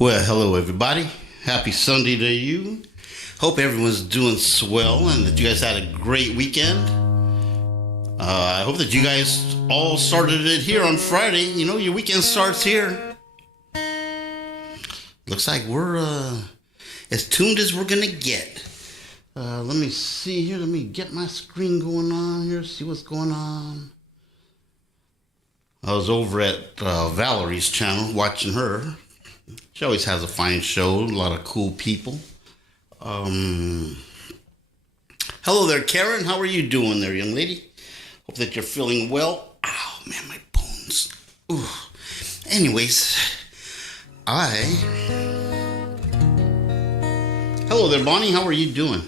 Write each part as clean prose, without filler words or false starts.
Well, hello everybody. Happy Sunday to you. Hope everyone's doing swell and that you guys had a great weekend. I hope that you guys all started it here on Friday. You know, your weekend starts here. Looks like we're as tuned as we're gonna get. Let me see here. Let me get my screen going on here. See what's going on. I was over at Valerie's channel watching her. She always has a fine show, a lot of cool people. Hello there, Karen. How are you doing there, young lady? Hope that you're feeling well. Ow, man, my bones. Ooh. Anyways, Hello there, Bonnie. How are you doing?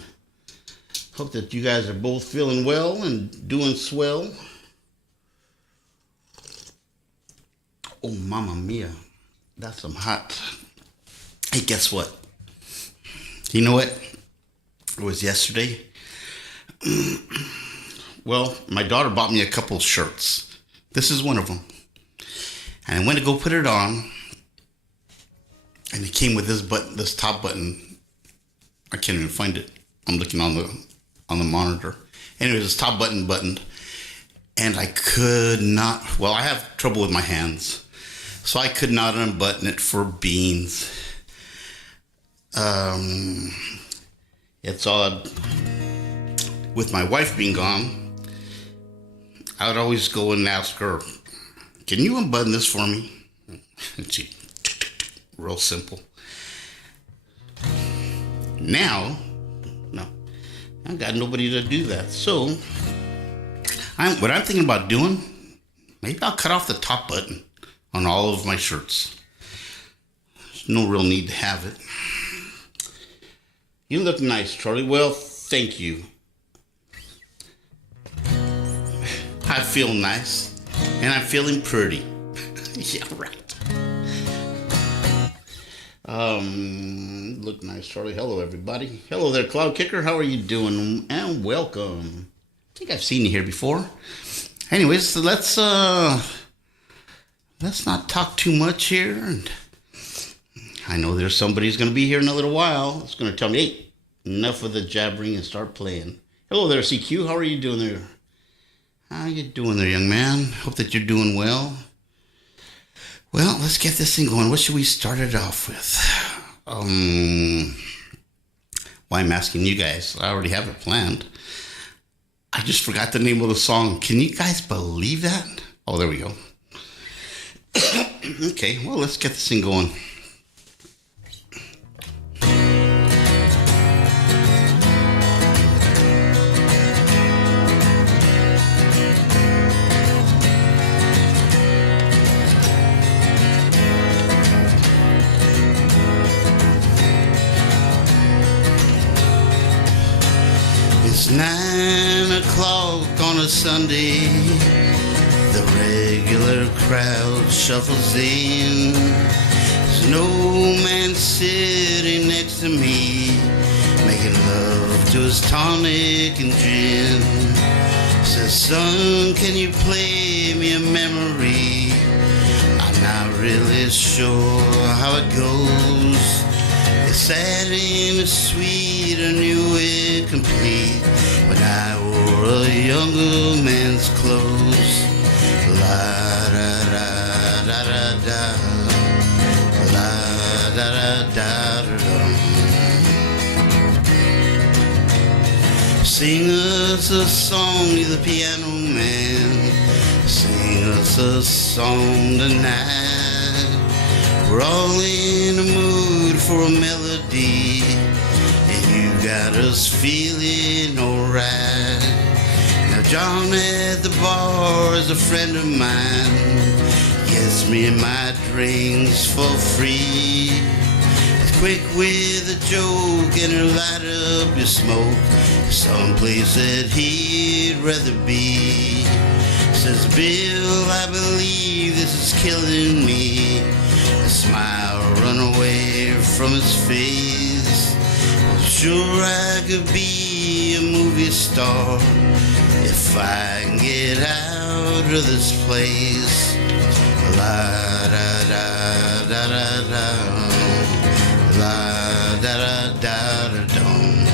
Hope that you guys are both feeling well and doing swell. Oh, mamma mia. That's some hot. Hey, guess what? You know what? It was yesterday. Well, my daughter bought me a couple shirts. This is one of them. And I went to go put it on. And it came with this top button. I can't even find it. I'm looking on the monitor. Anyways, this top button buttoned. And I could not, well, I have trouble with my hands. So I could not unbutton it for beans. It's odd. With my wife being gone, I would always go and ask her, can you unbutton this for me? And she, real simple. Now, no, I got nobody to do that. So, what I'm thinking about doing, maybe I'll cut off the top button on all of my shirts. There's no real need to have it. You look nice, Charlie. Well, thank you. I feel nice, and I'm feeling pretty. Yeah, right. Look nice, Charlie. Hello, everybody. Hello there, Cloud Kicker. How are you doing? And welcome. I think I've seen you here before. Anyways, so let's not talk too much here. And I know there's somebody who's going to be here in a little while. It's going to tell me, hey, enough of the jabbering and start playing. Hello there, CQ. How are you doing there? How you doing there, young man? Hope that you're doing well. Well, let's get this thing going. What should we start it off with? Why I'm asking you guys. I already have it planned. I just forgot the name of the song. Can you guys believe that? Oh, there we go. Okay, well, let's get this thing going. It's 9 o'clock on a Sunday. The regular crowd shuffles in. There's no man sitting next to me, making love to his tonic and gin. Says, son, can you play me a memory? I'm not really sure how it goes. It's sad and it's sweet, I knew it complete when I wore a younger man's clothes. La da da da da da, la da da da da. Sing us a song, you're the piano man. Sing us a song tonight. We're all in the mood for a melody, and you got us feeling alright. Now John at the bar is a friend of mine, gets me my drinks for free. He's quick with a joke and he'll light up your smoke someplace that he'd rather be. Says, Bill, I believe this is killing me. A smile run away from his face. Well, sure I could be a movie star if I can get out of this place. La da da da da da. La da da da da dum.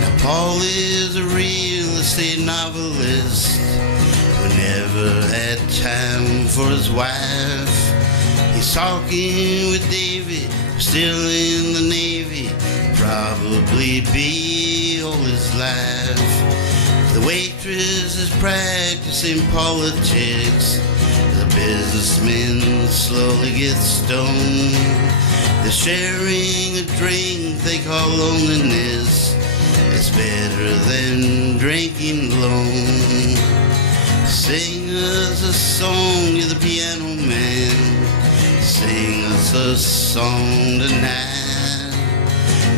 Now Paul is a real estate novelist who never had time for his wife. He's talking with David, still in the Navy, probably be all his life. The waitress is practicing politics. The businessmen slowly get stoned. They're sharing a drink they call loneliness. It's better than drinking alone. Sing us a song, you're the piano man. Sing us a song tonight.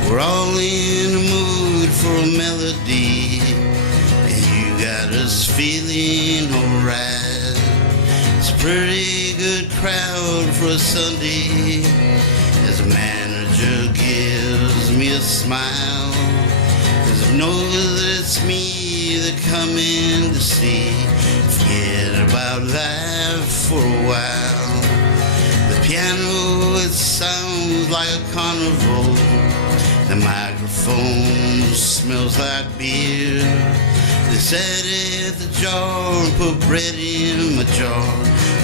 We're all in a mood for a melody, and you got us feeling alright. It's a pretty good crowd for a Sunday, as the manager gives me a smile, 'cause I know that it's me they're coming to see. Forget about life for a while. The piano, it sounds like a carnival. The microphone smells like beer. They set at the jar and put bread in my jar.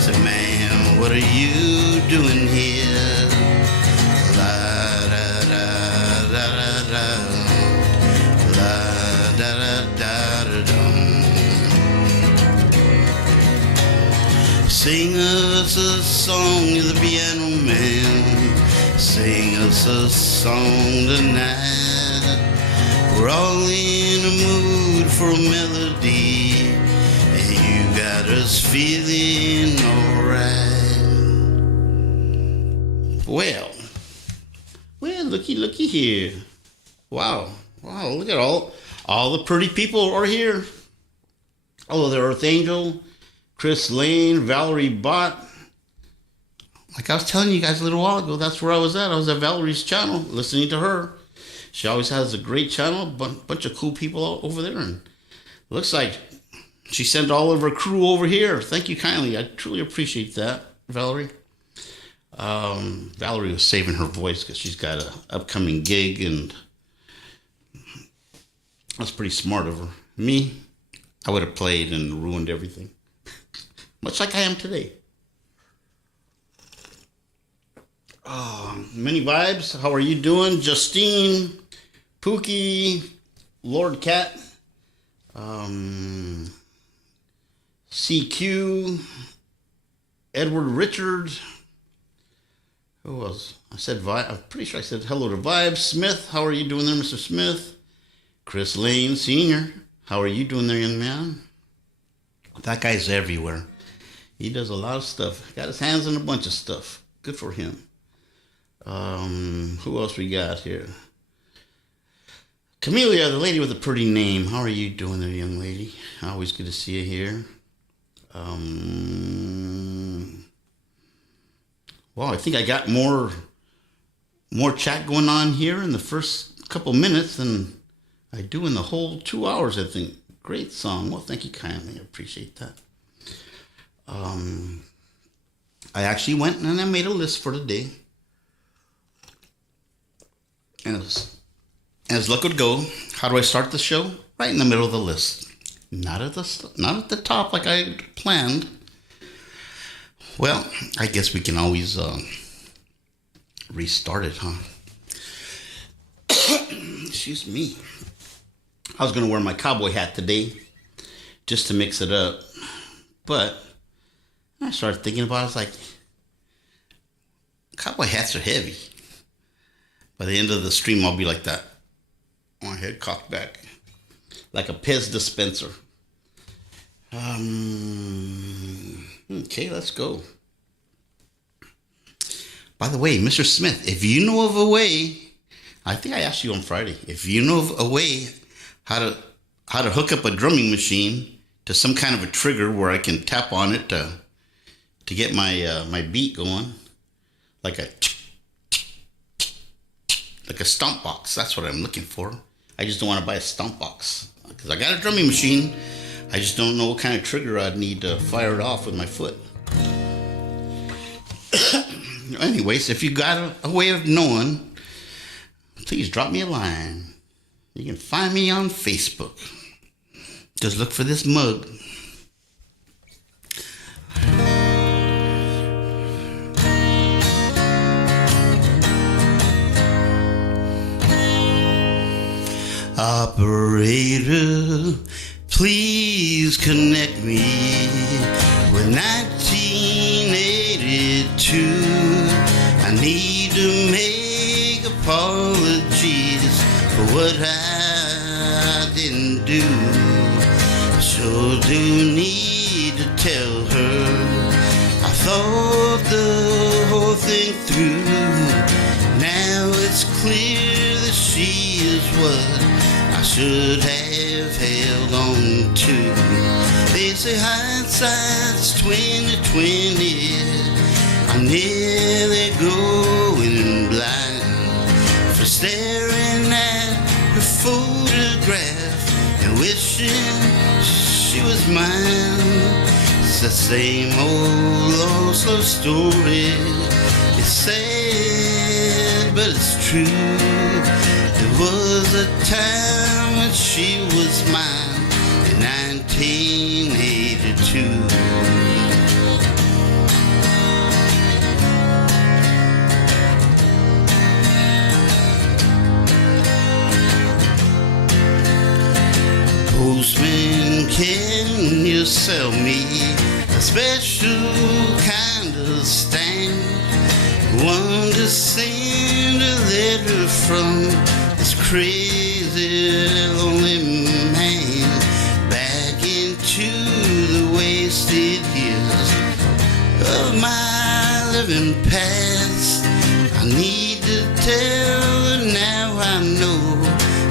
Said, man, what are you doing here? La da da da da da. La da da da da dum. Sing us a song, you're the piano man. Sing us a song tonight. We're all in a mood for a melody, and you got us feeling alright. Well, looky here. Wow, look at all the pretty people are here. Oh, the Earth Angel, Chris Lane, Valerie Bott. Like I was telling you guys a little while ago, that's where I was at. I was at Valerie's channel, listening to her. She always has a great channel, bunch of cool people over there. And looks like she sent all of her crew over here. Thank you kindly. I truly appreciate that, Valerie. Valerie was saving her voice because she's got an upcoming gig, and that's pretty smart of her. Me, I would have played and ruined everything. Much like I am today. Many vibes. How are you doing? Justine, Pookie, Lord Cat, CQ, Edward Richard. Who else? I said Vibe. I'm pretty sure I said hello to Vibe. Smith, how are you doing there, Mr. Smith? Chris Lane Sr., how are you doing there, young man? That guy's everywhere. He does a lot of stuff. Got his hands in a bunch of stuff. Good for him. Who else we got here? Camellia, the lady with a pretty name. How are you doing there, young lady? Always good to see you here. Well, I think I got more chat going on here in the first couple minutes than I do in the whole 2 hours, I think. Great song. Well, thank you kindly. I appreciate that. I actually went and I made a list for today. And as luck would go, how do I start the show? Right in the middle of the list. Not at the top like I planned. Well, I guess we can always restart it, huh? Excuse me. I was going to wear my cowboy hat today just to mix it up. But I started thinking about it. I was like, cowboy hats are heavy. By the end of the stream, I'll be like that. My head cocked back. Like a Pez dispenser. Okay, let's go. By the way, Mr. Smith, if you know of a way, I think I asked you on Friday, if you know of a way how to hook up a drumming machine to some kind of a trigger where I can tap on it to get my beat going, like a stomp box. That's what I'm looking for. I just don't want to buy a stomp box because I got a drumming machine. I just don't know what kind of trigger I'd need to fire it off with my foot. Anyways, if you got a way of knowing, please drop me a line. You can find me on Facebook. Just look for this mug. Operator, please connect me with 1982. I need to make apologies for what I didn't do. Sure do need to tell her I thought the whole thing through. Now it's clear that she is what I should have held on to. They say hindsight's 20/20. I'm nearly going blind for staring at her photograph and wishing she was mine. It's the same old lost love story. It's sad, but it's true. There was a time when she was mine in 1982. Postman, can you sell me a special kind of stamp? One to send a letter from this crazy lonely man back into the wasted years of my living past. I need to tell her now I know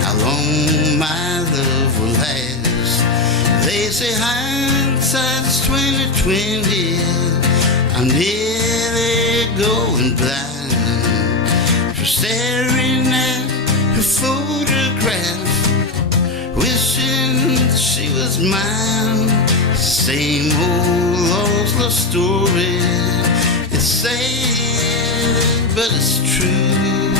how long my love will last. They say hindsight's 20/20. I'm nearly going blind for staring at her photograph, wishing she was mine. Same old lost love story. It's sad, but it's true.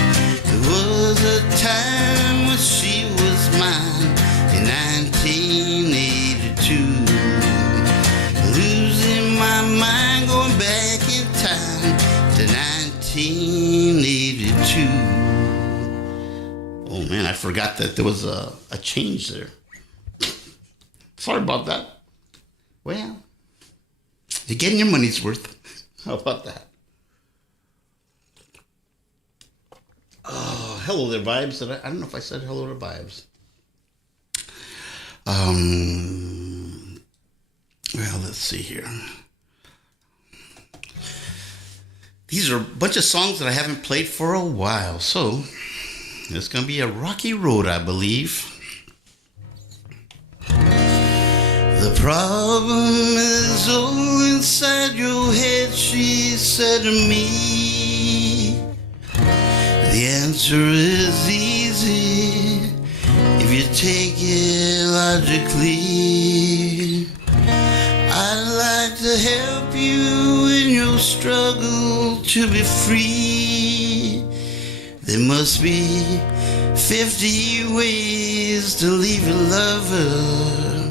There was a time when she was mine in 1982. Losing my mind, going back in time to 1982. Oh man, I forgot that there was a change there. Sorry about that. Well, you're getting your money's worth. How about that? Oh, hello there, Vibes. I don't know if I said hello to Vibes. Well, let's see here. These are a bunch of songs that I haven't played for a while, so it's going to be a rocky road, I believe. The problem is all inside your head, she said to me. The answer is easy if you take it logically. I'd like to help you in your struggle to be free. There must be 50 ways to leave a lover.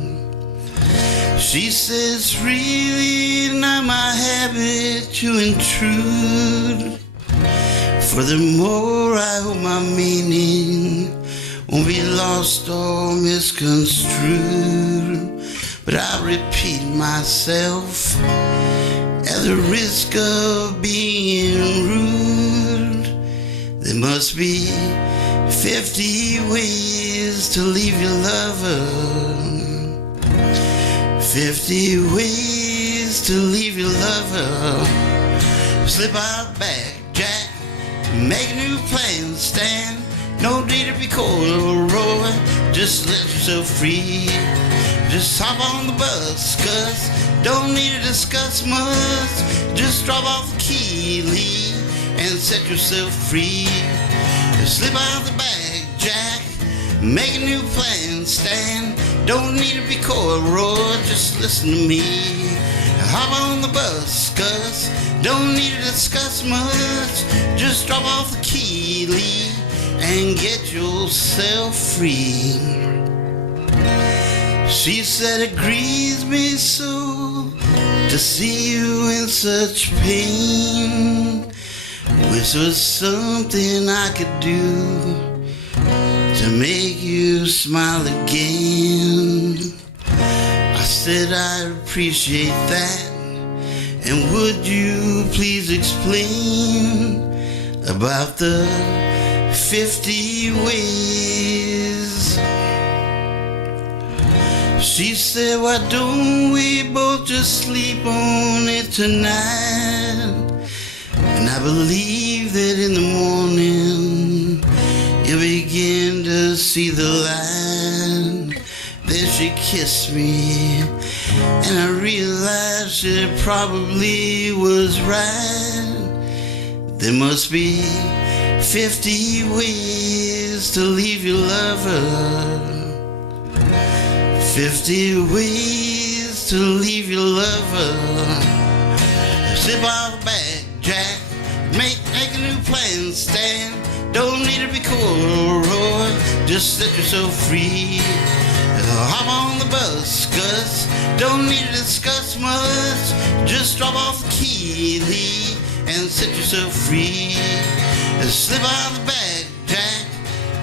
She says, really not my habit to intrude. Furthermore, I hope my meaning won't be lost or misconstrued. But I repeat myself at the risk of being rude. There must be 50 ways to leave your lover. 50 ways to leave your lover. Slip out back, Jack. Make a new plan, Stan. No need to be cold or roy. Just let yourself free. Just hop on the bus, cuz don't need to discuss much. Just drop off the key, Lee, and set yourself free. Slip out the bag, Jack. Make a new plan, Stan. Don't need to be coy, Roy. Just listen to me. Hop on the bus, cuz don't need to discuss much. Just drop off the key, Lee, and get yourself free. She said it grieves me so to see you in such pain. Wish there was something I could do to make you smile again. I said I'd appreciate that, and would you please explain about the 50 ways? She said, why don't we both just sleep on it tonight? And I believe that in the morning you'll begin to see the light. Then she kissed me, and I realized it probably was right. There must be 50 ways to leave your lover. 50 ways to leave your lover. Slip off the back, Jack. Make a new plan, Stan. Don't need to be coy, just set yourself free. Hop on the bus, Gus. Don't need to discuss much. Just drop off the key, Lee, and set yourself free. Slip off the back, Jack.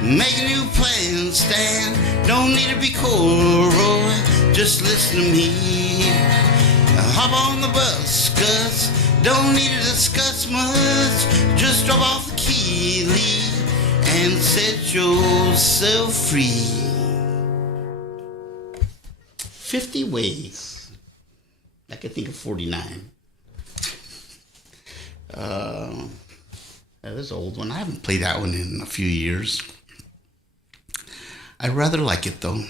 Make a new plan, Stan. Don't need to be coy, just listen to me. Hop on the bus, Gus. Don't need to discuss much. Just drop off the key, Lee, and set yourself free. 50 ways. I could think of 49. That is an old one. I haven't played that one in a few years. I rather like it though.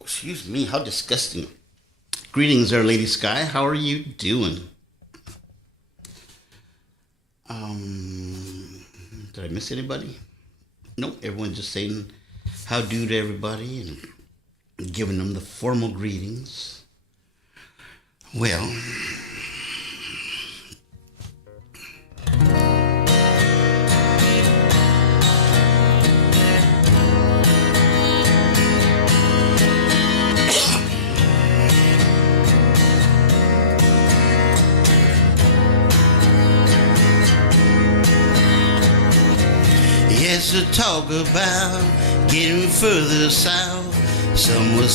Excuse me, how disgusting. Greetings there, Lady Sky. How are you doing? Did I miss anybody? Nope, everyone's just saying how do to everybody and giving them the formal greetings. Well, to talk about getting further south. Summer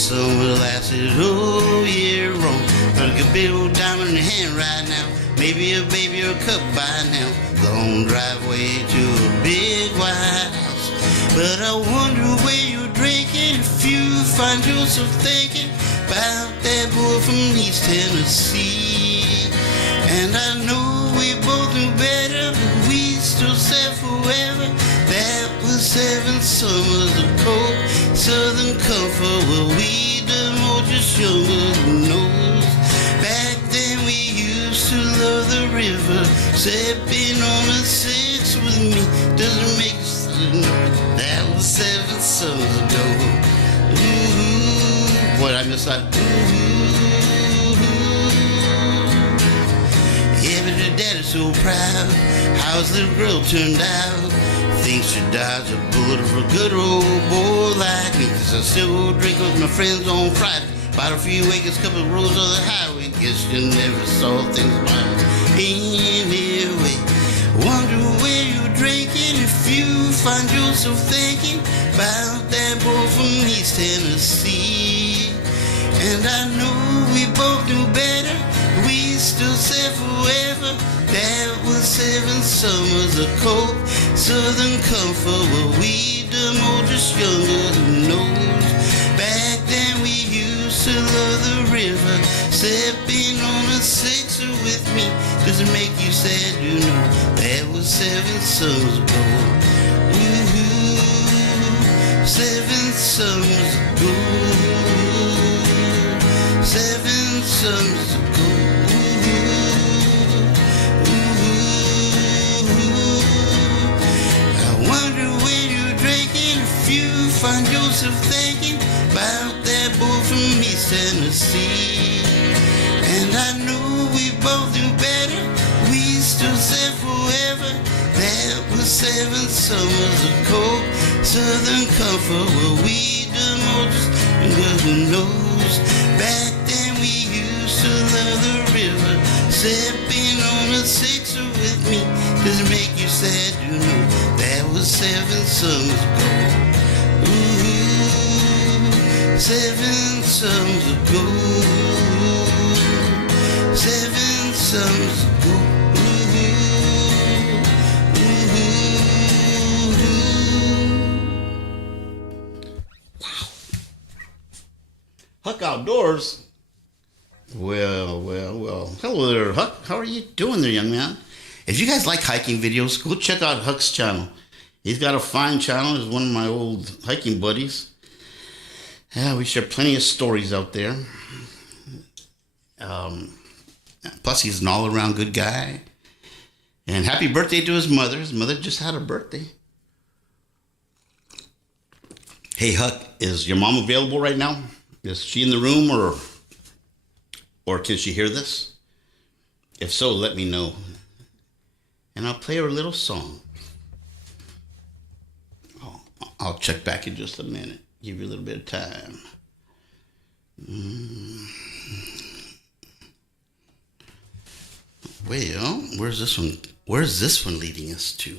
lasted all year long. Like a big old diamond in your hand right now. Maybe a baby or a cup by now. Long driveway to a big white house. But I wonder where you're drinking if you find yourself thinking about that boy from East Tennessee. And I know we both knew better, but we still said forever. That was 7 summers of cold southern comfort, where we the more just younger, who knows? Back then we used to love the river, stepping on a 6 with me. Doesn't make sense. That was 7 summers ago. Ooh, what I miss that? Yeah, but your daddy's so proud how his little girl turned out. Thinks she dodged a bullet for a good old boy like me. 'Cause I still drink with my friends on Friday. Bought a few acres, couple of roads on the highway. Guess you never saw things my anyway. Wonder where you're drinking if you find yourself thinking about that boy from East Tennessee. And I know we both knew better, we still said forever. That was 7 summers of cold southern comfort, where we the more just younger, who knows? Back then we used to love the river, stepping on a 6er with me. Does it make you sad? You know that was 7 summers ago. Ooh, 7 summers ago. 7 summers ago. Find yourself thinking about that boy from East Tennessee. And I knew we both knew better. We still said forever. That was 7 summers of cold Southern comfort where we the most. And God who knows, back then we used to love the river. Sipping on a sixer with me. Does it make you sad? You know that was 7 summers ago. Ooh, 7 summers ago. 7 summers ago. Wow. Huck Outdoors. Well. Hello there, Huck. How are you doing there, young man? If you guys like hiking videos, go check out Huck's channel. He's got a fine channel. He's one of my old hiking buddies. Yeah, we share plenty of stories out there. Plus, he's an all-around good guy. And happy birthday to his mother. His mother just had a birthday. Hey, Huck, is your mom available right now? Is she in the room, or can she hear this? If so, let me know. And I'll play her a little song. Oh, I'll check back in just a minute. Give you a little bit of time. Well, where's this one? Where's this one leading us to?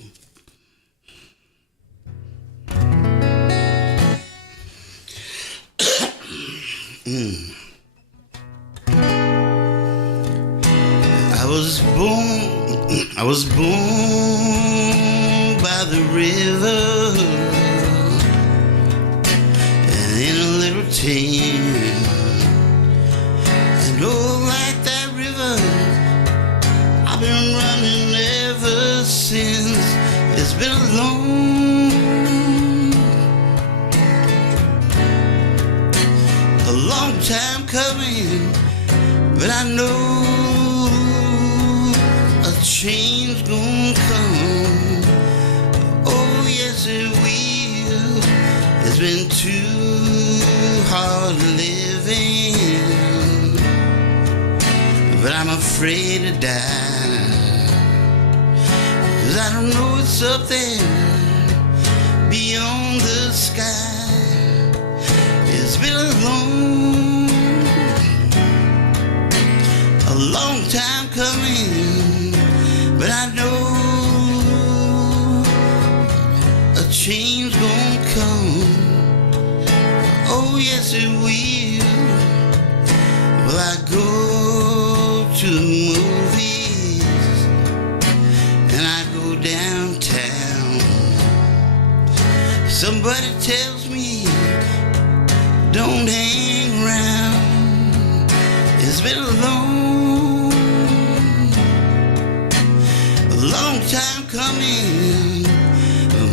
I was born by the river, and in a little town, and oh, like that river, I've been running ever since. It's been a long time coming, but I know change gonna come. Oh yes it will. It's been too hard living, but I'm afraid to die, 'cause I don't know what's up there beyond the sky. It's been a long time coming, but I know a change gonna come. Oh yes it will. Well, I go to the movies and I go downtown. Somebody tells me don't hang around. It's been a long time coming,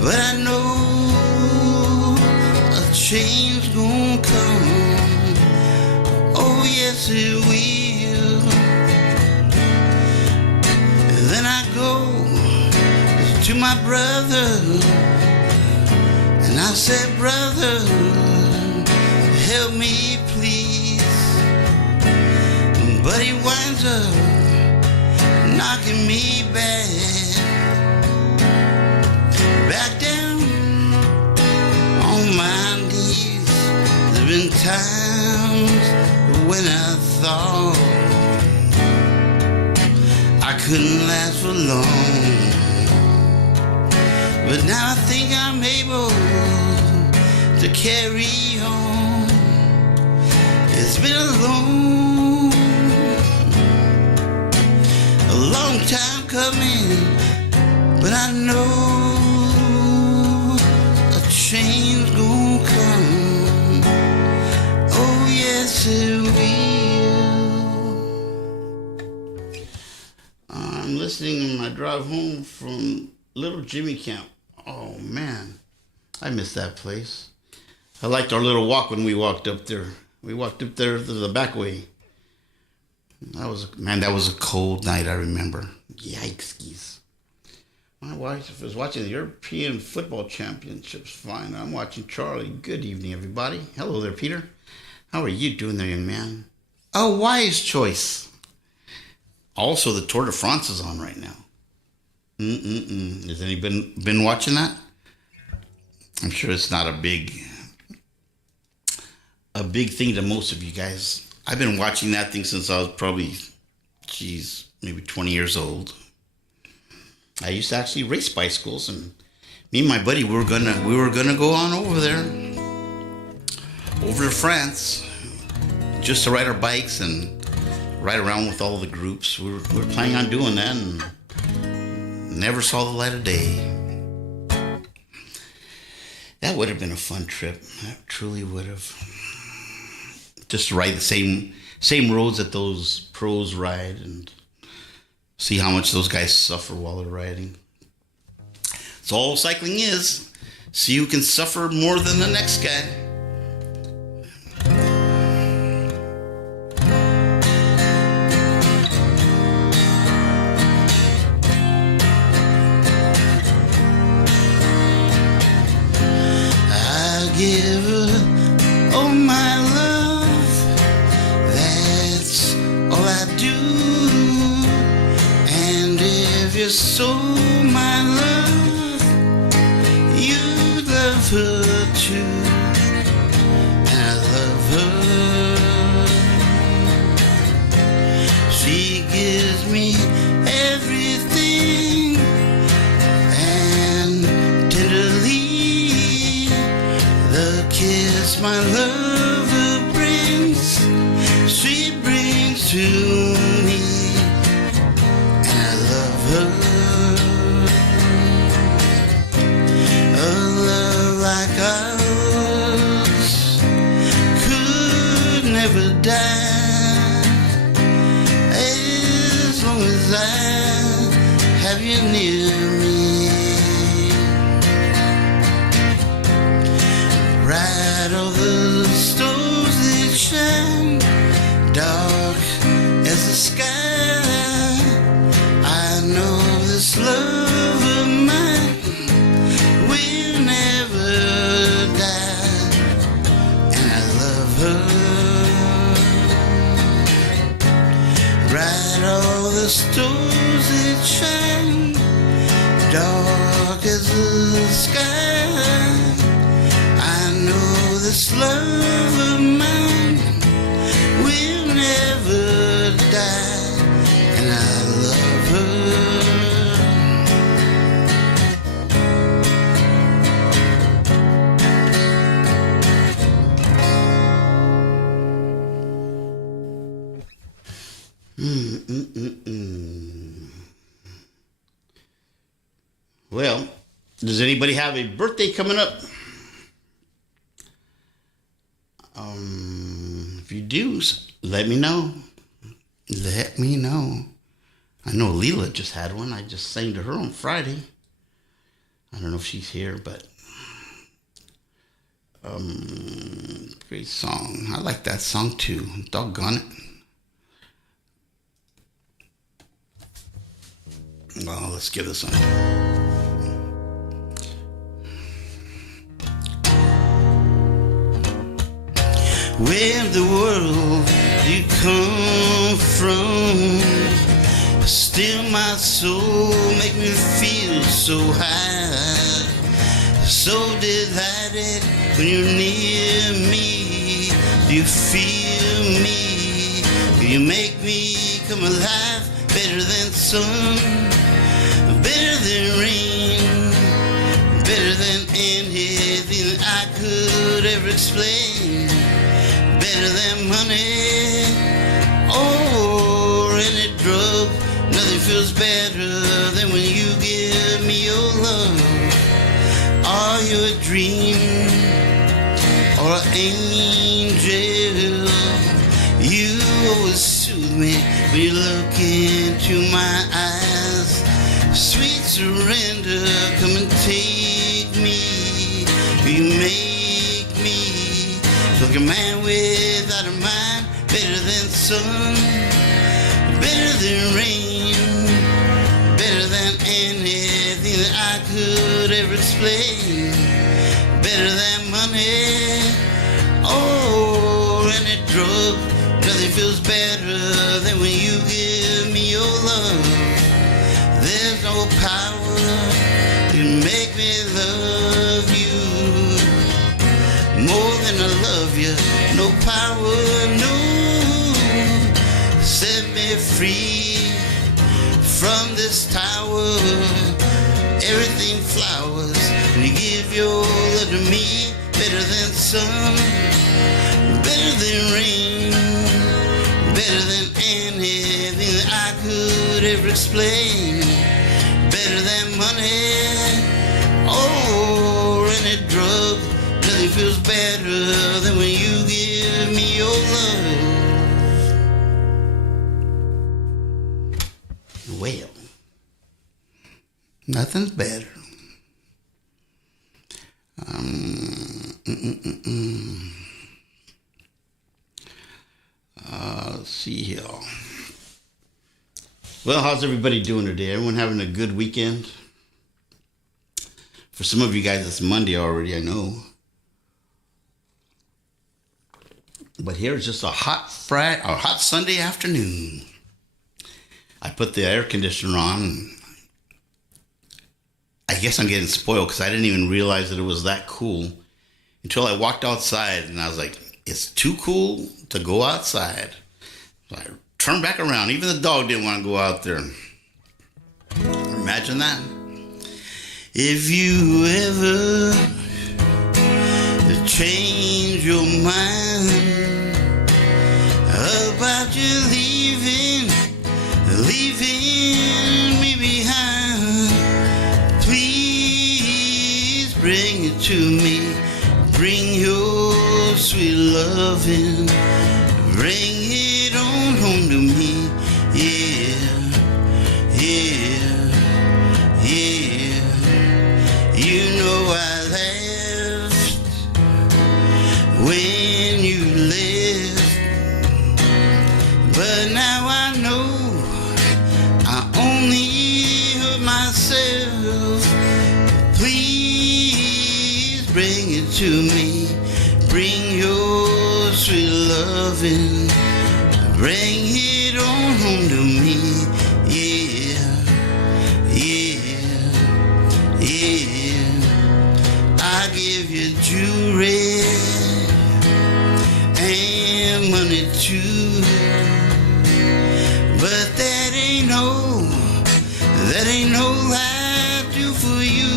but I know a change gonna come. Oh yes it will. And then I go to my brother and I said, brother, help me please. But he winds up knocking me back down on my knees. There's been times when I thought I couldn't last for long, but now I think I'm able to carry on. It's been a long time coming, but I know a change gonna come. Oh yes it will. I'm listening on my drive home from Little Jimmy Camp. Oh man, I miss that place. I liked our little walk when we walked up there. We walked up there to the back way. That was a cold night, I remember. Yikes. My wife is watching the European Football Championships. Fine. I'm watching Charlie. Good evening, everybody. Hello there, Peter. How are you doing there, young man? A wise choice. Also, the Tour de France is on right now. Has anybody been watching that? I'm sure it's not a big thing to most of you guys. I've been watching that thing since I was probably, maybe 20 years old. I used to actually race bicycles, and me and my buddy we were gonna go on over there, over to France, just to ride our bikes and ride around with all the groups. We were planning on doing that, and never saw the light of day. That would have been a fun trip. That truly would have. Just to ride the same roads that those pros ride and see how much those guys suffer while they're riding. That's all cycling is. See who can suffer more than the next guy. I give her all my love. That's all I do. If so, my love, you love her too, and I love her. She gives me everything, and tenderly, the kiss my lover brings, she brings to me. Like ours could never die, as long as I have you near me. Bright all the stars that shine, dark as the sky. I know this love of mine will never die, and I love her. Bright all the stars that shine, dark as the sky. I know this love of mine will never die, and I love her. Well, does anybody have a birthday coming up? If you do, let me know. Let me know. I know Leela just had one. I just sang to her on Friday. I don't know if she's here, but great song. I like that song too. Doggone it. Well, let's give this one. Where the world you come from, still my soul make me feel so high, so delighted when you're near me. Do you feel me? You make me come alive, better than sun, better than rain, better than anything I could ever explain. Better than money or any drug. Nothing feels better than when you give me your love. Are you a dream or an angel? You always soothe me when you look into my eyes. Sweet surrender, come and take me. You make me like a man without a mind, better than sun, better than rain, better than anything than I could ever explain. Better than money, or any drug. Nothing feels better than when you give me your love. There's no power that can make me love you more than I love you. No power, no. Set me free from this tower. Everything flowers, and you give your love to me. Better than sun, better than rain, better than anything that I could ever explain. Better than money, or any drug. Nothing feels better than when you give me your love. Well, nothing's better. Let's see here. Well, how's everybody doing today? Everyone having a good weekend? For some of you guys, it's Monday already, I know. But here it's just a hot Sunday afternoon. I put the air conditioner on. I guess I'm getting spoiled because I didn't even realize that it was that cool until I walked outside, and I was like, it's too cool to go outside. So I turned back around. Even the dog didn't want to go out there. Imagine that. If you ever change your mind about you leaving me behind, please bring it to me. Bring your sweet loving. Bring it on home to me. Yeah, yeah, yeah. You know I laughed when you left, but now I know I only hurt myself. Please bring it to me. Bring your sweet loving. Bring it on home to me. Yeah, yeah, yeah. I give you jewelry and money too, but that ain't no life do for you.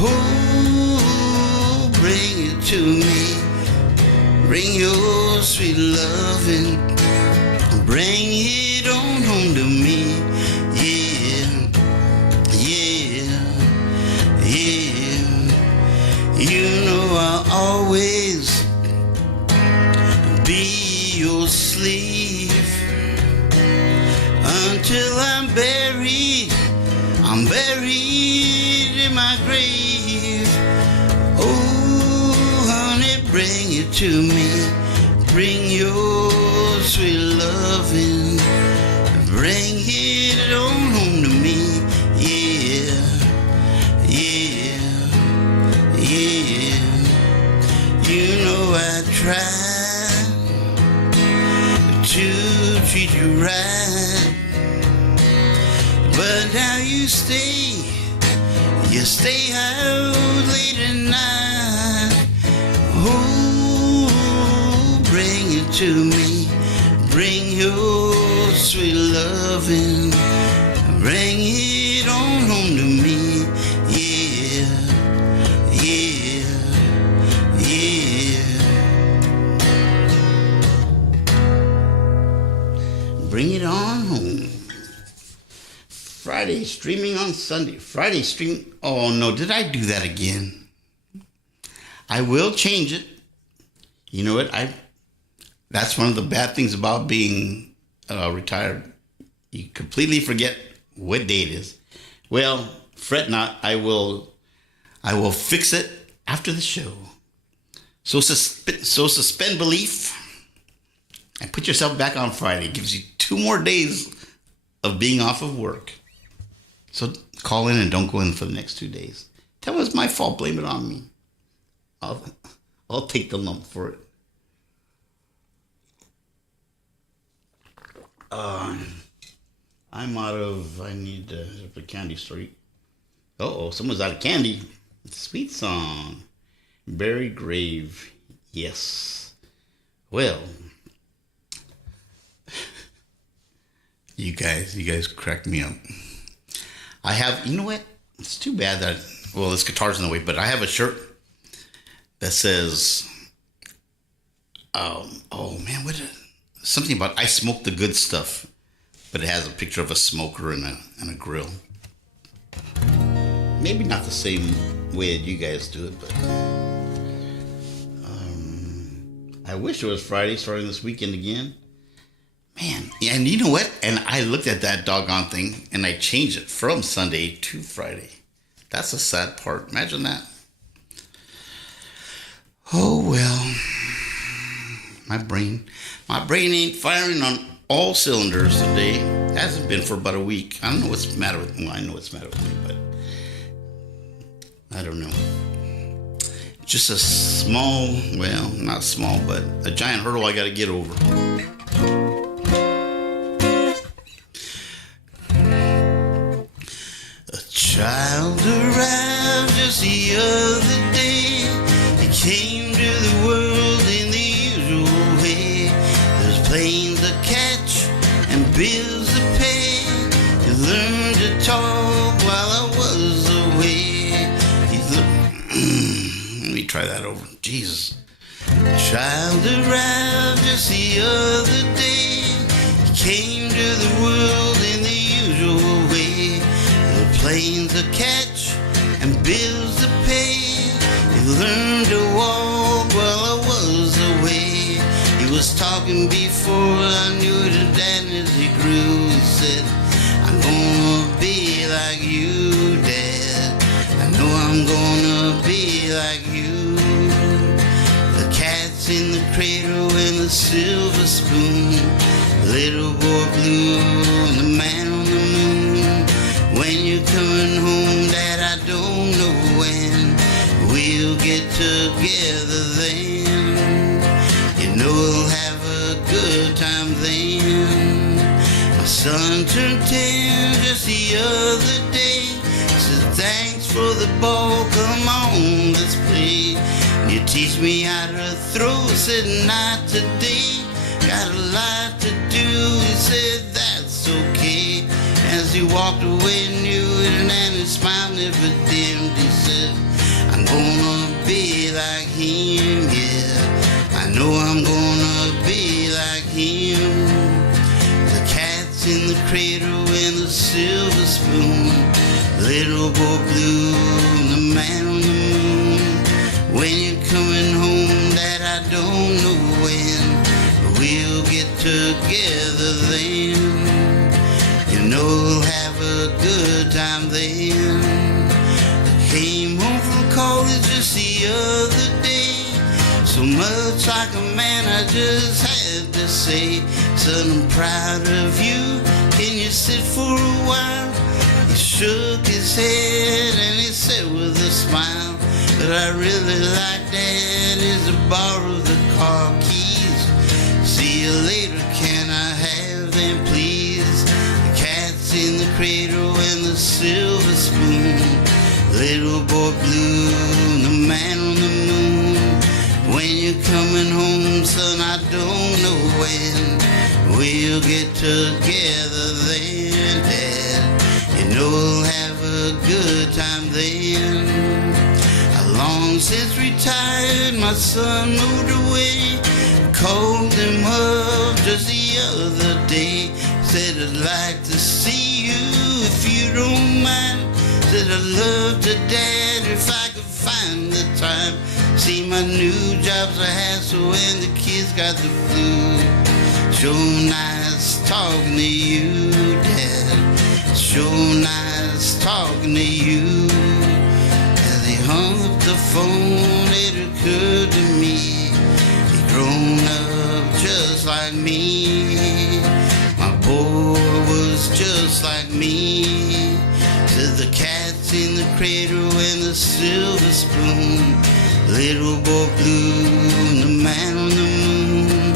Oh, bring it to me. Bring your sweet loving. Bring it on home to me. Yeah, yeah, yeah. You know I'll always be your slave until I'm buried in my grave. Oh, honey, bring it to me. Bring your sweet loving. Bring it on home to me. Yeah, yeah, yeah. You know I tried to treat you right, but now you stay out late at night. Oh, bring it to me. Bring your sweet loving. Bring it on home to me. Yeah, yeah, yeah. Bring it on home. Friday streaming on Sunday. Friday stream. Oh no, did I do that again? I will change it. You know what? That's one of the bad things about being retired. You completely forget what day it is. Well, fret not. I will fix it after the show. So suspend belief and put yourself back on Friday. It gives you 2 more days of being off of work. So call in and don't go in for the next 2 days. Tell me it's my fault. Blame it on me. I'll take the lump for it. I'm out of. I need a candy street. Someone's out of candy. Sweet song. Berry Grave. Yes. Well, you guys crack me up. I have, you know what? It's too bad that, this guitar's in the way, but I have a shirt that says, something about I smoke the good stuff, but it has a picture of a smoker and a grill. Maybe not the same way that you guys do it, but I wish it was Friday starting this weekend again. Man, and you know what? And I looked at that doggone thing and I changed it from Sunday to Friday. That's the sad part. Imagine that. Oh well. My brain ain't firing on all cylinders today. It hasn't been for about a week. I don't know what's the matter with me. Well, I know what's the matter with me, but I don't know. Just a small, not small, but a giant hurdle I got to get over. A child arrived just the other day. He came to the world in the usual way. There's planes to catch and bills to pay. He learned to talk while I was away. Let me try that over. Jesus. Child arrived just the other day. He came to the world in the usual way. The planes to catch and bills to pay. He learned to walk while I was away. He was talking before I knew it, and as he grew, he said, I'm gonna be like you, Dad. I know I'm gonna be like you. The cat's in the cradle and the silver spoon. Little boy blue and the man on the moon. When you're coming home, Dad, I don't know when. We'll get together then. You know we'll have a good time then. My son turned 10 just the other day. Said thanks for the ball, come on, let's play. You teach me how to throw, said not today. Got a lot to do, he said that's okay. As he walked away, knew it, and his smile never dimmed. He said, I'm gonna be like him, yeah. I know I'm gonna be like him. The cat's in the cradle and the silver spoon. Little boy blue and the man on the moon. When you're coming home, Dad, I don't know when. But we'll get together then. You know we'll have a good time then. I came home from college just the other day. So much like a man, I just had to say, son, I'm proud of you. Can you sit for a while? He shook his head and he said with a smile, but I really like Dad is to borrow the car keys. See you later, can I have them please? The cat's in the cradle and the silver spoon. Little boy blue and the man on the moon. When you're coming home, son, I don't know when. We'll get together then, Dad. You know we'll have a good time then. I long since retired, my son moved away. Called him up just the other day. Said I'd like to see you if you don't mind. Said I'd love to, Dad, if I could find the time. See, my new job's a hassle and the kids got the flu. Sure nice talking to you, Dad. Sure nice talking to you. As he hung up the phone, it occurred to me he'd grown up just like me. My boy was just like me. Cats in the cradle and the silver spoon. Little boy blue and the man on the moon.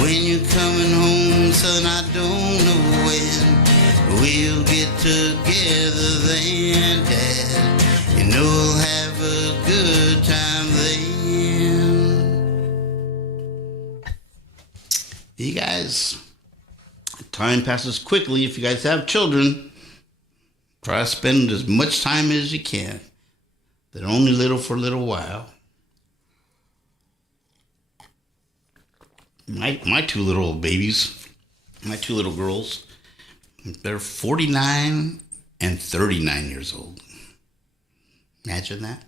When you're coming home, son, I don't know when. We'll get together then, Dad. You know we'll have a good time then. You guys, time passes quickly if you guys have children. Try to spend as much time as you can. They're only little for a little while. My two little babies, my two little girls, they're 49 and 39 years old. Imagine that.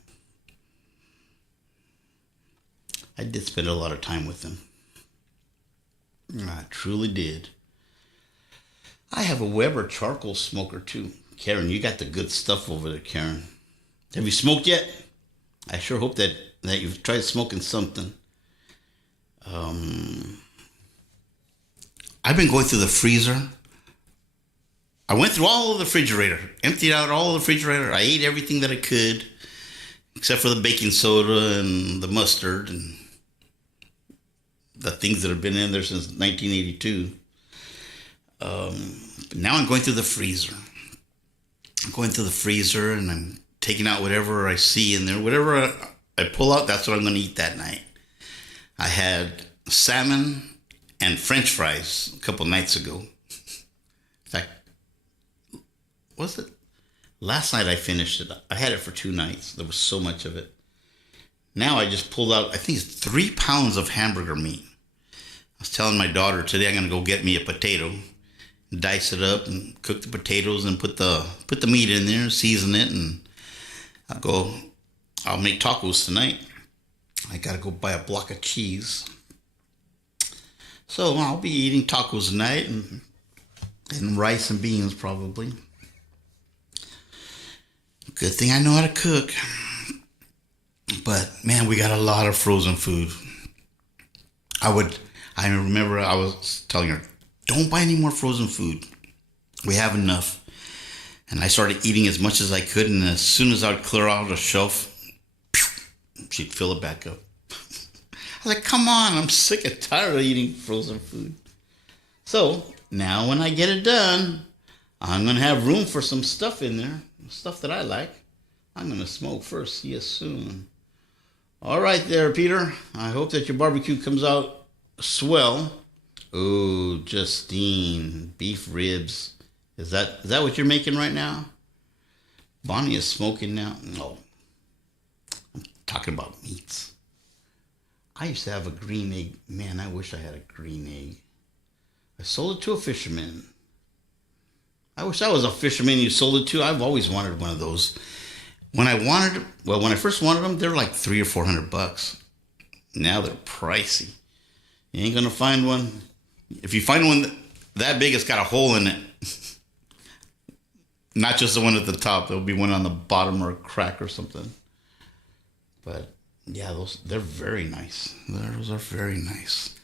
I did spend a lot of time with them. I truly did. I have a Weber charcoal smoker too. Karen, you got the good stuff over there, Karen. Have you smoked yet? I sure hope that you've tried smoking something. I've been going through the freezer. I went through all of the refrigerator, emptied out all of the refrigerator. I ate everything that I could, except for the baking soda and the mustard and the things that have been in there since 1982. But now I'm going through the freezer. I'm going through the freezer and I'm taking out whatever I see in there. Whatever I pull out, that's what I'm going to eat that night. I had salmon and French fries a couple nights ago. In fact, was it? Last night I finished it. I had it for 2 nights. There was so much of it. Now I just pulled out, I think it's 3 pounds of hamburger meat. I was telling my daughter today I'm going to go get me a potato, dice it up and cook the potatoes and put the meat in there, season it, and I'll make tacos tonight. I got to go buy a block of cheese. So I'll be eating tacos tonight and rice and beans probably. Good thing I know how to cook. But man, we got a lot of frozen food. I remember I was telling her, don't buy any more frozen food. We have enough. And I started eating as much as I could, and as soon as I would clear out a shelf, she'd fill it back up. I was like, come on, I'm sick and tired of eating frozen food. So now when I get it done, I'm going to have room for some stuff in there, stuff that I like. I'm going to smoke first. See you soon. All right there, Peter. I hope that your barbecue comes out swell. Oh, Justine, beef ribs. Is that what you're making right now? Bonnie is smoking now. No. I'm talking about meats. I used to have a green egg. Man, I wish I had a green egg. I sold it to a fisherman. I wish I was a fisherman you sold it to. I've always wanted one of those. When I first wanted them, they're like $300 or $400. Now they're pricey. You ain't gonna find one. If you find one that big, it's got a hole in it. Not just the one at the top. There'll be one on the bottom or a crack or something. But yeah, they're very nice. Those are very nice.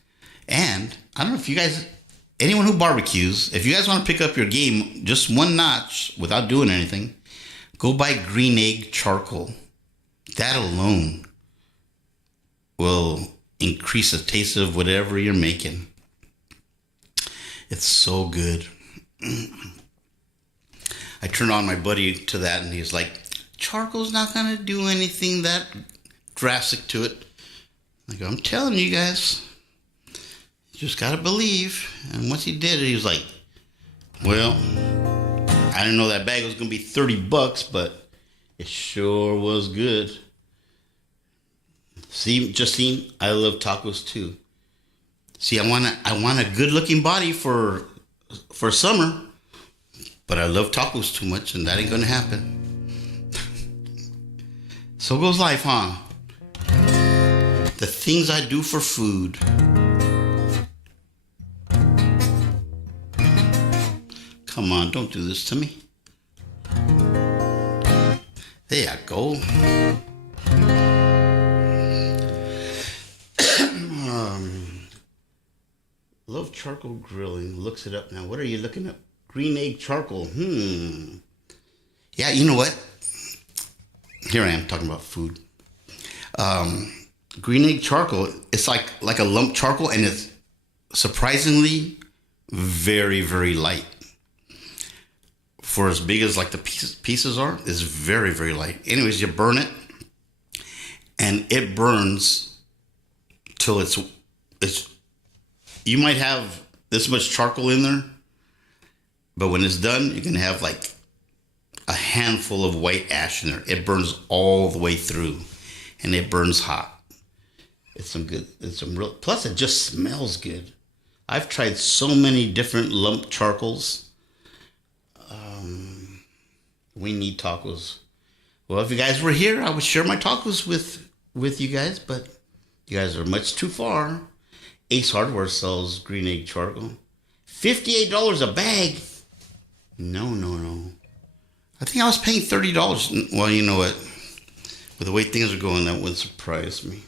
And I don't know if you guys, anyone who barbecues, if you guys want to pick up your game just one notch without doing anything, go buy green egg charcoal. That alone will increase the taste of whatever you're making. It's so good. I turned on my buddy to that and he's like, charcoal's not going to do anything that drastic to it. I go, I'm telling you guys, you just got to believe. And once he did it, he was like, well, I didn't know that bag was going to be $30, but it sure was good. See, Justine, I love tacos too. See, I want a good looking body for summer, but I love tacos too much, and that ain't gonna happen. So goes life, huh? The things I do for food. Come on, don't do this to me. There you go. Love charcoal grilling. Looks it up now. What are you looking at? Green egg charcoal. Yeah, you know what? Here I am talking about food. Green egg charcoal, it's like a lump charcoal, and it's surprisingly very, very light. For as big as like the pieces are, it's very, very light. Anyways, you burn it, and it burns till it's you might have this much charcoal in there, but when it's done, you can have like a handful of white ash in there. It burns all the way through, and it burns hot. It's some real, plus it just smells good. I've tried so many different lump charcoals. We need tacos. Well, if you guys were here, I would share my tacos with you guys, but you guys are much too far. Ace Hardware sells green egg charcoal. $58 a bag. No. I think I was paying $30. Well, you know what? With the way things are going, that wouldn't surprise me.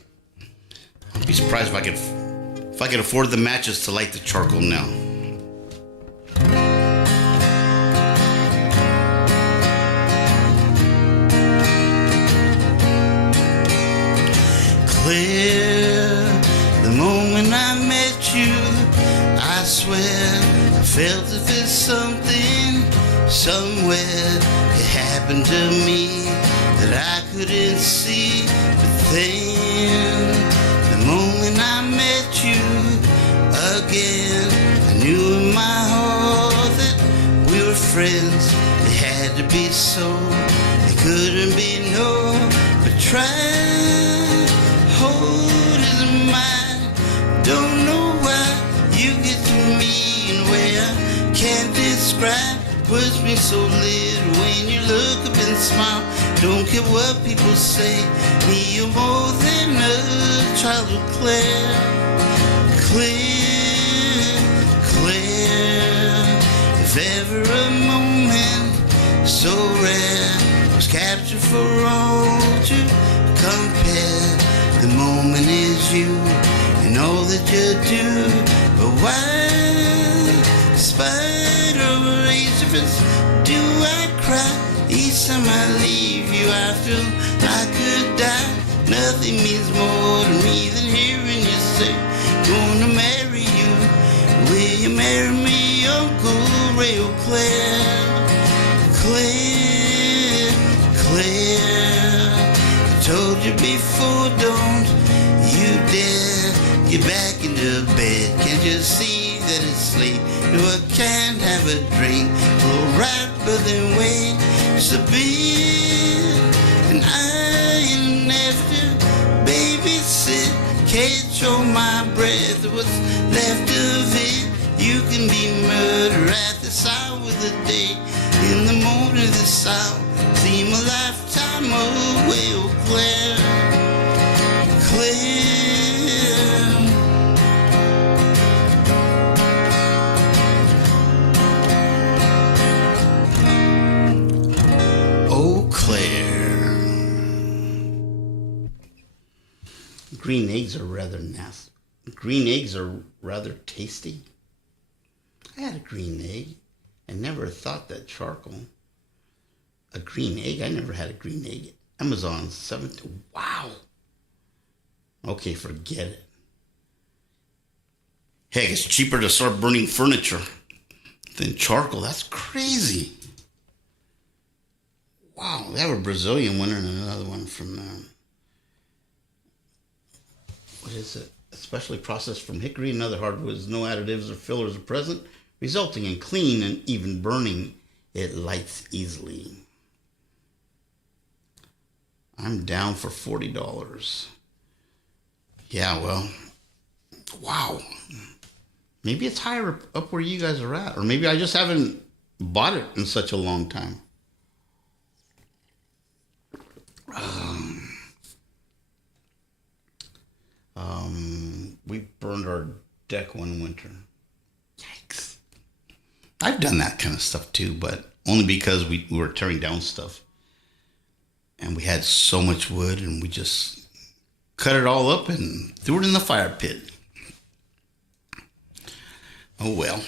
I'd be surprised if I could afford the matches to light the charcoal now. Clear, the moment I met you, I swear I felt as if it's something somewhere. It happened to me that I couldn't see, but then the moment I met you again, I knew in my heart that we were friends. It had to be so, it couldn't be no, but try. Hold it in mind. Don't know why you get to me in a way I can't describe. Words mean so little when you look up and smile. Don't care what people say, you're more than a child of Claire. Clear. If ever a moment so rare was captured for all to compare, the moment is you and all that you do. But why, spite of age difference, do I cry? Each time I leave you, I feel I could die. Nothing means more to me than hearing you say, gonna marry you. Will you marry me, Uncle Ray Claire? Told you before, don't you dare get back into bed. Can't you see that it's late? No, I can't have a drink. Alright, but then wait, just a bit. And I ain't after babysit. Catch on my breath, what's left of it. You can be murdered at this hour of the day. In the morning, this hour seem a lifetime away. Oh, Claire. Oh, Claire. Green eggs are rather nasty. Green eggs are rather tasty. I had a green egg. I never thought that charcoal. A green egg? I never had a green egg. Amazon 7th. Wow. Okay, forget it. Heck, it's cheaper to start burning furniture than charcoal. That's crazy. Wow, they have a Brazilian one and another one from, what is it? Especially processed from hickory and other hardwoods. No additives or fillers are present, resulting in clean and even burning. It lights easily. I'm down for $40. Yeah, well, wow. Maybe it's higher up where you guys are at. Or maybe I just haven't bought it in such a long time. We burned our deck one winter. Yikes. I've done that kind of stuff too, but only because we were tearing down stuff. And we had so much wood, and we just cut it all up and threw it in the fire pit. Oh well.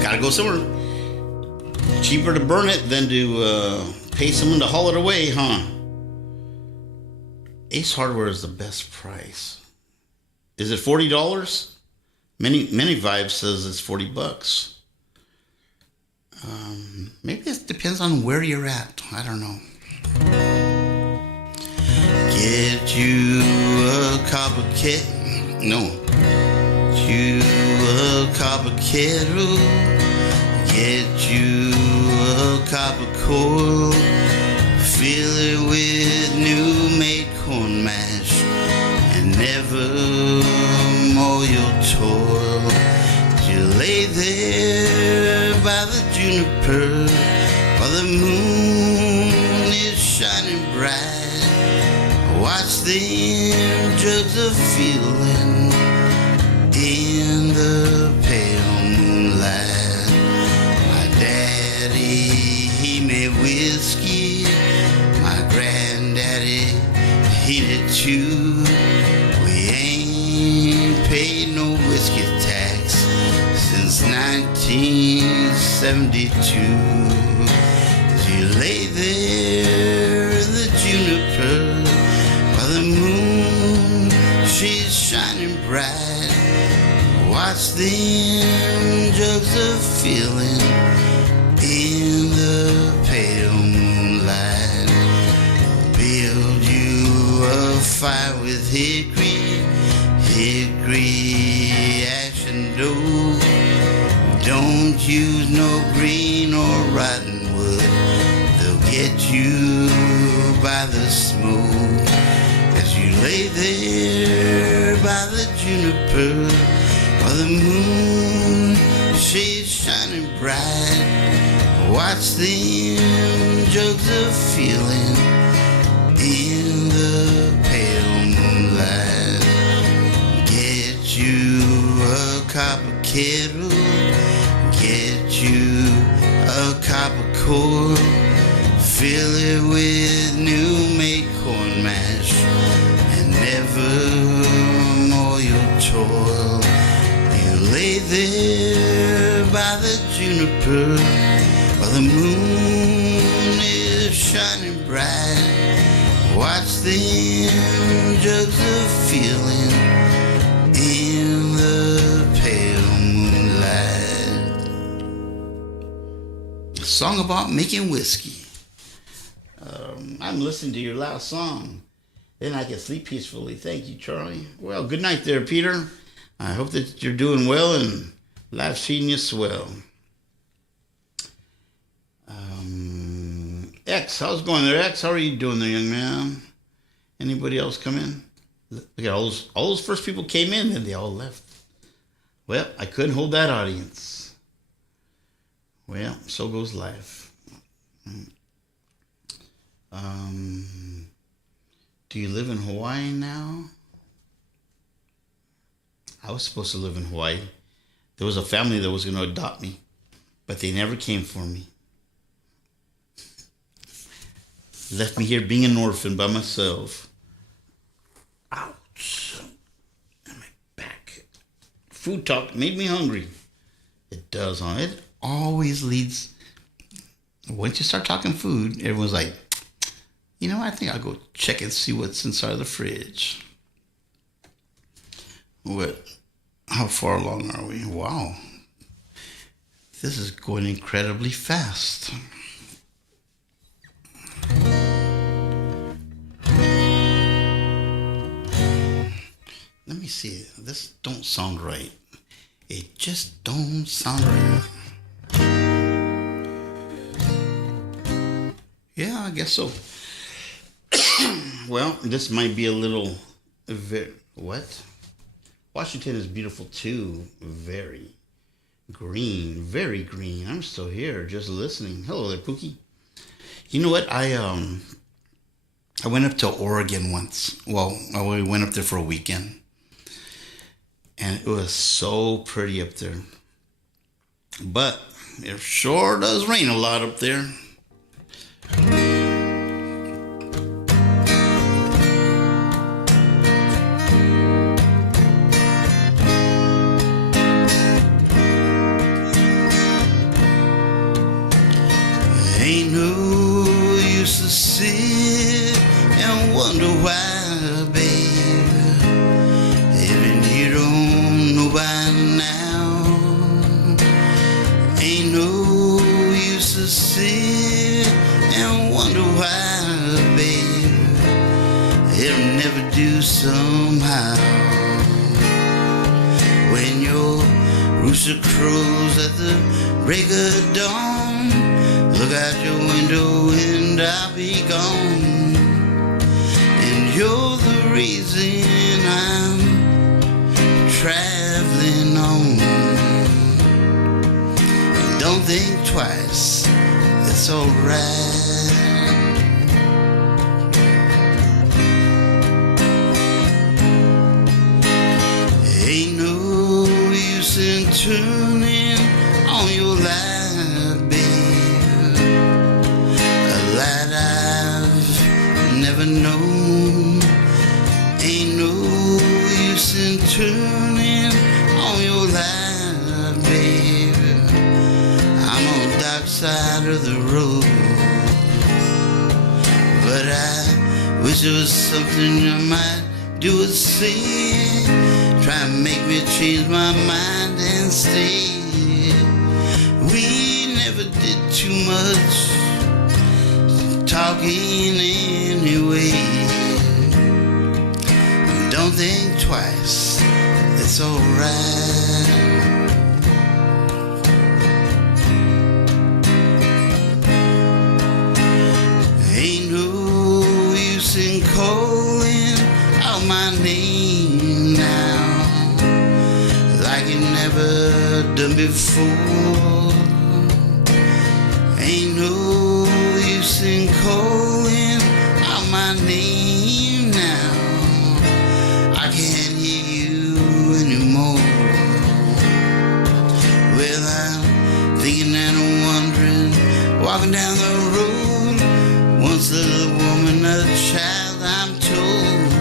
Gotta go somewhere. Cheaper to burn it than to pay someone to haul it away, huh? Ace Hardware is the best price. Is it $40? Many Vibes says it's $40. Maybe it depends on where you're at. I don't know. Get you a copper kettle. No. You a copper kettle. Get you a copper coil. Fill it with new made corn mash. And never more you'll toil. You lay there by the juniper while the moon is shining bright. Watch them jugs of feeling in the pale moonlight. My daddy, he made whiskey. My granddaddy, he did too. We ain't paid no whiskey tax since 1972. You lay there in the juniper while the moon, she's shining bright. Watch them jugs of feeling in the pale moonlight. Build you a fire with hickory, ash and dough. Don't use no green or rotten wood. They'll get you by the smoke. As you lay there by the juniper while the moon, she's shining bright. Watch them jugs of feeling in the pale moonlight. Get you a copper kettle. Get you a copper coil. Fill it with new made corn mash. And never more you'll toil. You lay there by the juniper while the moon is shining bright. Watch them jugs of feeling in the pale moonlight. A song about making whiskey. I'm listening to your last song. Then I can sleep peacefully. Thank you, Charlie. Well, good night there, Peter. I hope that you're doing well and life's treating you swell. X, how's it going there, X? How are you doing there, young man? Anybody else come in? Look at all those first people came in and they all left. Well, I couldn't hold that audience. Well, so goes life. Do you live in Hawaii now? I was supposed to live in Hawaii. There was a family that was going to adopt me, but they never came for me. Left me here being an orphan by myself. Ouch. And my back. Food talk made me hungry. It does, huh? It always leads. Once you start talking food, everyone's like, you know, I think I'll go check and see what's inside the fridge. What? How far along are we? Wow. This is going incredibly fast. Let me see. This don't sound right. It just don't sound right. Yeah, I guess so. Well, this might be a little... What? Washington is beautiful too. Very green. Very green. I'm still here just listening. Hello there, Pookie. You know what? I went up to Oregon once. Well, I went up there for a weekend. And it was so pretty up there. But it sure does rain a lot up there. now. Ain't no use to sit and wonder why, baby. It'll never do somehow. When your rooster crows at the break of dawn, look out your window and I'll be gone. And you're the reason I'm traveling on. Don't think twice, it's alright. Ain't no use in turning on your light, babe. A light I've never known. Ain't no use in turning on your light, babe. I'm on the dark side of the road, but I wish there was something I might do or say, try and make me change my mind and stay. We never did too much talking anyway. Don't think twice, it's alright. Ain't no use in calling out my name now, like you never done before. Ain't no use in calling out my name now, I can't hear you anymore. Well, I'm thinking and wondering, walking down the road, once a little woman, a child, I'm told,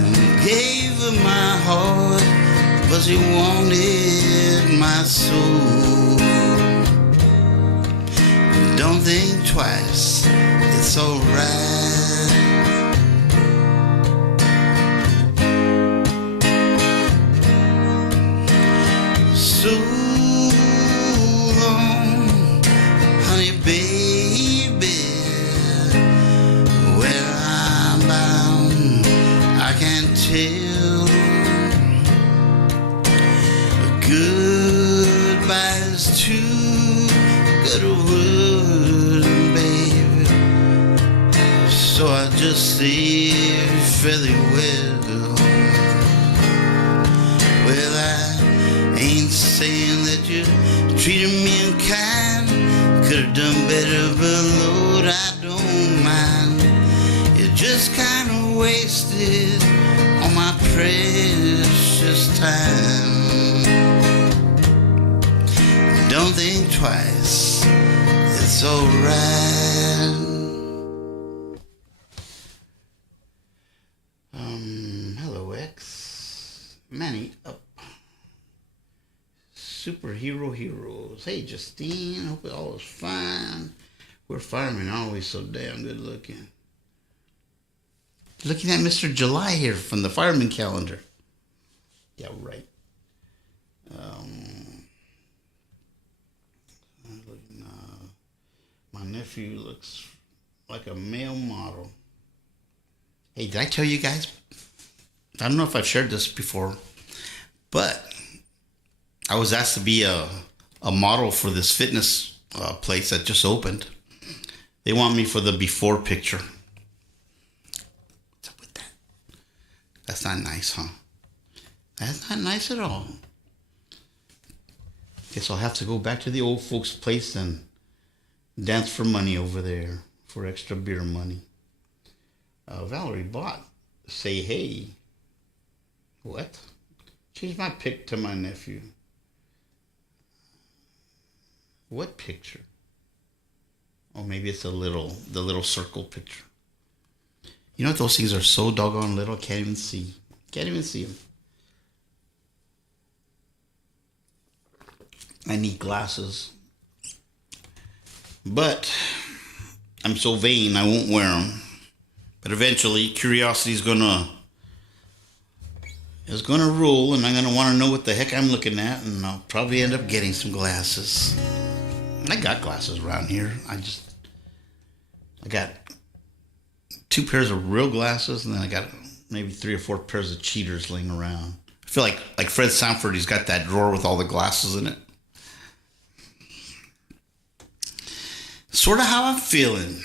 and gave her my heart, but she wanted my soul. Don't think twice, it's alright. So long, honey baby, where I'm bound, I can't tell. Goodbye's too good a word, baby, so I just say fairly well. Well, I ain't saying that you treated me unkind, could've done better, but Lord, I don't mind. You just kinda wasted all my precious time. Don't think twice, it's alright. Hello X, Manny up. Superhero heroes. Hey Justine, hope it all is fine. We're firemen, always so damn good looking. Looking at Mr. July here from the Fireman Calendar. Yeah, right. My nephew looks like a male model. Hey, did I tell you guys? I don't know if I've shared this before, but I was asked to be a model for this fitness place that just opened. They want me for the before picture. What's up with that? That's not nice, huh? That's not nice at all. Guess I'll have to go back to the old folks' place and dance for money over there, for extra beer money. Valerie Bott, say hey. What? Change my pic to my nephew. What picture? Oh, maybe it's the little circle picture. You know what? Those things are so doggone little, can't even see. Can't even see them. I need glasses. But I'm so vain, I won't wear them. But eventually, curiosity is going to is going to rule, and I'm going to want to know what the heck I'm looking at, and I'll probably end up getting some glasses. I got glasses around here. I got 2 pairs of real glasses, and then I got maybe 3 or 4 pairs of cheaters laying around. I feel like Fred Sanford, he's got that drawer with all the glasses in it. Sort of how I'm feeling.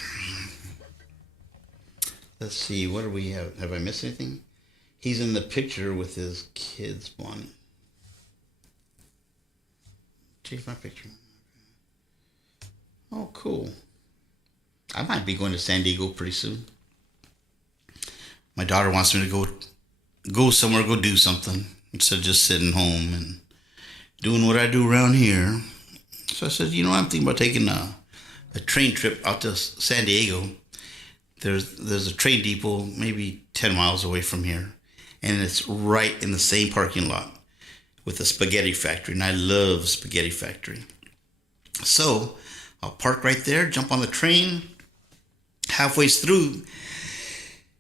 Let's see, what do we have? Have I missed anything? He's in the picture with his kids, Bonnie. Change my picture. Oh, cool. I might be going to San Diego pretty soon. My daughter wants me to go somewhere, go do something, instead of just sitting home and doing what I do around here. So I said, I'm thinking about taking a train trip out to San Diego. There's a train depot maybe 10 miles away from here, and it's right in the same parking lot with a spaghetti factory, and I love spaghetti factory. So I'll park right there, jump on the train. Halfway through,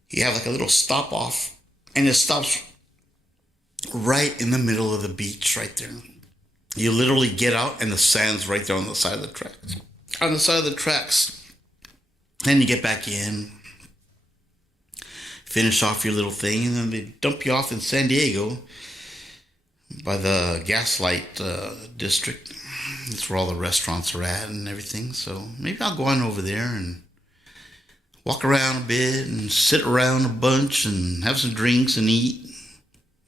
you have like a little stop off, and it stops right in the middle of the beach right there. You literally get out, and the sand's right there on the side of the tracks. On the side of the tracks. Then you get back in, finish off your little thing, and then they dump you off in San Diego by the Gaslight district. That's where all the restaurants are at and everything. So maybe I'll go on over there and walk around a bit and sit around a bunch and have some drinks and eat.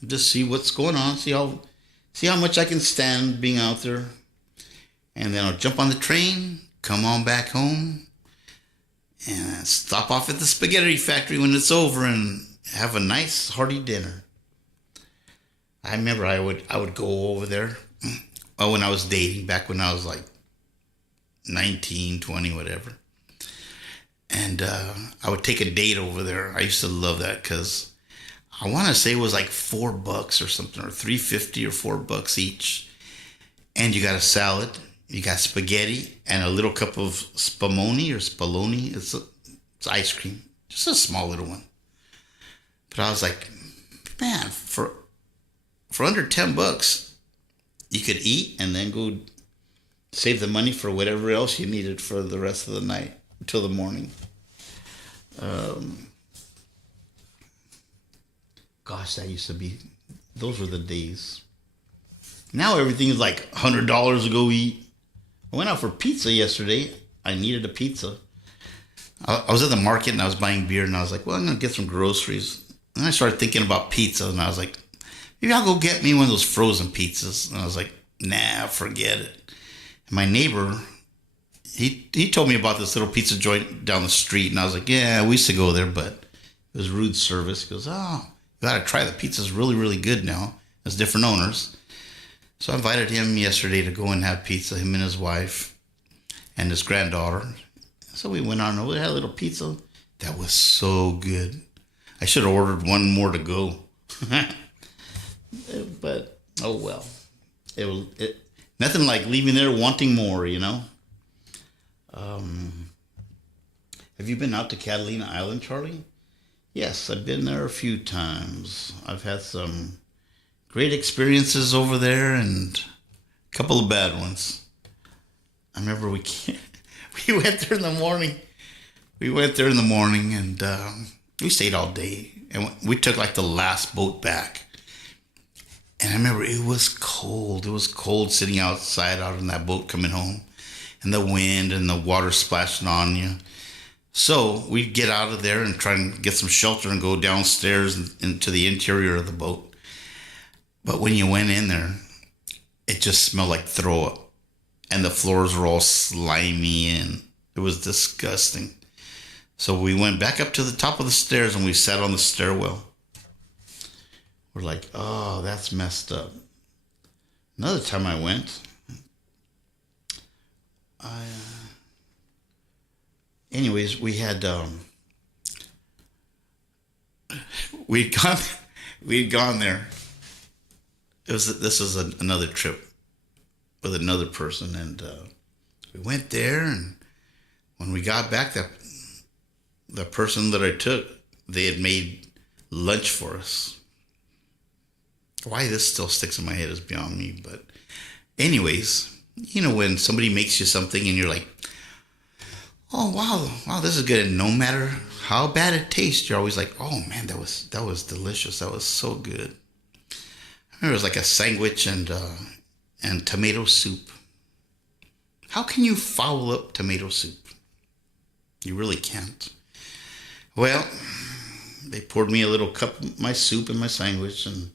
Just see what's going on, see how much I can stand being out there. And then I'll jump on the train, come on back home, and stop off at the spaghetti factory when it's over and have a nice hearty dinner. I remember I would go over there when I was dating, back when I was like 19, 20, whatever. And I would take a date over there. I used to love that because I want to say it was like $4 or something, or $3.50 or $4 each. And you got a salad. You got spaghetti and a little cup of spumoni or spaloni. It's ice cream, just a small little one. But I was like, man, for under $10, you could eat and then go save the money for whatever else you needed for the rest of the night until the morning. Gosh, that used to be. Those were the days. Now everything is like $100 to go eat. I went out for pizza yesterday. I needed a pizza. I was at the market and I was buying beer, and I was like, well, I'm going to get some groceries. And I started thinking about pizza, and I was like, maybe I'll go get me one of those frozen pizzas. And I was like, nah, forget it. And my neighbor, he told me about this little pizza joint down the street, and I was like, yeah, we used to go there, but it was rude service. He goes, oh, you got to try the pizza's really, really good now. There's different owners. So I invited him yesterday to go and have pizza, him and his wife and his granddaughter. So we went on over, had a little pizza. That was so good. I should have ordered one more to go. But, oh well. Nothing like leaving there wanting more, Have you been out to Catalina Island, Charlie? Yes, I've been there a few times. I've had some great experiences over there and a couple of bad ones. I remember we went there in the morning. And we stayed all day. And we took like the last boat back. And I remember it was cold. It was cold sitting outside out in that boat coming home. And the wind and the water splashing on you. So we'd get out of there and try and get some shelter and go downstairs into the interior of the boat. But when you went in there, it just smelled like throw up. And the floors were all slimy and it was disgusting. So we went back up to the top of the stairs and we sat on the stairwell. We're like, oh, that's messed up. Another time I went, anyways, we had, we'd gone there. This was another trip with another person, and we went there, and when we got back, the person that I took, they had made lunch for us. Why this still sticks in my head is beyond me. But anyways, you know, when somebody makes you something and you're like, oh, wow, this is good. And no matter how bad it tastes, you're always like, oh, man, that was delicious. That was so good. I remember it was like a sandwich and tomato soup. How can you foul up tomato soup? You really can't. Well, they poured me a little cup of my soup and my sandwich, and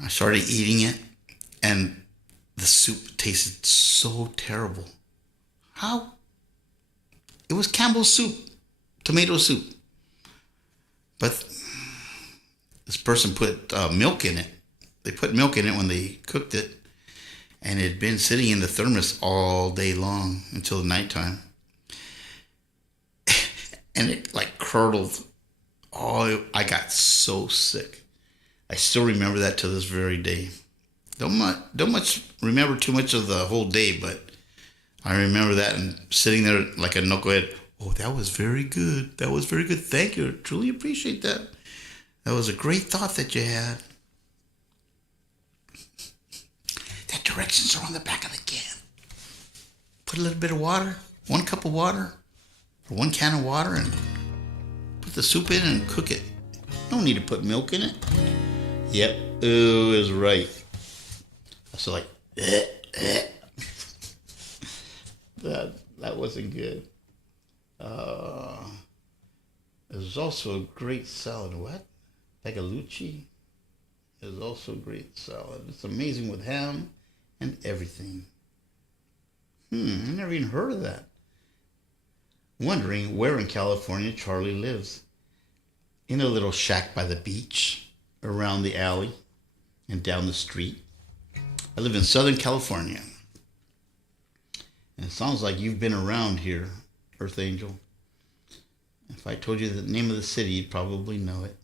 I started eating it, and the soup tasted so terrible. How? It was Campbell's soup, tomato soup. But this person put milk in it. They put milk in it when they cooked it, and it had been sitting in the thermos all day long until nighttime. And it like curdled. Oh, I got so sick. I still remember that to this very day. Don't remember too much of the whole day, but I remember that and sitting there like a knucklehead. Oh, that was very good. That was very good. Thank you. Truly appreciate that. That was a great thought that you had. The directions are on the back of the can. Put a little bit of water, 1 cup of water, or 1 can of water, and put the soup in and cook it. No need to put milk in it. Yep, ooh is right. So like, that wasn't good. There's also a great salad. What? Pagalucci is also a great salad. It's amazing with ham and everything. I never even heard of that. Wondering where in California Charlie lives. In a little shack by the beach, around the alley, and down the street. I live in Southern California. And it sounds like you've been around here, Earth Angel. If I told you the name of the city, you'd probably know it.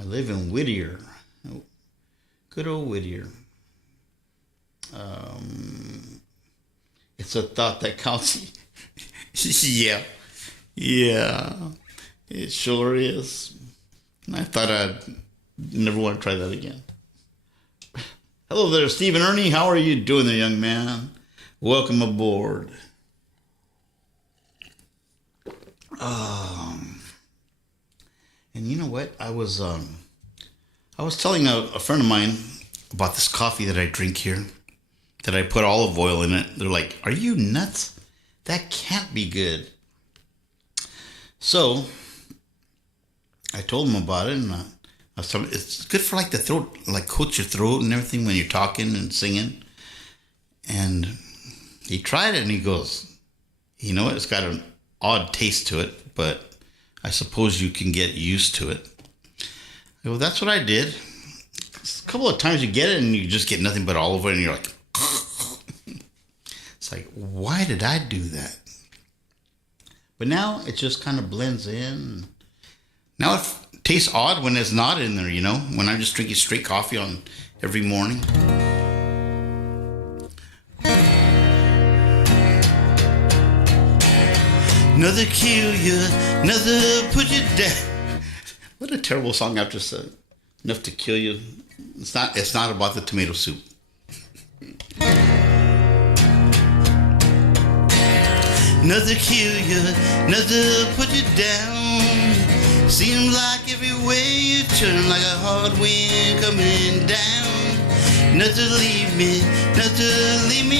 I live in Whittier. Oh, good old Whittier. It's a thought that counts. Yeah. It sure is. And I thought I'd never want to try that again. Hello there, Steve and Ernie. How are you doing there, young man? Welcome aboard. And you know what? I was telling a friend of mine about this coffee that I drink here, that I put olive oil in it. They're like, "Are you nuts? That can't be good." So I told him about it, and I was telling him, it's good for like the throat, like coats your throat and everything when you're talking and singing. And he tried it and he goes, "You know what? It's got an odd taste to it, but I suppose you can get used to it." I go, "That's what I did." A couple of times you get it and you just get nothing but olive oil and you're like, it's like, why did I do that? But now it just kind of blends in. Now it tastes odd when it's not in there, you know, when I'm just drinking straight coffee on every morning. Another kill you, another put you down. What a terrible song after said. Enough to kill you. It's not about the tomato soup. Another kill you, another put you down. Seems like everywhere you turn, like a hard wind coming down. Nothing leave me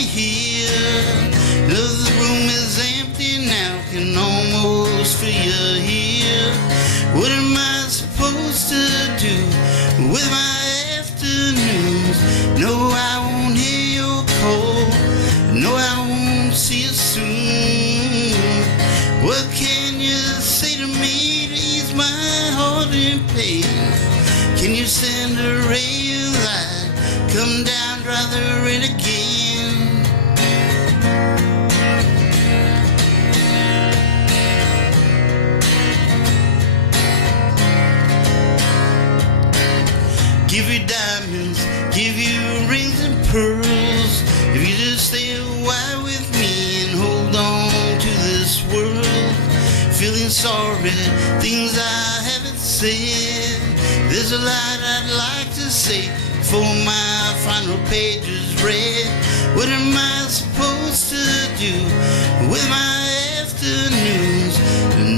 here. The room is empty now, can almost feel you here. What am I supposed to do with my afternoons? No, I won't hear your call. No, I won't see you soon. What can you say to me to ease my heart in pain? Can you send a ray of light? Come down, dry the rain again. Give you diamonds, give you rings and pearls. If you just stay a while with me and hold on to this world. Feeling sorry, things I haven't said. There's a lot I'd like to say. say before my final page is read? What am I supposed to do with my afternoons?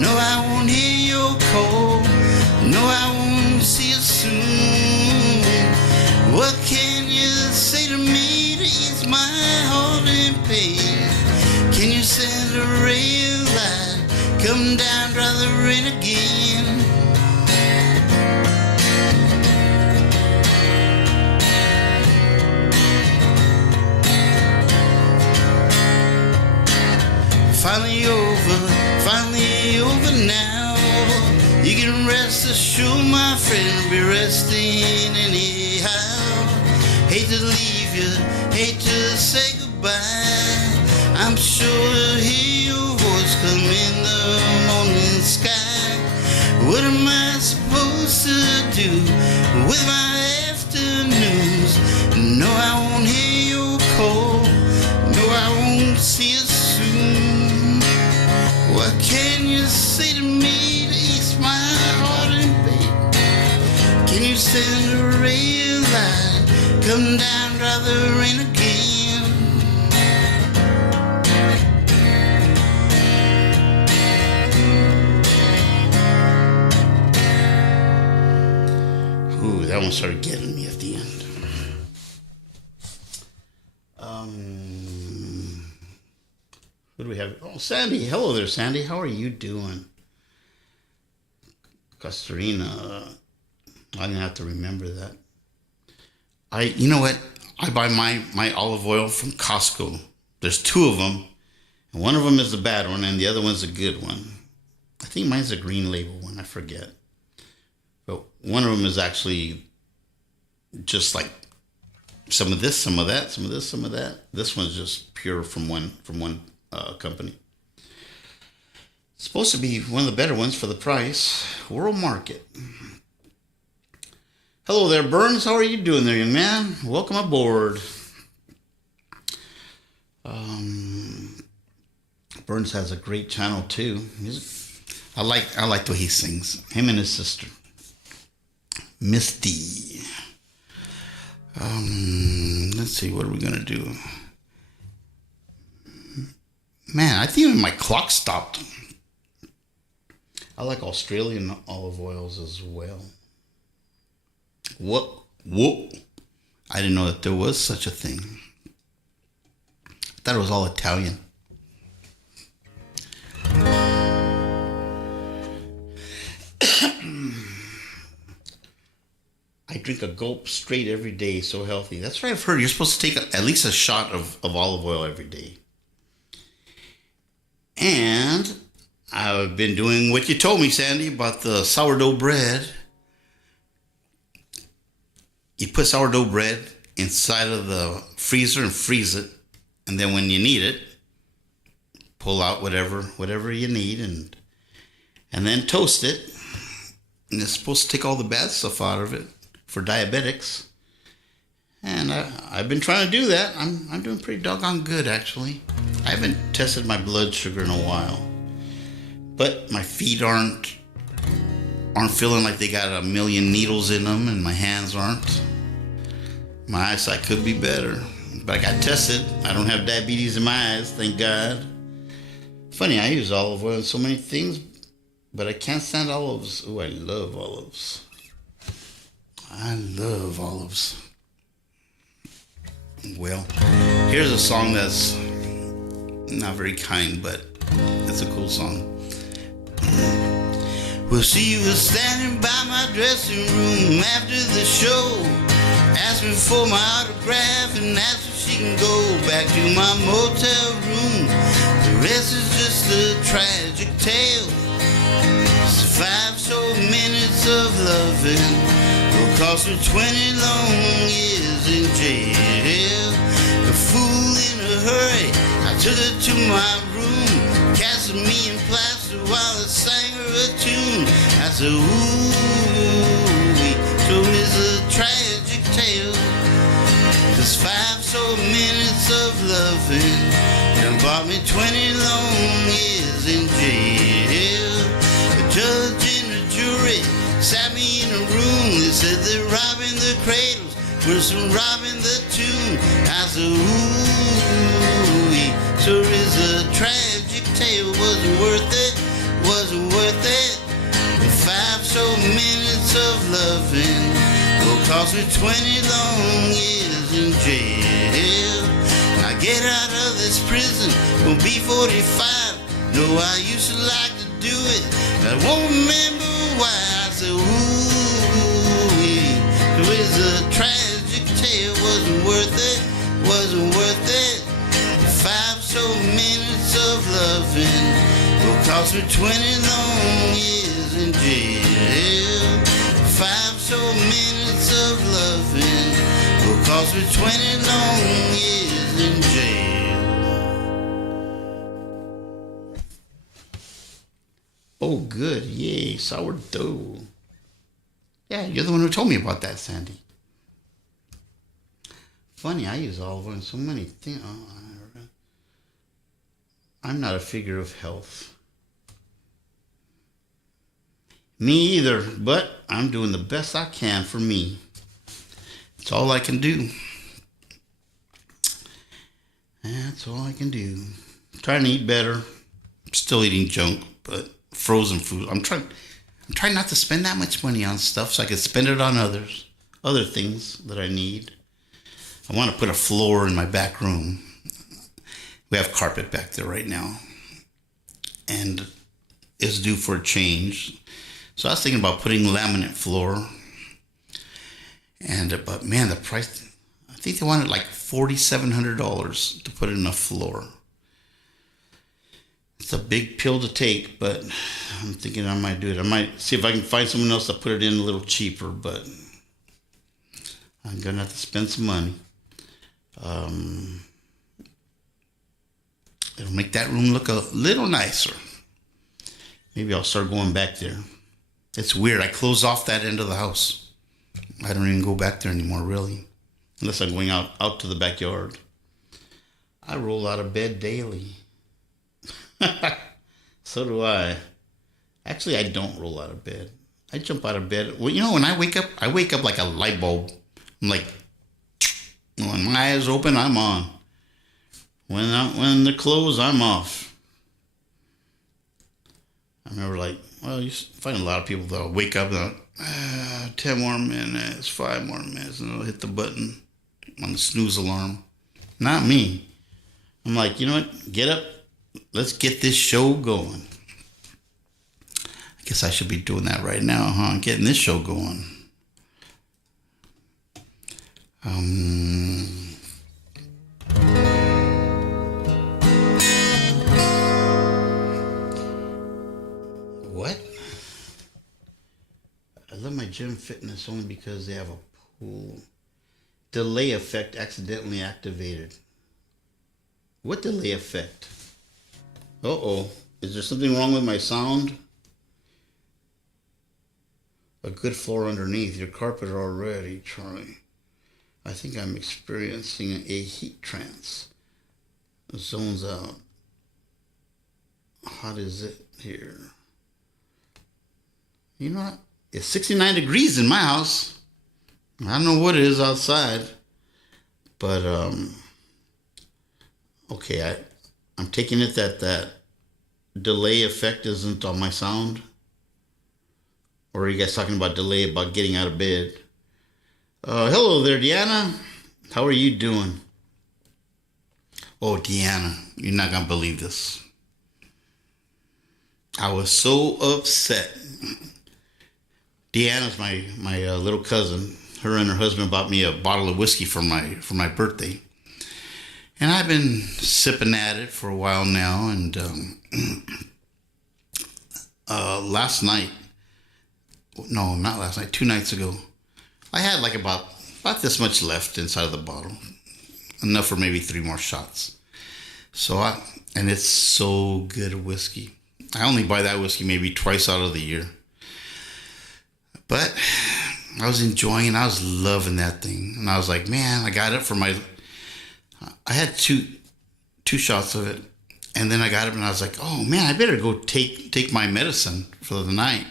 No, I won't hear your call. No, I won't see you soon. What can you say to me to ease my heart in pain? Can you send a ray of light? Come down, dry the rain again. Finally over now. You can rest assured, my friend, be resting anyhow. Hate to leave you, hate to say goodbye. I'm sure to hear your voice come in the morning sky. What am I supposed to do with my afternoons? No, I won't hear your call. No, I won't see you soon. What can you say to me to ease my heart in pain? Can you send a ray of light? Come down, dry the rain again. Ooh, that one started getting me at the end. Who do we have? Oh, Sandy. Hello there, Sandy. How are you doing? Castorina. I'm going to have to remember that. You know what? I buy my olive oil from Costco. There's two of them. And one of them is the bad one and the other one's a good one. I think mine's a green label one. I forget. But one of them is actually just like some of this, some of that, some of this, some of that. This one's just pure from one company. It's supposed to be one of the better ones for the price. World Market. Hello there, Burns. How are you doing there, young man? Welcome aboard. Burns has a great channel too. I like the way he sings. Him and his sister, Misty. Let's see, what are we gonna do? Man, I think even my clock stopped. I like Australian olive oils as well. What? I didn't know that there was such a thing. I thought it was all Italian. I drink a gulp straight every day, so healthy. That's what I've heard. You're supposed to take at least a shot of olive oil every day. And I've been doing what you told me, Sandy, about the sourdough bread. You put sourdough bread inside of the freezer and freeze it. And then when you need it, pull out whatever you need and then toast it. And it's supposed to take all the bad stuff out of it for diabetics. And I've been trying to do that. I'm doing pretty doggone good, actually. I haven't tested my blood sugar in a while. But my feet aren't feeling like they got a million needles in them, and my hands aren't. My eyesight could be better. But I got tested. I don't have diabetes in my eyes, thank God. Funny, I use olive oil in so many things, but I can't stand olives. Ooh, I love olives. I love olives. Well, here's a song that's not very kind, but it's a cool song. Well, she was standing by my dressing room after the show, asked me for my autograph and asked if she can go back to my motel room. The rest is just a tragic tale. It's 5 short minutes of loving will cost me 20 long years in jail. A fool in a hurry, I took her to my room, casted me in plaster while I sang her a tune. I said, ooh, so it's a tragic tale. 'Cause 5 short minutes of loving done bought me 20 long years in jail. The judge and the jury sat me in a room. They said they robbing the cradles, worse than robbing the tomb. I said, ooh, sure is a tragic tale. Wasn't worth it, wasn't worth it. 5 short minutes of loving will cost me 20 long years in jail. When I get out of this prison, gonna be 45. No, I used to like to do it, I won't remember why. I said, ooh, it was a tragic tale. Wasn't worth it, wasn't worth it. 5 short minutes of loving will cost me 20 long years in jail. 5 short minutes of loving will cost me 20 long years in jail. Oh, good. Yay, sourdough. Yeah, you're the one who told me about that, Sandy. Funny, I use olive oil in so many things. Oh, I'm not a figure of health. Me either, but I'm doing the best I can for me. It's all I can do. That's all I can do. I'm trying to eat better. I'm still eating junk, but frozen food. I'm trying not to spend that much money on stuff so I can spend it on other things that I need. I want to put a floor in my back room. We have carpet back there right now, and it's due for a change. So I was thinking about putting laminate floor, but man, the price, I think they wanted like $4,700 to put in a floor. It's a big pill to take, but I'm thinking I might do it. I might see if I can find someone else to put it in a little cheaper, but I'm going to have to spend some money. It'll make that room look a little nicer. Maybe I'll start going back there. It's weird. I close off that end of the house. I don't even go back there anymore, really. Unless I'm going out to the backyard. I roll out of bed daily. So do I. Actually, I don't roll out of bed. I jump out of bed. Well, when I wake up like a light bulb. I'm like, when my eyes open, I'm on. When they're closed, I'm off. I remember you find a lot of people that'll wake up and 10 more minutes, 5 more minutes, and they'll hit the button on the snooze alarm. Not me. I'm like, you know what? Get up. Let's get this show going. I guess I should be doing that right now, huh? Getting this show going. What? I love my gym fitness only because they have a pool. Delay effect accidentally activated. What delay effect? Uh-oh. Is there something wrong with my sound? A good floor underneath. Your carpet already, Charlie. I think I'm experiencing a heat trance. The zone's out. How hot is it here? You know what? It's 69 degrees in my house. I don't know what it is outside. But, okay, I'm taking it that delay effect isn't on my sound. Or are you guys talking about delay about getting out of bed? Hello there, Deanna. How are you doing? Oh, Deanna, you're not going to believe this. I was so upset. Deanna's my little cousin. Her and her husband bought me a bottle of whiskey for my birthday. And I've been sipping at it for a while now. And last night, no, not last night, 2 nights ago, I had like about this much left inside of the bottle. Enough for maybe 3 more shots. And it's so good whiskey. I only buy that whiskey maybe twice out of the year. But I was enjoying it. I was loving that thing. And I was like, man, I got it I had two shots of it. And then I got up and I was like, oh man, I better go take my medicine for the night.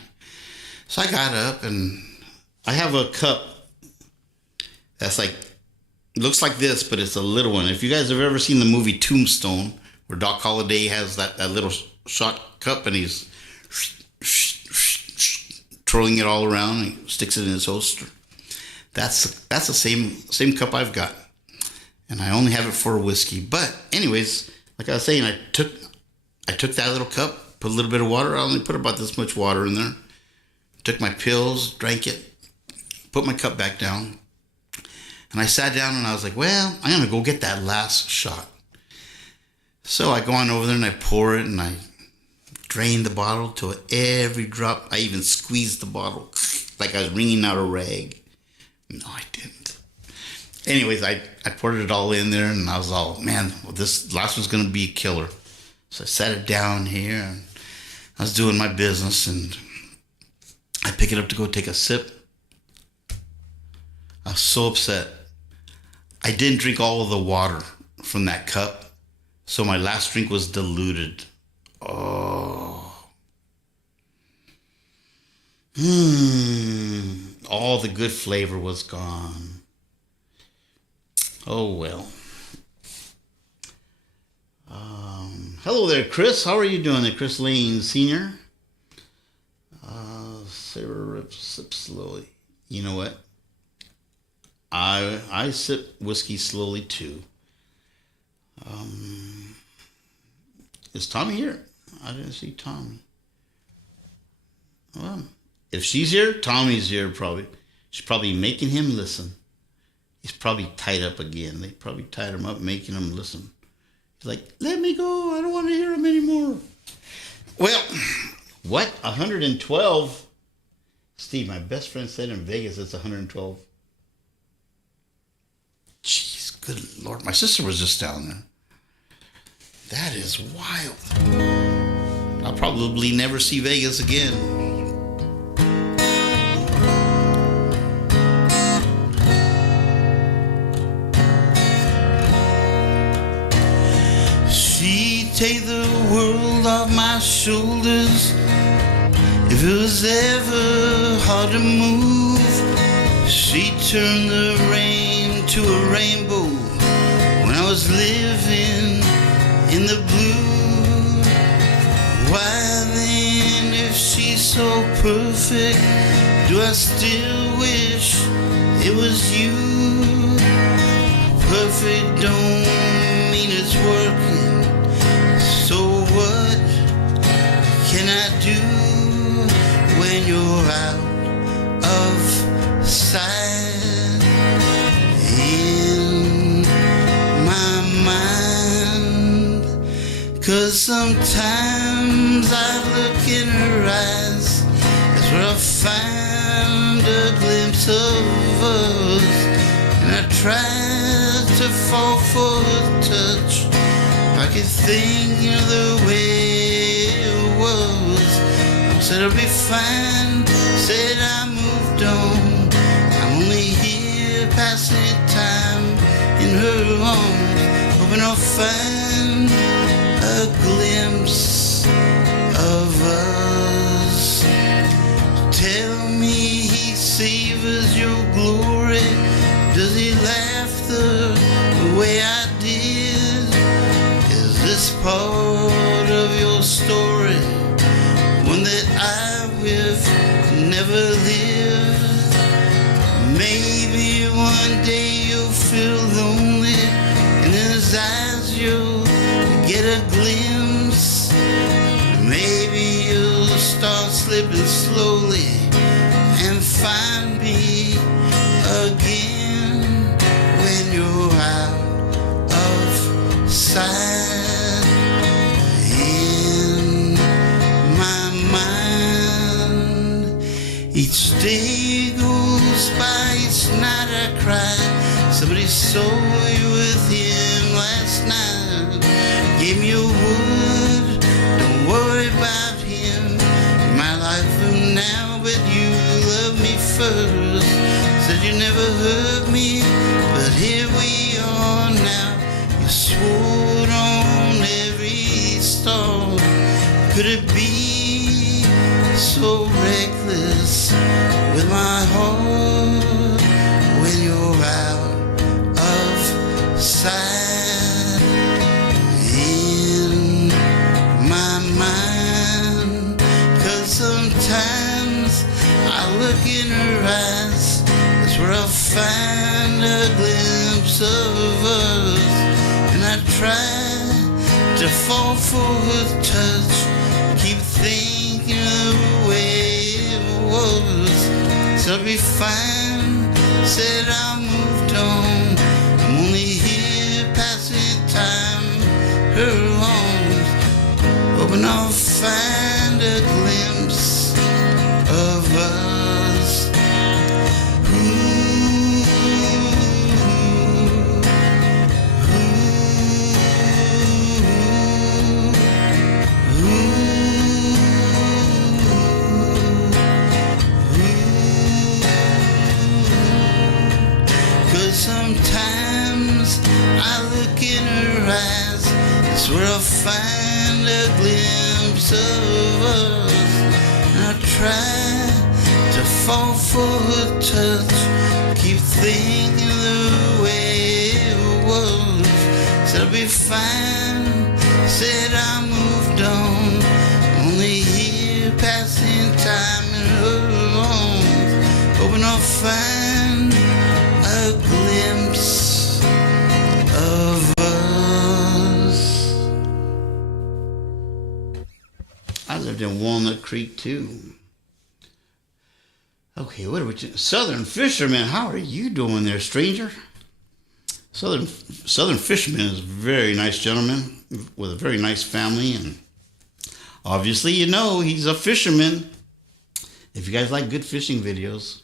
So I got up and I have a cup That's like, it looks like this, but it's a little one. If you guys have ever seen the movie Tombstone, where Doc Holliday has that little shot cup and he's twirling it all around and he sticks it in his holster. That's the same cup I've got. And I only have it for whiskey. But anyways, like I was saying, I took that little cup, put a little bit of water. I only put about this much water in there. Took my pills, drank it, put my cup back down. And I sat down and I was like, well, I'm going to go get that last shot. So I go on over there and I pour it and I drain the bottle till every drop. I even squeezed the bottle like I was wringing out a rag. No, I didn't. Anyways, I poured it all in there and I was all, man, well, this last one's going to be a killer. So I sat it down here and I was doing my business and I pick it up to go take a sip. I was so upset. I didn't drink all of the water from that cup, so my last drink was diluted. Oh. All the good flavor was gone. Oh, well. Hello there, Chris. How are you doing there, Chris Lane Sr.? Sarah sips slowly. You know what? I sip whiskey slowly too. Is Tommy here? I didn't see Tommy. Well, if she's here, Tommy's here probably. She's probably making him listen. He's probably tied up again. They probably tied him up, making him listen. He's like, let me go. I don't want to hear him anymore. Well, what? 112? Steve, my best friend said in Vegas it's 112. Jeez, good Lord. My sister was just down there. That is wild. I'll probably never see Vegas again. She'd take the world off my shoulders if it was ever hard to move. She'd turn the rain to a rainbow when I was living in the blue. Why then, if she's so perfect, do I still wish it was you? Perfect don't mean it's working, so what can I do when you're out of sight? In my mind, 'cause sometimes I look in her eyes, that's where I find a glimpse of us, and I try to fall for a touch. I could think of the way it was. Said I'll be fine, said I moved on. I'm only here passing time in her arms, hoping I'll find a glimpse of us. Tell me he savors your glory. Does he laugh the way I did? Is this part of your story one that I will never live? Maybe one day you'll feel lonely, and in his eyes you'll get a glimpse. Maybe you'll start slipping slowly and find me again when you're out of sight. In my mind, each day goes by, each night I cry. Somebody saw you with him last night. Gave me a word, don't worry about him. My life from now, but you love me first. Said you never hurt me, but here we are now. You swore on every star. Could it be so reckless with my heart when you're out try to fall for her touch. Keep thinking of the way it was. So I'll be fine, said I moved on. I'm only here passing time, her arms, hoping I'll find a glimpse of us. Sometimes I look in her eyes, that's where I find a glimpse of us. And I try to fall for her touch, keep thinking the way it was. Said I'll be fine, said I moved on, only here passing time in her arms, hoping I'll find a glimpse of us. I lived in Walnut Creek too. Okay, what are we doing? Southern Fisherman, how are you doing there, stranger? Southern Fisherman is a very nice gentleman with a very nice family, and obviously you know he's a fisherman. If you guys like good fishing videos,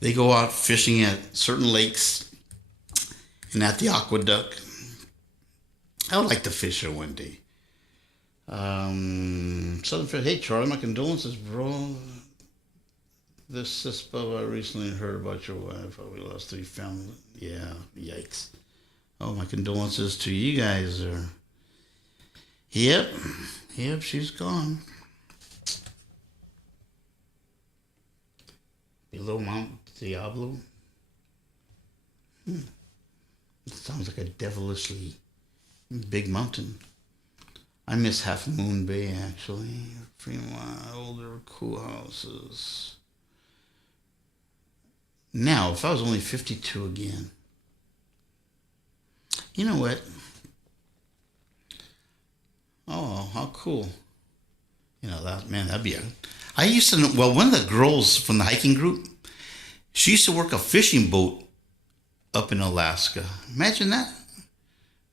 they go out fishing at certain lakes and at the aqueduct. I would like to fish there one day. Southern Fish. Hey, Charlie, my condolences, bro. This is Bubba. I recently heard about your wife. Oh, we lost 3 family. Yeah, yikes. Oh, my condolences to you guys. Yep, she's gone. Below Mount Diablo. It sounds like a devilishly big mountain. I miss Half Moon Bay, actually. Fremont, older cool houses. Now, if I was only 52 again, you know what? Oh, how cool. You know, that'd be I used to know, well, one of the girls from the hiking group, she used to work a fishing boat up in Alaska. Imagine that.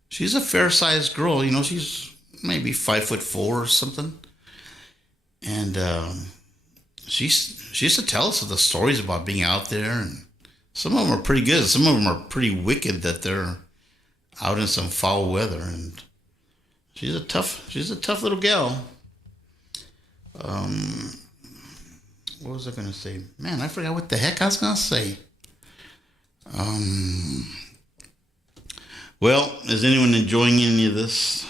She's a fair-sized girl, you know, she's maybe 5'4" or something. And she used to tell us the stories about being out there, and some of them are pretty good. Some of them are pretty wicked that they're out in some foul weather. And she's a tough little gal. What was I going to say? Man, I forgot what the heck I was going to say. Well, is anyone enjoying any of this?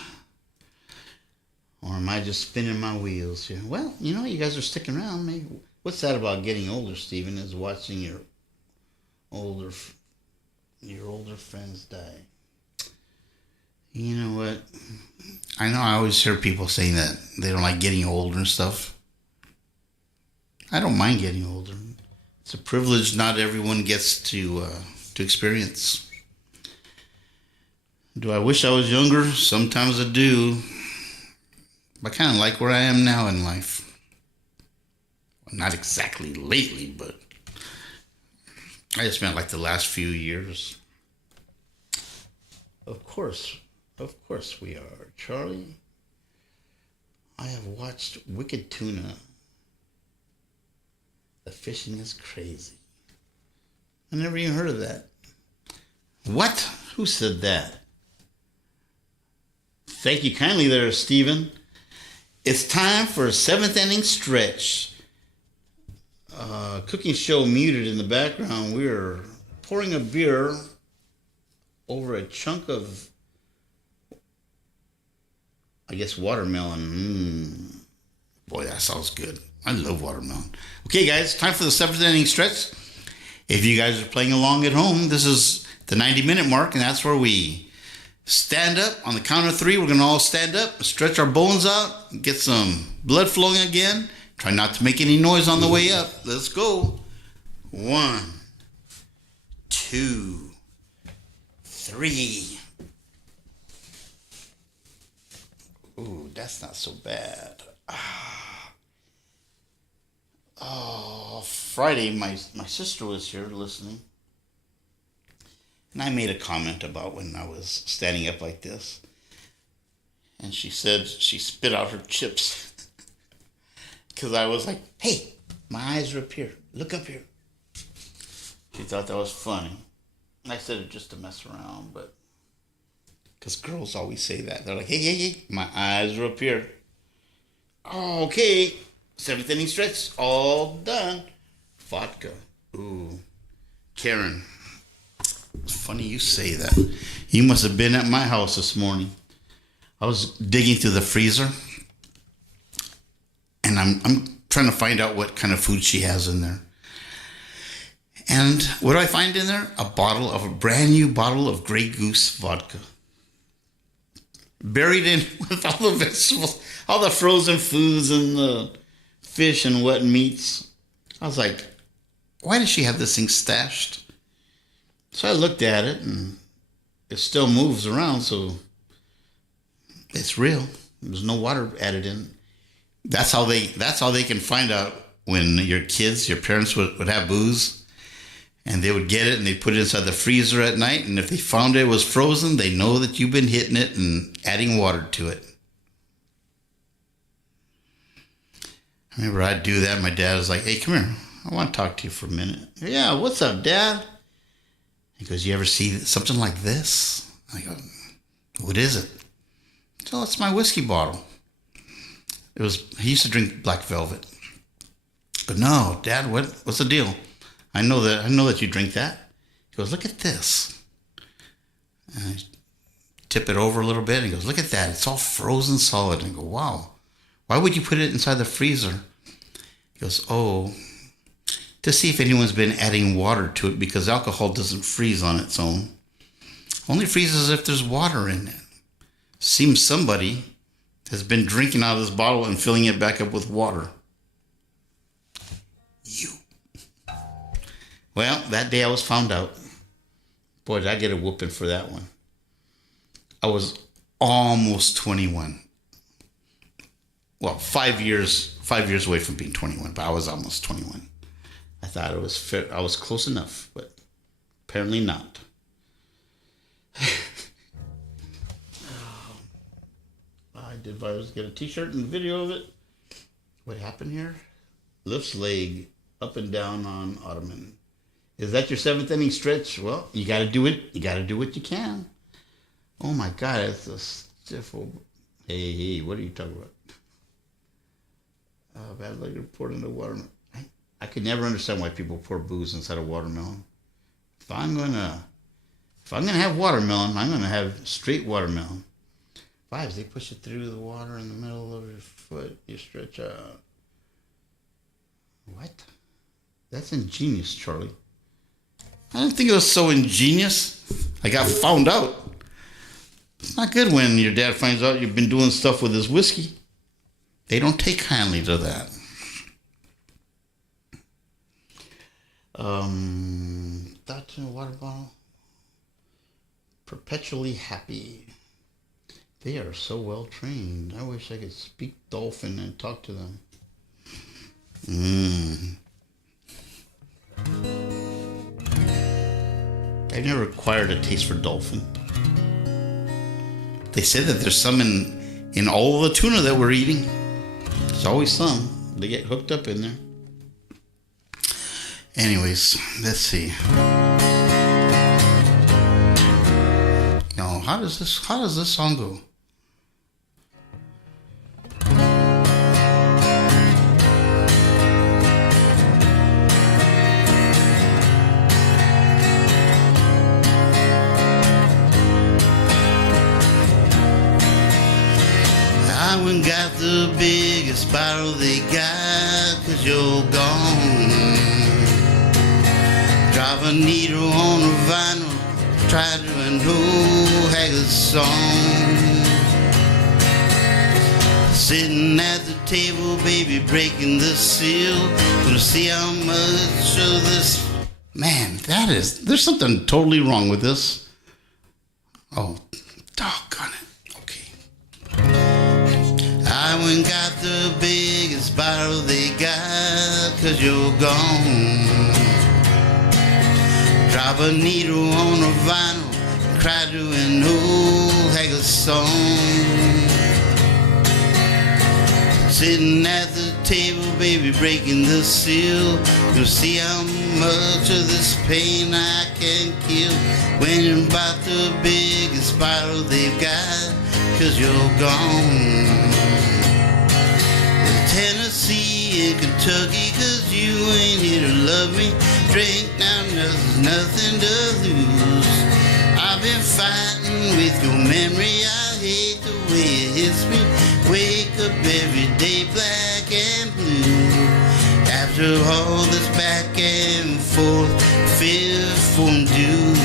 Or am I just spinning my wheels here? Well, you know, you guys are sticking around. Maybe. What's that about getting older, Stephen, is watching your older friends die. You know what? I know I always hear people saying that they don't like getting older and stuff. I don't mind getting older. It's a privilege not everyone gets to experience. Do I wish I was younger? Sometimes I do. I kind of like where I am now in life. Well, not exactly lately, but I just meant like the last few years. Of course we are. Charlie, I have watched Wicked Tuna. The fishing is crazy. I never even heard of that. What? Who said that? Thank you kindly there, Stephen. It's time for a 7th inning stretch. Cooking show muted in the background. We're pouring a beer over a chunk of, I guess, watermelon. Boy, that sounds good. I love watermelon. Okay, guys, time for the 7th inning stretch. If you guys are playing along at home, this is the 90-minute mark, and that's where we stand up. On the count of 3, we're going to all stand up, stretch our bones out, get some blood flowing again. Try not to make any noise on the way up. Let's go. 1, 2, 3, that's not so bad. Oh, Friday, my sister was here listening. And I made a comment about when I was standing up like this. And she said she spit out her chips. Because I was like, hey, my eyes are up here. Look up here. She thought that was funny. And I said it just to mess around, but... Because girls always say that. They're like, hey, my eyes are up here. Oh, okay. 7th inning stretch, all done. Vodka. Ooh. Karen. It's funny you say that. You must have been at my house this morning. I was digging through the freezer. And I'm trying to find out what kind of food she has in there. And what do I find in there? A brand new bottle of Grey Goose vodka. Buried in with all the vegetables, all the frozen foods and the fish and wet meats. I was like, why does she have this thing stashed? So I looked at it and it still moves around, so it's real. There's no water added in. That's how they can find out when your parents would have booze. And they would get it and they'd put it inside the freezer at night. And if they found it was frozen, they know that you've been hitting it and adding water to it. I remember I'd do that. My dad was like, hey, come here. I want to talk to you for a minute. Yeah, what's up, Dad? He goes, you ever see something like this? I go, what is it? So it's my whiskey bottle. He used to drink Black Velvet. But no, Dad, what's the deal? I know that you drink that. He goes, look at this. And I tip it over a little bit and he goes, look at that. It's all frozen solid. And I go, wow. Why would you put it inside the freezer? He goes, oh, to see if anyone's been adding water to it because alcohol doesn't freeze on its own. Only freezes if there's water in it. Seems somebody has been drinking out of this bottle and filling it back up with water. You. Well, that day I was found out. Boy, did I get a whooping for that one. I was almost 21. Well, 5 years away from being 21, but I was almost 21. I thought it was fair. I was close enough, but apparently not. I did get a t-shirt and video of it. What happened here? Lifts leg up and down on ottoman. Is that your 7th inning stretch? Well, you got to do it. You got to do what you can. Oh my God, it's a stiff old... Hey, what are you talking about? Bad leg report in the watermelon. I could never understand why people pour booze inside a watermelon. If I'm gonna have watermelon, I'm gonna have straight watermelon. Fives, they push it through the water in the middle of your foot. You stretch out. What? That's ingenious, Charlie. I didn't think it was so ingenious. I got found out. It's not good when your dad finds out you've been doing stuff with his whiskey. They don't take kindly to that. Thoughts in a water bottle. Perpetually happy. They are so well trained. I wish I could speak dolphin and talk to them. I've never acquired a taste for dolphin. They said that there's some in all of the tuna that we're eating. There's always some. They get hooked up in there. Anyways, let's see. Now, how does this song go? I went and got the biggest bottle they got, 'cause you're gone. Drop a needle on a vinyl, try to an old haggard song. Sitting at the table, baby, breaking the seal. Gonna see how much of this... Man, there's something totally wrong with this. Oh, doggone it. Okay. ain't got the biggest bottle they got, 'cause you're gone. Drop a needle on a vinyl, cry to an old haggard song. Sitting at the table, baby, breaking the seal. You'll see how much of this pain I can kill when you're about the biggest bottle they've got, 'cause you're gone. Tennessee and Kentucky, 'cause you ain't here to love me. Drink now, there's nothing to lose. I've been fighting with your memory, I hate the way it hits me. Wake up every day black and blue. After all this back and forth, fifth fondue,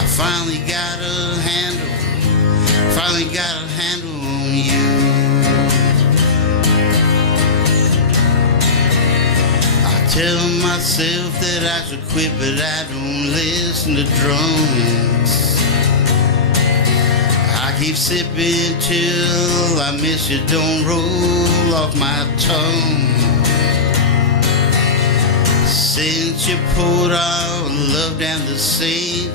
I finally got a handle on you. Tell myself that I should quit, but I don't listen to drums. I keep sipping till I miss you, don't roll off my tongue. Since you poured our love down the sink,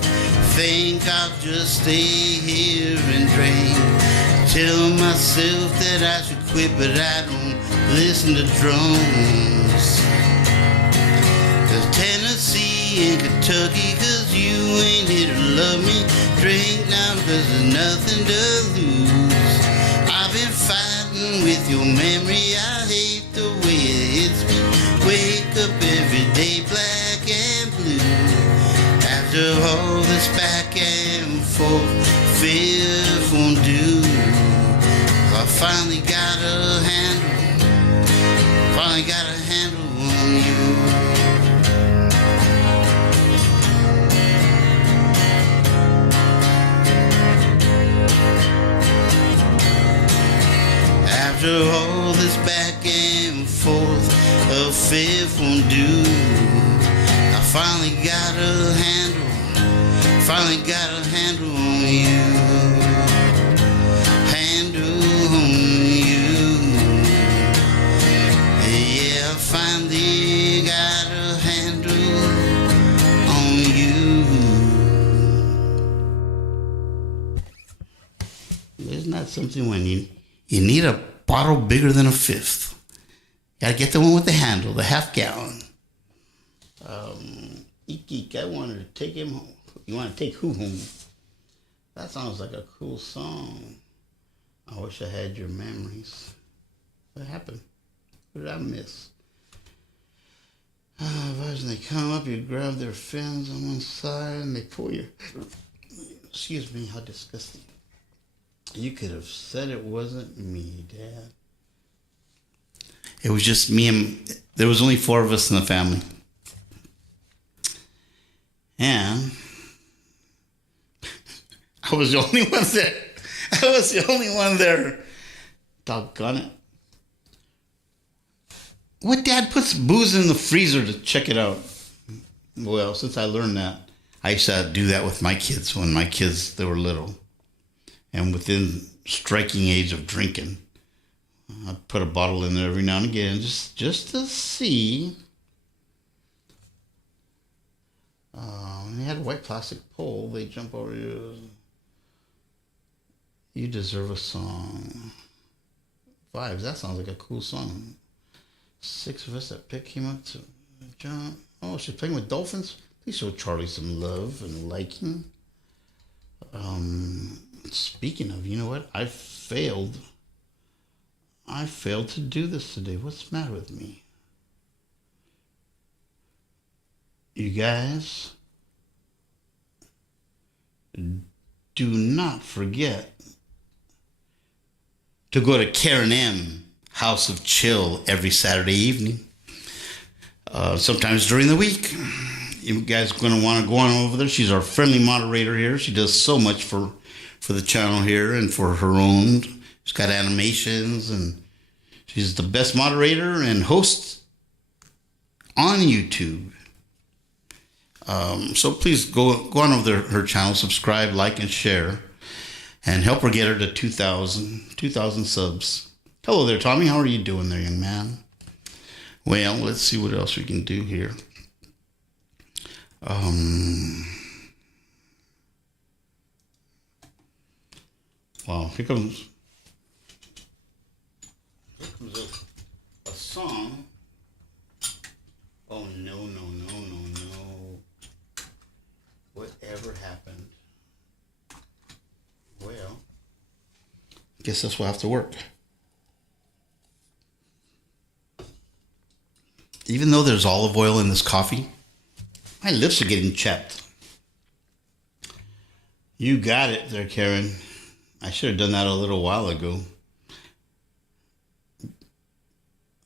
think I'll just stay here and drink. Tell myself that I should quit, but I don't listen to drums. Tennessee and Kentucky, 'cause you ain't here to love me. Drink now, 'cause there's nothing to lose. I've been fighting with your memory, I hate the way it hits me. Wake up every day black and blue. After all this back and forth, fifth fondue, I finally got a handle on you. After all this back and forth, a fifth fondue, I finally got a handle on you. Handle on you. Yeah, I finally got a handle on you. Isn't that something when you need a bottle bigger than a fifth? Gotta get the one with the handle, the half gallon. Eek, I wanted to take him home. You want to take who home? That sounds like a cool song. I wish I had your memories. What happened? What did I miss? They come up, you grab their fins on one side, and they pull your... Excuse me, how disgusting. You could have said it wasn't me, Dad. It was just me and... There was only 4 of us in the family. And... I was the only one there. Doggone it. What dad puts booze in the freezer to check it out? Well, since I learned that, I used to do that with my kids when my kids, they were little. And within striking age of drinking, I'd put a bottle in there every now and again just to see. When they had a white plastic pole, they jump over you. You deserve a song. Vibes, that sounds like a cool song. 6 of us that pick him up to jump. Oh, she's playing with dolphins? Please show Charlie some love and liking. Speaking of, you know what? I failed to do this today. What's the matter with me? You guys, do not forget to go to Karen M. House of Chill every Saturday evening. Sometimes during the week. You guys are going to want to go on over there. She's our friendly moderator here. She does so much for the channel here and for her own. She's got animations, and she's the best moderator and host on YouTube. So please go on over there, her channel, subscribe, like, and share, and help her get her to 2,000 subs. Hello there, Tommy. How are you doing there, young man? Well, let's see what else we can do here. Wow, here comes a song. Oh, no. Whatever happened? Well, guess this will have to work. Even though there's olive oil in this coffee, my lips are getting chapped. You got it there, Karen. I should have done that a little while ago.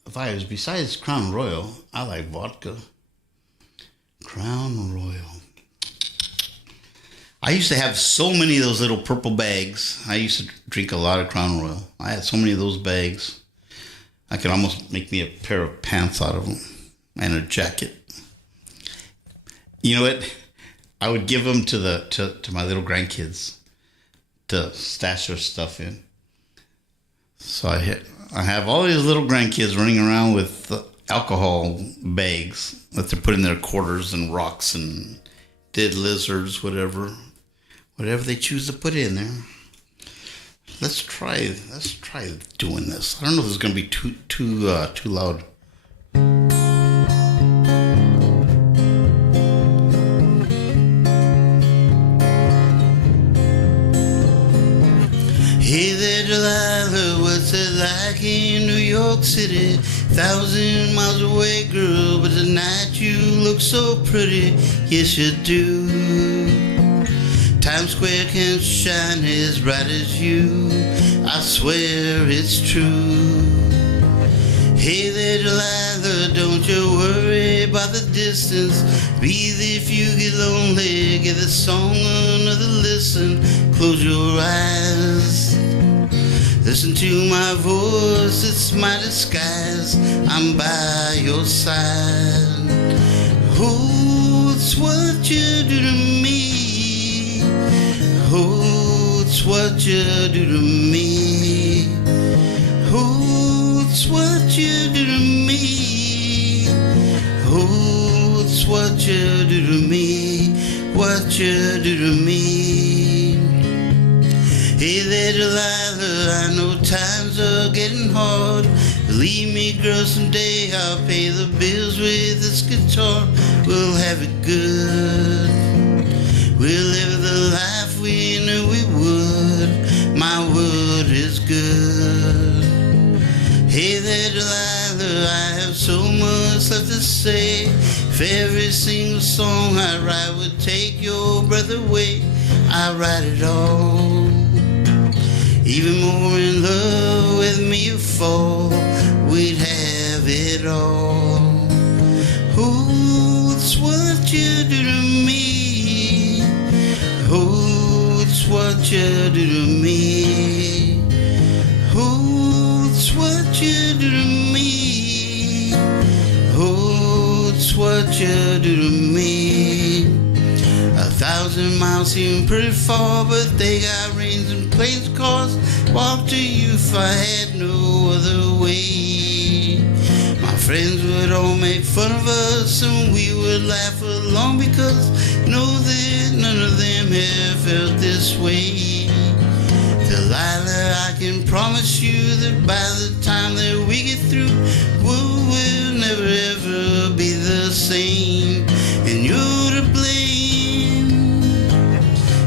Besides Crown Royal, I like vodka. Crown Royal. I used to have so many of those little purple bags. I used to drink a lot of Crown Royal. I had so many of those bags. I could almost make me a pair of pants out of them and a jacket. You know what? I would give them to my little grandkids to stash their stuff in. So I have all these little grandkids running around with alcohol bags that they're putting their quarters and rocks and dead lizards, whatever they choose to put in there. Let's try doing this. I don't know if it's going to be too loud. Hey there, Delilah, what's it like in New York City? 1,000 miles away, girl, but tonight you look so pretty. Yes, you do. Times Square can't shine as bright as you. I swear it's true. Hey there, Delilah, don't you worry about the distance. Breathe if you get lonely. Give the song another listen. Close your eyes. Listen to my voice, it's my disguise. I'm by your side. Oh, it's what you do to me. Oh, it's what you do to me. Oh, it's what you do to me. Oh, it's what you do to me. What you do to me. Hey there, Delilah, I know times are getting hard. Believe me, girl, someday I'll pay the bills with this guitar. We'll have it good. We'll live the life we knew we would. My word is good. Hey there, Delilah, I have so much left to say. If every single song I write would take your breath away, I write it all. Even more in love with me you fall. We'd have it all. Oh, it's what you do to me. Oh, it's what you do to me. Oh, it's what you do to me. Oh, it's what you do to me. 1,000 miles seem pretty far, but they got rains and planes, cars. Walk to you if I had no other way. My friends would all make fun of us and we would laugh along, because know that none of them have felt this way. Delilah, I can promise you that by the time that we get through, we'll never ever be the same, and you're to blame.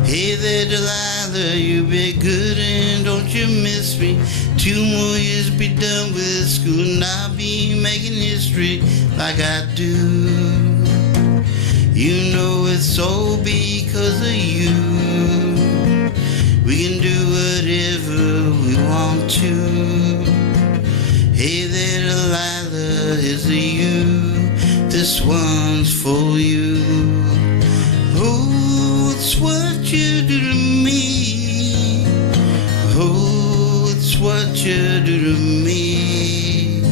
Hey there, Delilah, you be good and don't you miss me. 2 more years be done with school and I'll be making history like I do. You know it's all because of you. We can do whatever we want to. Hey there, Delilah, is it you? This one's for you. Oh, it's what you do to me. Oh, it's what you do to me.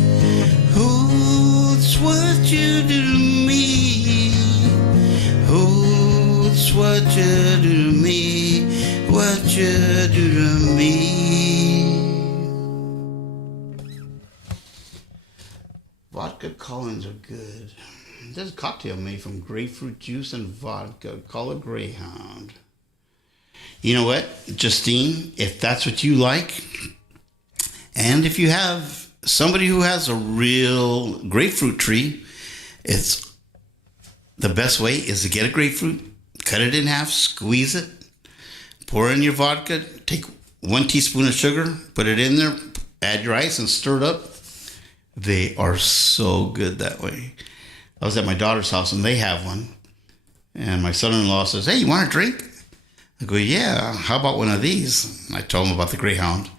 Oh, it's what you do to me. Oh, it's what you do to me. What you do to me. vodka Collins are good. There's a cocktail made from grapefruit juice and vodka called a Greyhound. You know what, Justine? If that's what you like, and if you have somebody who has a real grapefruit tree, it's the best way is to get a grapefruit, cut it in half, squeeze it, pour in your vodka, take 1 teaspoon of sugar, put it in there, add your ice and stir it up. They are so good that way. I was at my daughter's house and they have one. And my son-in-law says, hey, you want a drink? I go, yeah, how about one of these? And I told him about the Greyhound.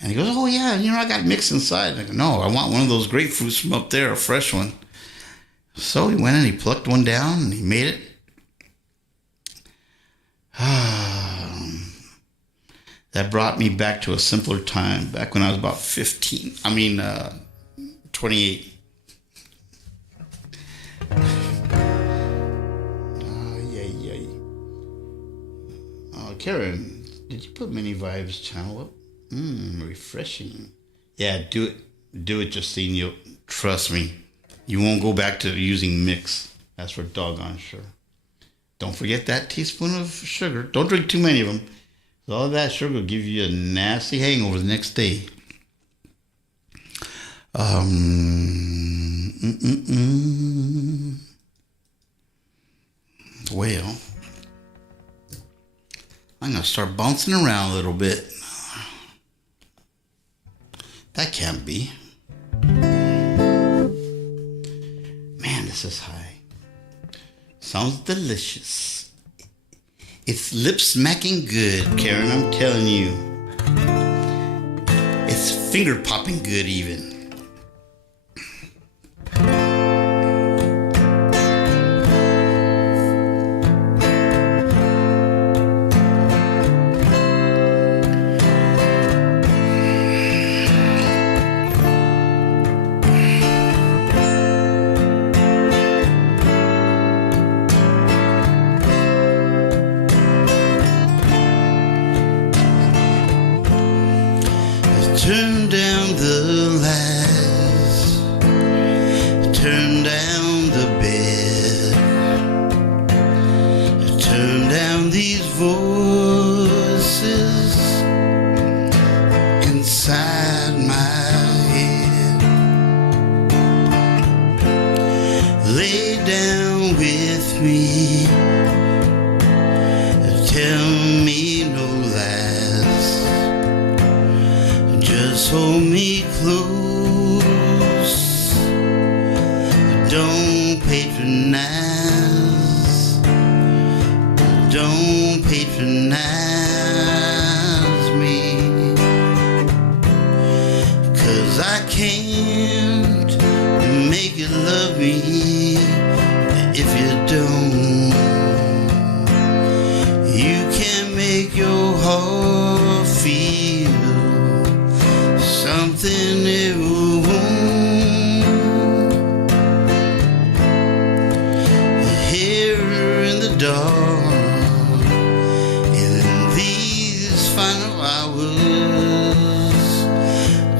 And he goes, oh, yeah, I got mixed inside. And I go, no, I want one of those grapefruits from up there, a fresh one. So he went and he plucked one down and he made it. That brought me back to a simpler time, back when I was about 28. Karen, did you put Mini Vibes channel up? Refreshing. Yeah, do it. Do it, Justine. You'll trust me. You won't go back to using mix. That's for doggone sure. Don't forget that teaspoon of sugar. Don't drink too many of them. All of that sugar will give you a nasty hangover the next day. Well, I'm going to start bouncing around a little bit. That can't be. Man, this is high. Sounds delicious. It's lip smacking good, Karen, I'm telling you. It's finger popping good even. Turn down the lights, turn down the bed, turn down these voices inside my head. Lay down with me, tell me no lies. Just hold me close, don't patronize, don't patronize me, 'cause I can't make you love me if you don't. You can't make your heart feel something it won't. Here in the dark, in these final hours,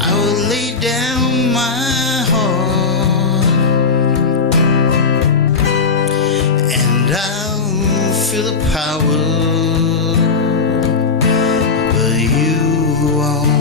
I will lay down my heart, and I'll feel the power, but you won't.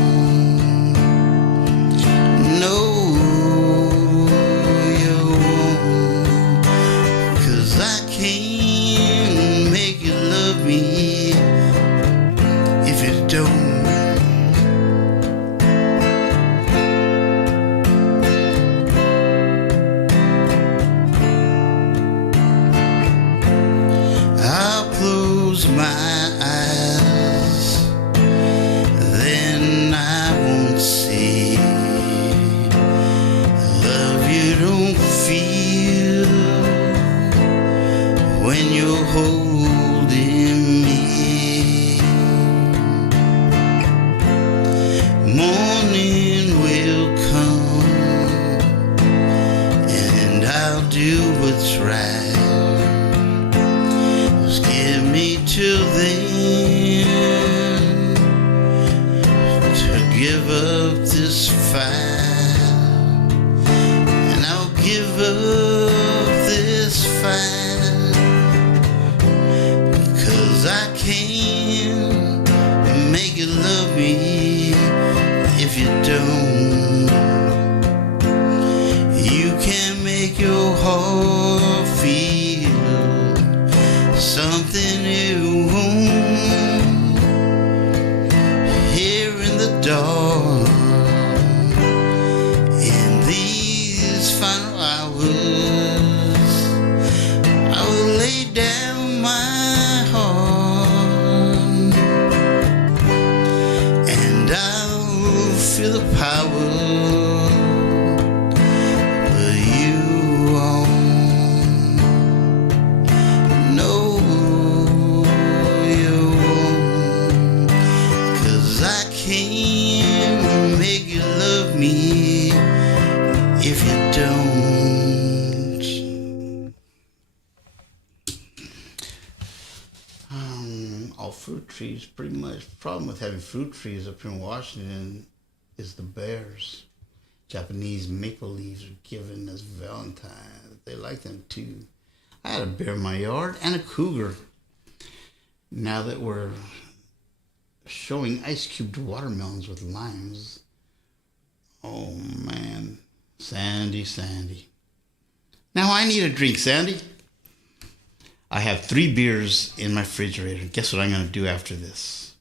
My eyes, then I won't see love you don't feel when you're holding me. Morning will come and I'll do what's right. Give me till then to give up this fight, and I give up this fight, 'cause I can't make you love me if you don't. You can't make your heart feel something it won't. Here in the dark, in these final hours, I will lay down my heart, and I'll feel the power. But you won't. No, you won't. 'Cause I can't make you love me if you don't. All fruit trees, pretty much. Problem with having fruit trees up here in Washington is the bears. Japanese maple leaves are given as Valentine's. They like them too. I had a bear in my yard and a cougar. Now that we're showing ice cubed watermelons with limes. Oh man, Sandy. Now I need a drink, Sandy. I have 3 beers in my refrigerator. Guess what I'm going to do after this?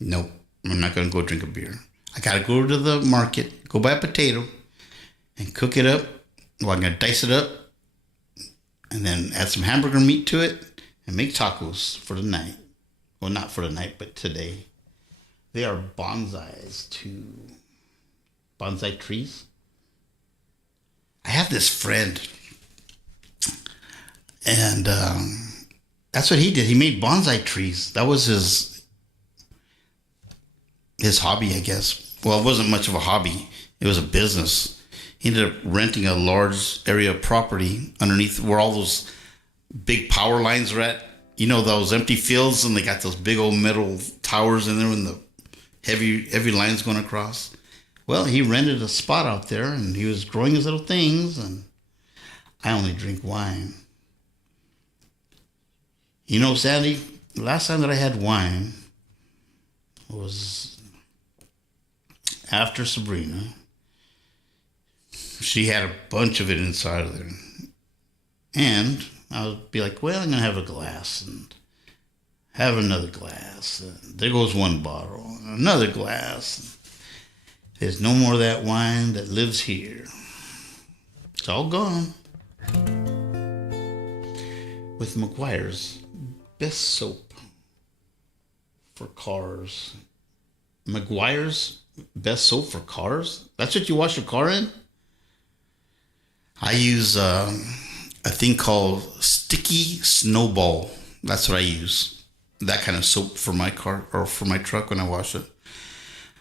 Nope, I'm not going to go drink a beer. I got to go to the market, go buy a potato, and cook it up. Well, I'm going to dice it up, and then add some hamburger meat to it, and make tacos for the night. Well, not for the night, but today. They are bonsais too. Bonsai trees. I have this friend, and that's what he did. He made bonsai trees. That was his hobby, I guess. Well, it wasn't much of a hobby. It was a business. He ended up renting a large area of property underneath where all those big power lines are at. You know, those empty fields, and they got those big old metal towers in there and the heavy lines going across. Well, he rented a spot out there, and he was growing his little things, and I only drink wine. You know, Sandy, the last time that I had wine was after Sabrina. She had a bunch of it inside of there. And I would be like, well, I'm going to have a glass and have another glass. And there goes one bottle, another glass. There's no more of that wine that lives here. It's all gone. With McGuire's best soap for cars. McGuire's best soap for cars? That's what you wash your car in? I use a thing called Sticky Snowball. That's what I use. That kind of soap for my car or for my truck when I wash it.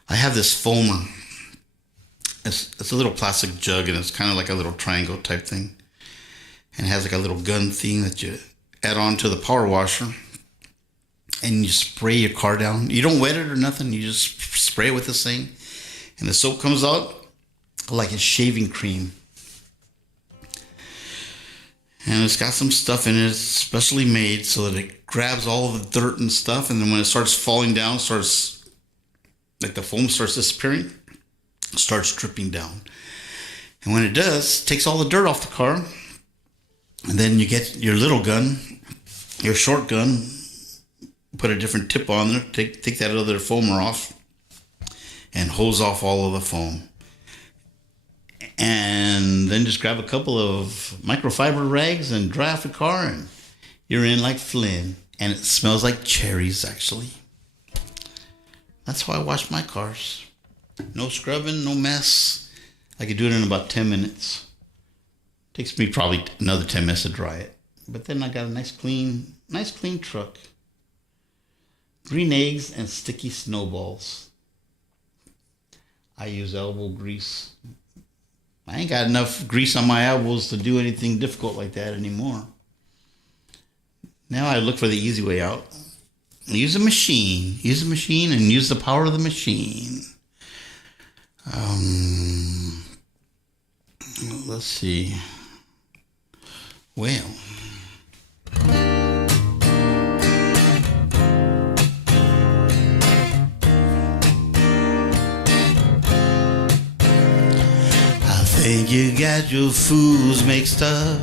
I have this foamer. It's a little plastic jug, and it's kind of like a little triangle type thing. And it has like a little gun thing that you add on to the power washer. And you spray your car down. You don't wet it or nothing. You just spray it with this thing. And the soap comes out like it's shaving cream. And it's got some stuff in it, it's specially made so that it grabs all the dirt and stuff. And then when it starts falling down, like the foam starts disappearing, it starts dripping down. And when it does, it takes all the dirt off the car. And then you get your little gun, your short gun, put a different tip on there, take that other foamer off, and hose off all of the foam. And then just grab a couple of microfiber rags and dry off the car, and you're in like Flynn. And it smells like cherries, actually. That's how I wash my cars. No scrubbing, no mess. I could do it in about 10 minutes. Takes me probably another 10 minutes to dry it. But then I got a nice clean truck. Green eggs and sticky snowballs. I use elbow grease. I ain't got enough grease on my elbows to do anything difficult like that anymore. Now I look for the easy way out. Use a machine. Use a machine and use the power of the machine. Let's see. Well, I think you got your fools mixed up.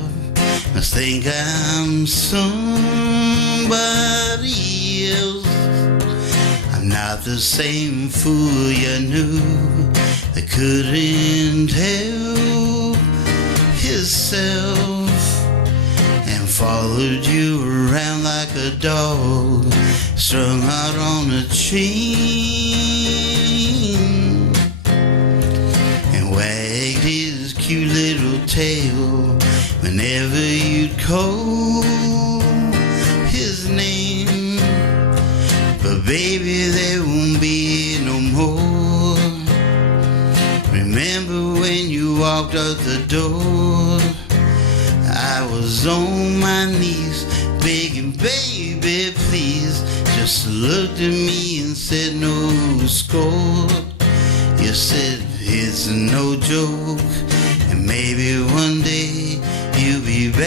I think I'm somebody else. I'm not the same fool you knew that couldn't help himself and followed you around like a dog strung out on a chain and wagged his cute little tail whenever you'd call his name. But baby, there won't be no more. Remember when you walked out the door? I was on my knees begging, baby, please just look at me and said no score. You said it's no joke, and maybe one day you'll be back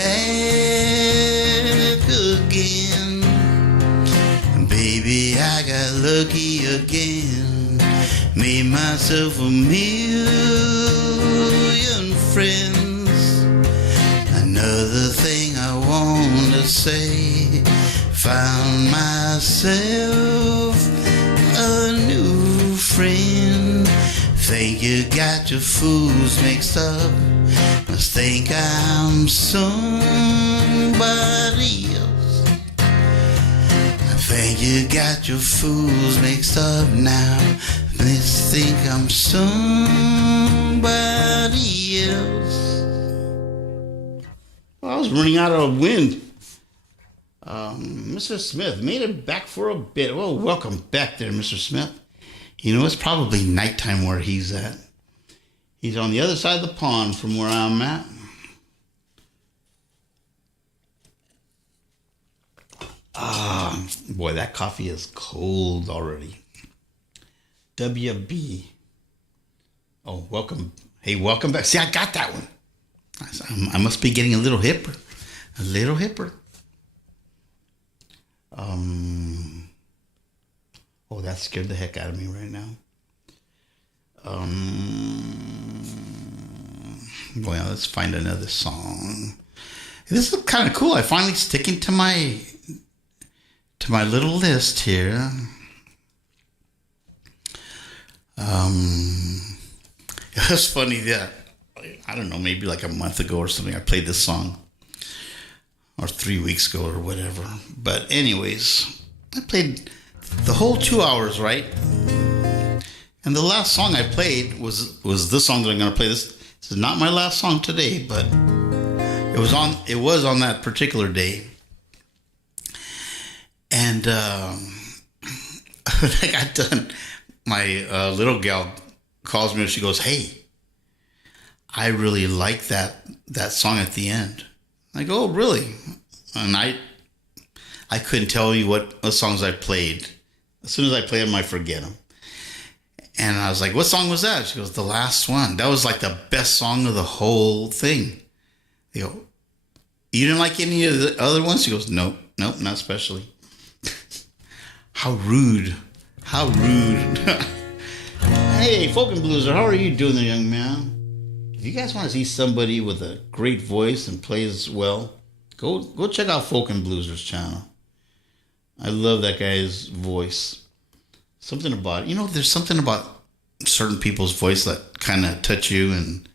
again. And baby, I got lucky again, made myself a million friends. Another thing I want to say, found myself a new friend. Think you got your fools mixed up, must think I'm somebody else. I think you got your fools mixed up now, must think I'm somebody else. Well, I was running out of wind. Mr. Smith made it back for a bit. Well, welcome back there, Mr. Smith. You know, it's probably nighttime where he's at. He's on the other side of the pond from where I'm at. Boy, that coffee is cold already. WB. Oh, welcome. Hey, welcome back. See, I got that one. I must be getting a little hipper. A little hipper. Oh, that scared the heck out of me right now. Well, let's find another song. This is kind of cool. I finally sticking to my little list here. It was funny that I don't know, maybe like a month ago or something, I played this song, or 3 weeks ago or whatever. But anyways, I played the whole 2 hours, right? And the last song I played was this song that I'm going to play. This is not my last song today, but it was on that particular day. And when I got done, my little gal calls me and she goes, "Hey, I really like that song at the end." I go, "Oh, really?" And I couldn't tell you what songs I played. As soon as I play them, I forget them. And I was like, "What song was that?" She goes, "The last one. That was like the best song of the whole thing." They go, "You didn't like any of the other ones?" She goes, Nope, not especially." How rude. How rude. Hey, Folk and Blueser, how are you doing there, young man? If you guys want to see somebody with a great voice and plays well, go check out Folk and Blueser's channel. I love that guy's voice. Something about it. You know, there's something about certain people's voice that kind of touch you, and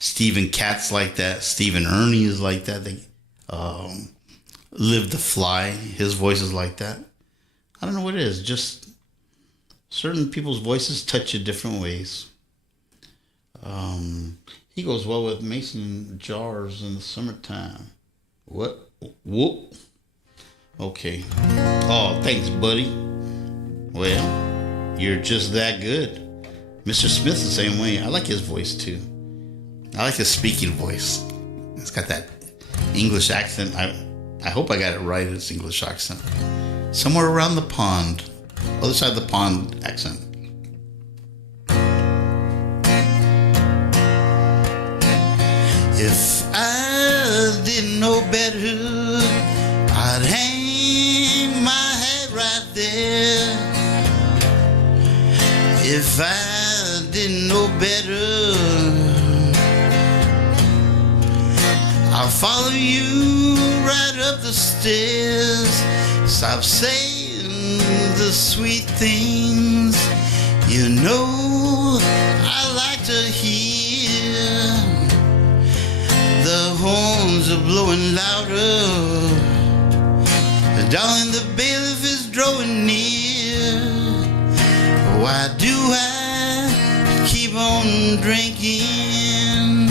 Stephen Katz like that. Stephen Ernie is like that. They Live to Fly, his voice is like that. I don't know what it is. Just certain people's voices touch you different ways. He goes well with mason jars in the summertime. What? Whoop. Okay. Oh, thanks, buddy. Well, you're just that good. Mr. Smith's the same way. I like his voice too. I like his speaking voice. It's got that English accent. I hope I got it right. It's English accent. Somewhere around the pond. Other side of the pond accent. If I didn't know better, I'd hang my hat right there. If I didn't know better, I'll follow you right up the stairs. Stop saying the sweet things you know I like to hear. The horns are blowing louder. Darling, the bailiff is drawing near. Why do I keep on drinking?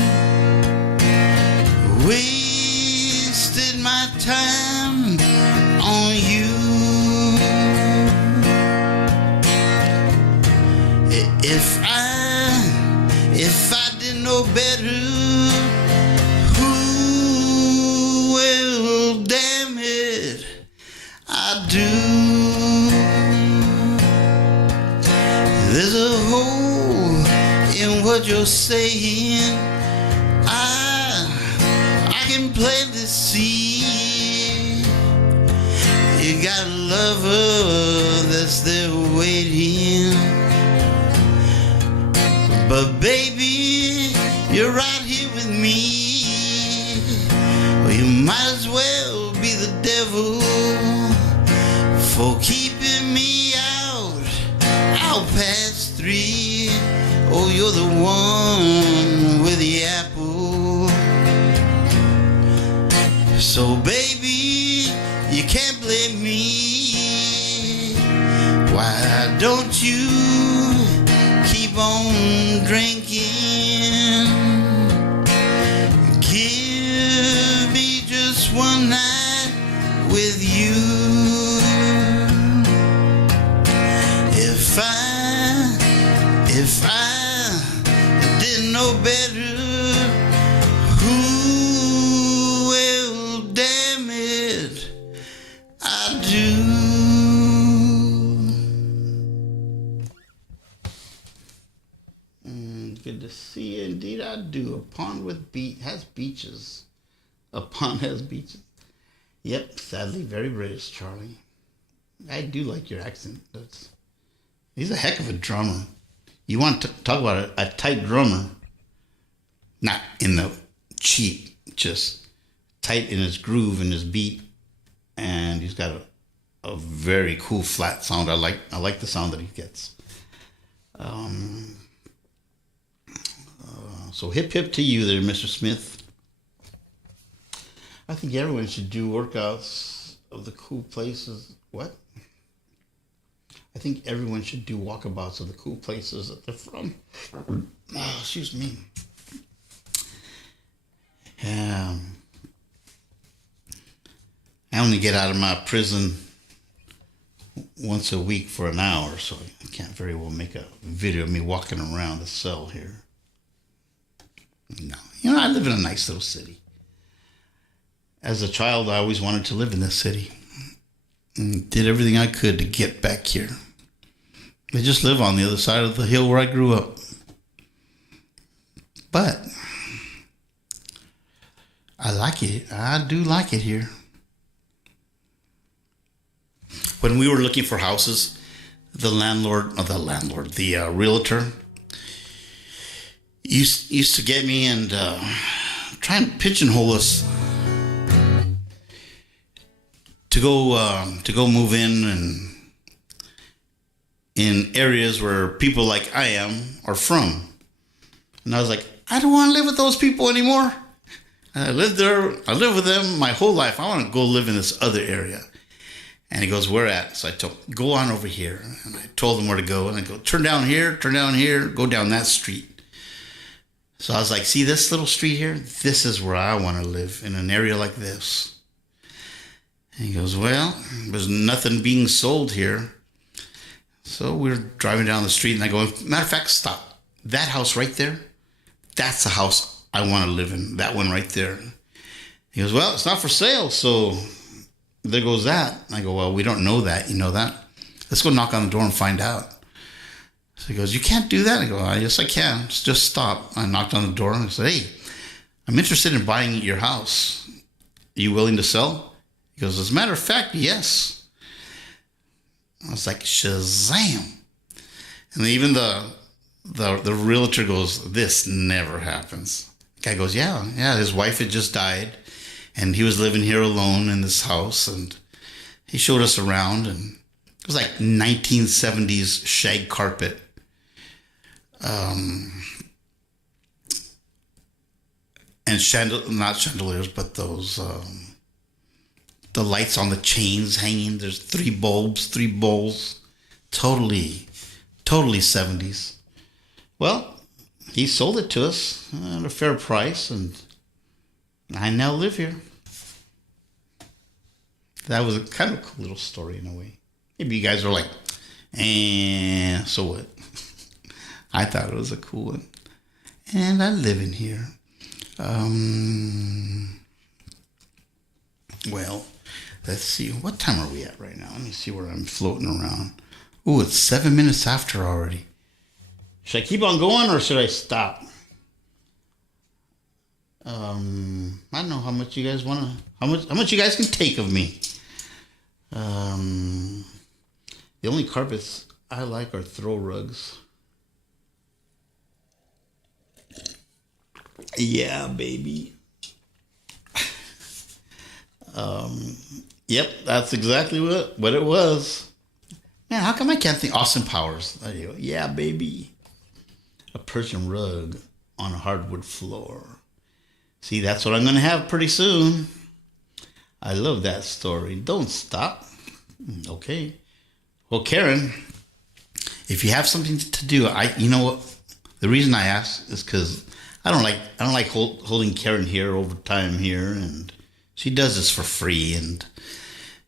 Wasted my time on you. If I didn't know better, who will, damn it, I do. There's a hole in what you're saying. I can plant the seed. You got a lover that's there waiting. But baby, you're right here with me. Well, you might as well be the devil for keeping me out past 3. Oh, you're the one with the apple. So baby, you can't blame me. Why don't you keep on drinking? Give me just one night with you. If I didn't know better, who will, damn it, I do. Good to see you. Indeed, I do. A pond with has beaches. A pond has beaches. Yep, sadly, very British, Charlie. I do like your accent. He's a heck of a drummer. You want to talk about a tight drummer? Not in the cheap, just tight in his groove and his beat, and he's got a very cool flat sound. I like the sound that he gets. So hip hip to you there, Mr. Smith. I think everyone should do workouts of the cool places. What? I think everyone should do walkabouts of the cool places that they're from. Oh, excuse me. I only get out of my prison once a week for an hour, so I can't very well make a video of me walking around the cell here. No. You know, I live in a nice little city. As a child, I always wanted to live in this city. And did everything I could to get back here. I just live on the other side of the hill where I grew up. But I like it. I do like it here. When we were looking for houses, the realtor used to get me and try and pigeonhole us to go move in areas where people like I am are from. And I was like, I don't want to live with those people anymore. I lived there. I lived with them my whole life. I want to go live in this other area. And he goes, where at? So I told him, go on over here. And I told him where to go. And I go, turn down here, go down that street. So I was like, see this little street here? This is where I want to live, in an area like this. And he goes, well, there's nothing being sold here. So we're driving down the street and I go, matter of fact, stop. That house right there, that's the house I want to live in. That one right there. He goes, well, it's not for sale. So there goes that. I go, well, we don't know that. You know that? Let's go knock on the door and find out. So he goes, you can't do that. I go, yes, I can. Just stop. I knocked on the door and I said, hey, I'm interested in buying your house. Are you willing to sell? He goes, as a matter of fact, yes. I was like, Shazam. And even the realtor goes, this never happens. The guy goes, yeah, his wife had just died, and he was living here alone in this house, and he showed us around, and it was like 1970s shag carpet. And not chandeliers, but those, the lights on the chains hanging. There's 3 bulbs, 3 bowls. Totally 70s. Well, he sold it to us at a fair price, and I now live here. That was a kind of cool little story in a way. Maybe you guys are like, so what? I thought it was a cool one. And I live in here. Well, let's see. What time are we at right now? Let me see where I'm floating around. Ooh, it's 7 minutes after already. Should I keep on going or should I stop? I don't know how much you guys want to... How much you guys can take of me. The only carpets I like are throw rugs. Yeah, baby. Yep, that's exactly what it was. Man, how come I can't think? Austin Powers. There you go. Yeah, baby. A Persian rug on a hardwood floor. See, that's what I'm going to have pretty soon. I love that story. Don't stop. Okay. Well, Karen, if you have something to do, you know what? The reason I ask is because I don't like holding Karen here over time here, and she does this for free, and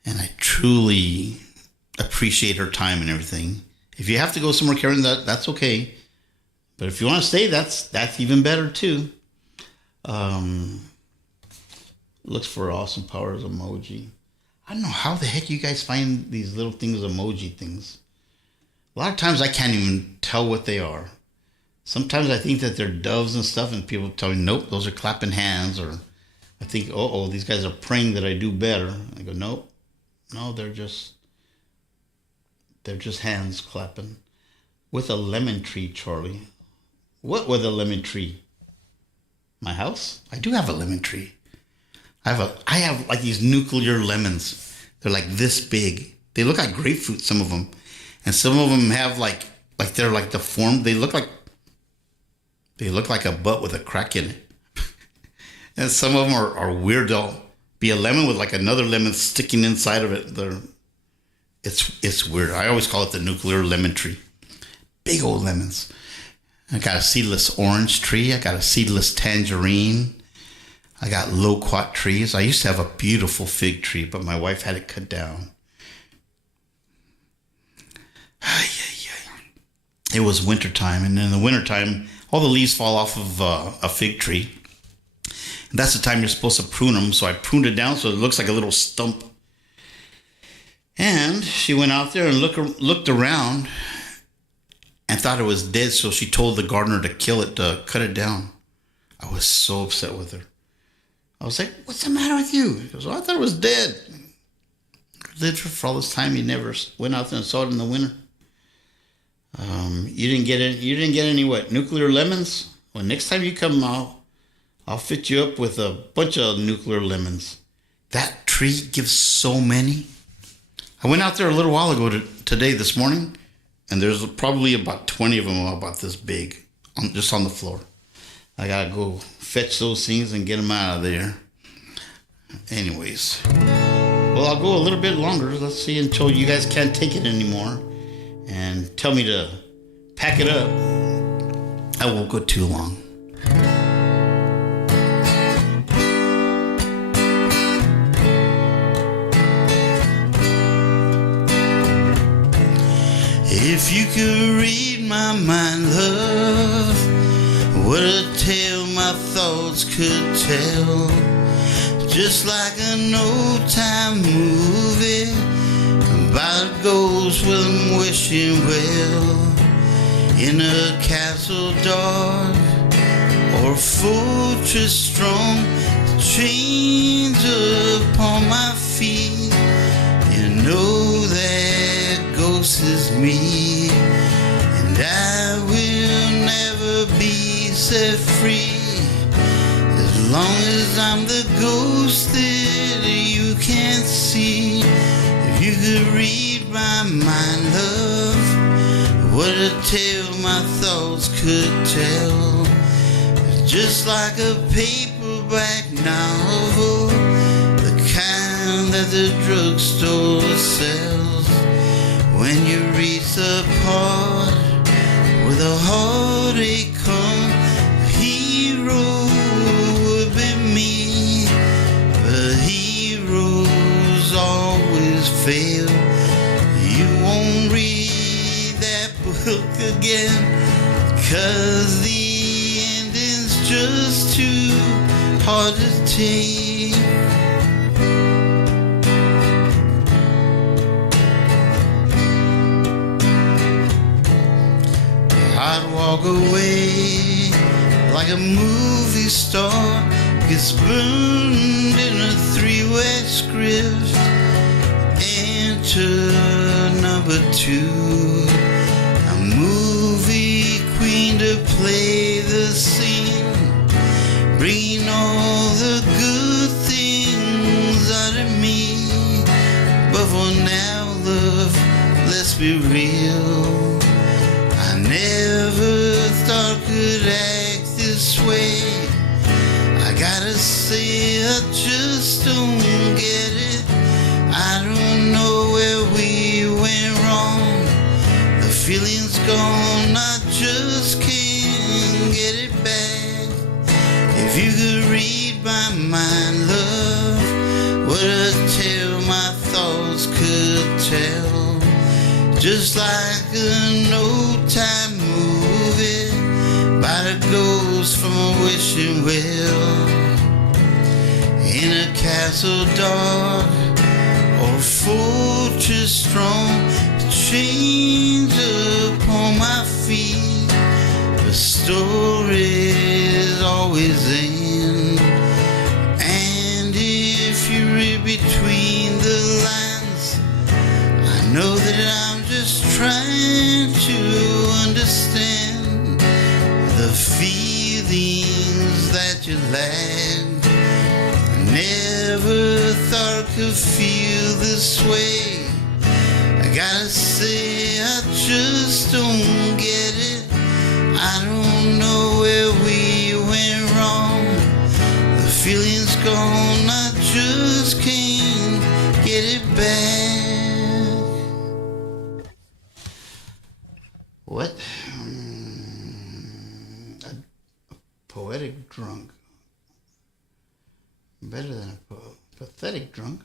I truly appreciate her time and everything. If you have to go somewhere, Karen, that's okay. But if you want to stay, that's even better too. Looks for Awesome Powers emoji. I don't know how the heck you guys find these little things, emoji things. A lot of times I can't even tell what they are. Sometimes I think that they're doves and stuff, and people tell me, nope, those are clapping hands. Or I think, these guys are praying that I do better. I go, nope, no, they're just hands clapping. With a lemon tree, Charlie. What with a lemon tree? My house? I do have a lemon tree. I have like these nuclear lemons. They're like this big. They look like grapefruit, some of them. And some of them have like they're like the form. They look like a butt with a crack in it. And some of them are weird. They'll be a lemon with like another lemon sticking inside of it. It's weird. I always call it the nuclear lemon tree. Big old lemons. I got a seedless orange tree. I got a seedless tangerine. I got loquat trees. I used to have a beautiful fig tree, but my wife had it cut down. It was wintertime, and in the wintertime, all the leaves fall off of a fig tree. And that's the time you're supposed to prune them, so I pruned it down so it looks like a little stump. And she went out there and looked around and thought it was dead, so she told the gardener to kill it, to cut it down. I was so upset with her. I was like, what's the matter with you? He goes, I thought it was dead. Lived for all this time, you never went out there and saw it in the winter. You didn't get any what? Nuclear lemons? Well, next time you come out, I'll fit you up with a bunch of nuclear lemons. That tree gives so many. I went out there a little while ago this morning, and there's probably about 20 of them about this big, just on the floor. I gotta go fetch those things and get them out of there. Anyways, well, I'll go a little bit longer. Let's see until you guys can't take it anymore and tell me to pack it up. I won't go too long. If you could read my mind, love, what a tale my thoughts could tell. Just like an old-time movie about ghosts with them wishing well in a castle dark or a fortress strong, chains upon my feet. You know that ghost is me, and I will never be set free as long as I'm the ghost that you can't see. If you could read my mind, love, what a tale my thoughts could tell. Just like a paperback novel, the kind that the drugstore sells. When you reach the part where the heartache comes, the hero would be me. But heroes always fail. You won't read that book again, 'cause the ending's just too hard to take. I'd walk away like a movie star gets burned in a three-way script. Enter number 2, a movie queen to play the scene, bringing all the good things out of me. But for now, love, let's be real, I never thought I could act this way. I gotta say, I just don't get it. I don't know where we went wrong. The feeling's gone, I just can't get it back. If you could read my mind, love, what a tale my thoughts could tell. Just like an old-time movie about a ghost from a wishing well, in a castle dark or a fortress strong, chains upon my feet. The stories always end, and if you read between the lines, I know that I'm just trying to understand the feelings that you lack. I never thought I could feel this way. I gotta say, I just don't get it. I don't know where we went wrong. The feeling's gone, I just can't get it back. What? A poetic drunk. Better than a pathetic drunk.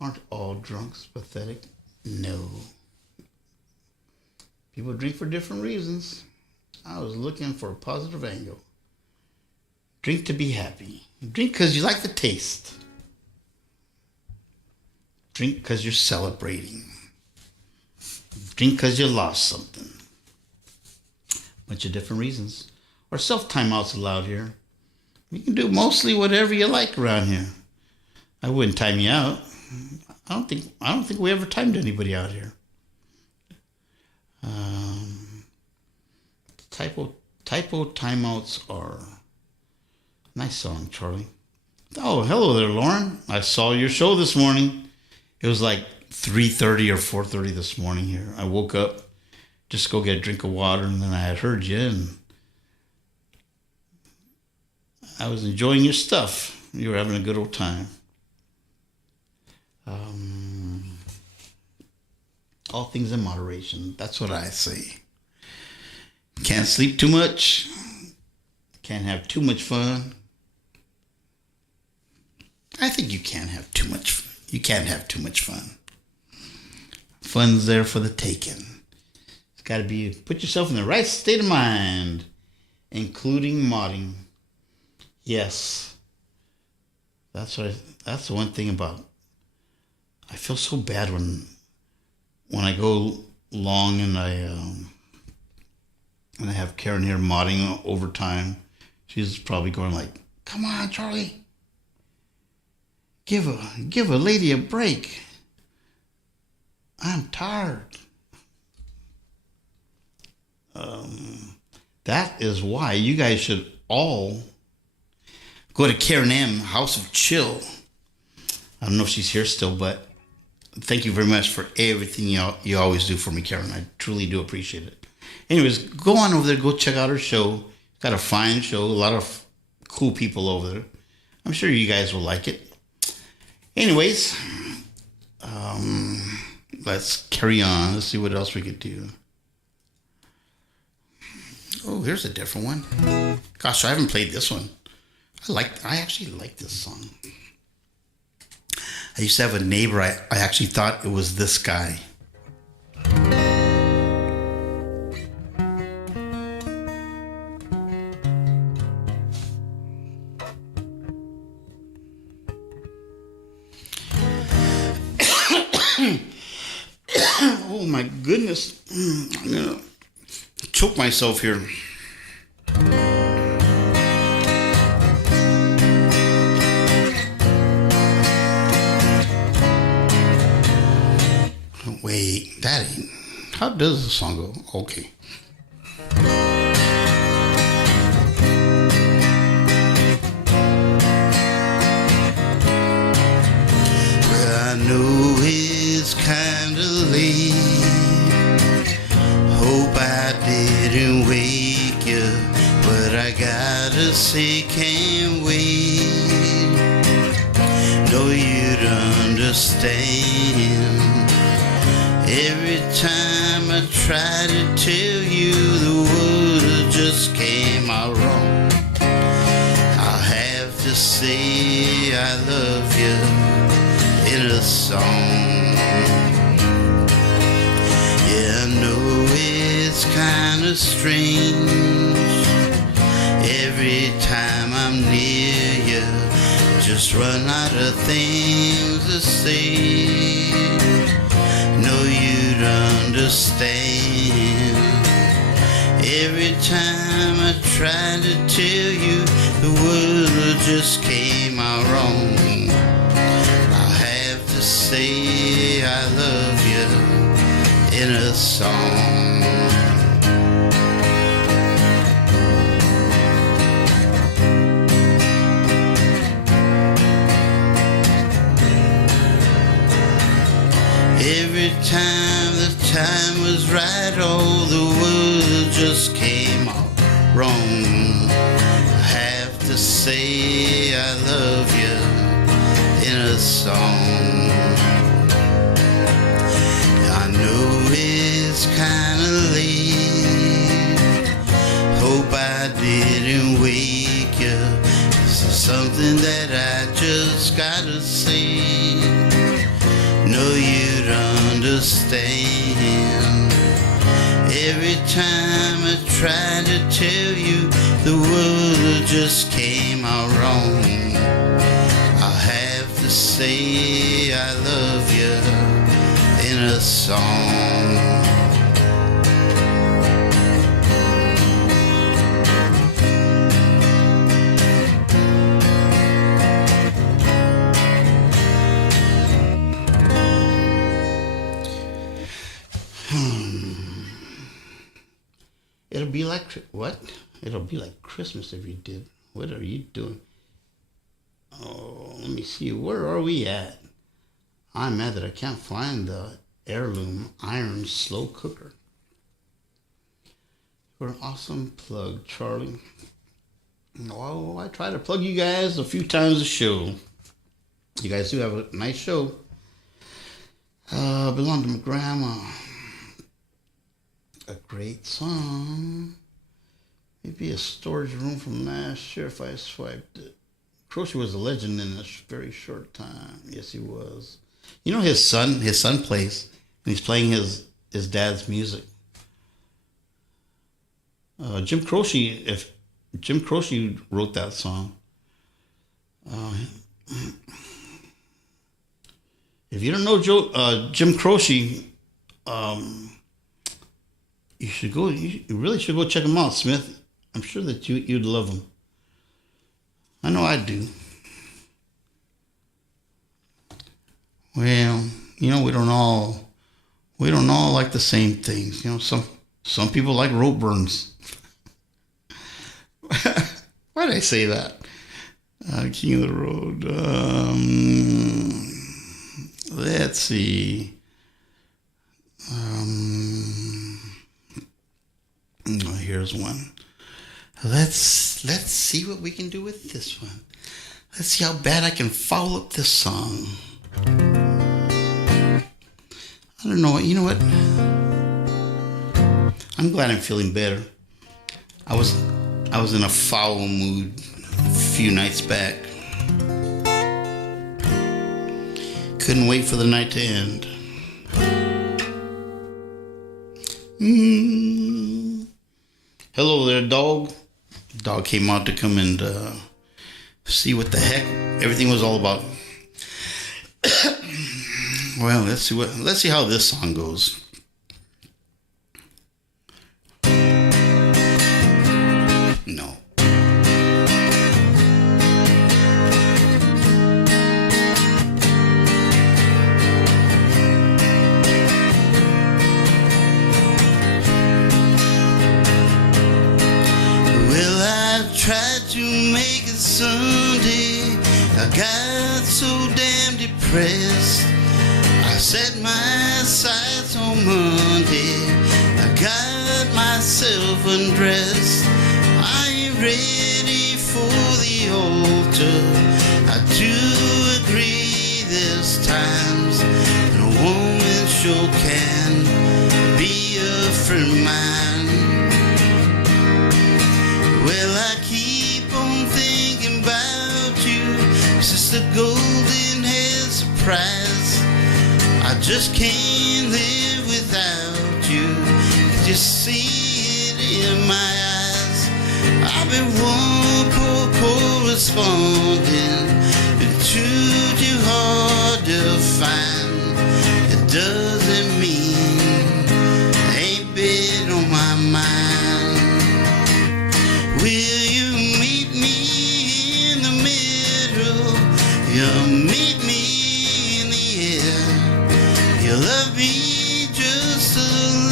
Aren't all drunks pathetic? No. People drink for different reasons. I was looking for a positive angle. Drink to be happy. Drink because you like the taste. Drink because you're celebrating. Drink because you lost something. Bunch of different reasons. Or self-timeouts allowed here. You can do mostly whatever you like around here. I wouldn't time you out. I don't think we ever timed anybody out here. Typo timeouts are nice song, Charlie. Oh, hello there, Lauren. I saw your show this morning. It was like 3:30 or 4:30 this morning here. I woke up, just go get a drink of water, and then I had heard you, and I was enjoying your stuff. You were having a good old time. All things in moderation. That's what I say. Can't sleep too much. Can't have too much fun. I think you can't have too much fun. You can't have too much fun. Fun's there for the taking. It's got to be, put yourself in the right state of mind, including modding. Yes. That's the one thing about, I feel so bad when I go long and And I have Karen here modding overtime. She's probably going like, "Come on, Charlie. Give a lady a break. I'm tired." That is why you guys should all go to Karen M House of Chill. I don't know if she's here still, but thank you very much for everything you always do for me, Karen. I truly do appreciate it. Anyways, go on over there, go check out her show. Got a fine show, a lot of cool people over there. I'm sure you guys will like it. Anyways, let's carry on. Let's see what else we could do. Oh, here's a different one. Gosh, I haven't played this one. I actually like this song. I used to have a neighbor, I actually thought it was this guy. Oh my goodness. I'm gonna choke myself here. Wait, that ain't. How does the song go? Okay. Well, I know it's kinda late. Hope I didn't wake you, but I gotta say, can't wait. Know you'd understand. Every time I try to tell you, the words just came out wrong. I'll have to say I love you in a song. Yeah, I know it's kinda strange. Every time I'm near you, just run out of things to say. Know you'd understand. Every time I tried to tell you, the words just came out wrong. I'll have to say I love you in a song. Every time the time was right, all the words just came out wrong. I have to say I love you in a song. I know it's kinda late. Hope I didn't wake you. This is something that I just gotta say. Know you'd understand. Every time I tried to tell you, the words just came out wrong. I'll have to say I love you in a song. It'll be like, what? It'll be like Christmas if you did. What are you doing? Oh, let me see. Where are we at? I'm mad that I can't find the heirloom iron slow cooker. You're an awesome plug, Charlie. Oh, I try to plug you guys a few times a show. You guys do have a nice show. Belong to my grandma. A great song. Maybe a storage room from last year if I swiped it. Croce was a legend in a very short time. Yes, he was. You know his son plays, and he's playing his dad's music. Jim Croce wrote that song. If you don't know Jim Croce, You should go. You really should go check them out, Smith. I'm sure that you'd love them. I know I do. Well, we don't all like the same things. Some people like rope burns. Why did I say that? King of the Road. Let's see. Here's one. Let's see what we can do with this one. Let's see how bad I can follow up this song. I don't know. You know what? I'm glad I'm feeling better. I was in a foul mood a few nights back. Couldn't wait for the night to end. Hello there, dog. Dog came out to come and see what the heck everything was all about. Well, let's see how this song goes. No. Well, I tried to make it Sunday. I got so damn depressed. I set my sights on Monday. I got myself undressed. I ain't ready for the altar. I do agree there's times when a woman sure can be a friend of mine. Well, I keep on thinking about you, Sister Golden Hair Surprise. I just can't live without you. You see it in my eyes. I've been one poor correspondent, too hard to find. It doesn't mean I ain't been on my mind. Will you meet me in the middle? You'll meet me in the air. You love me just a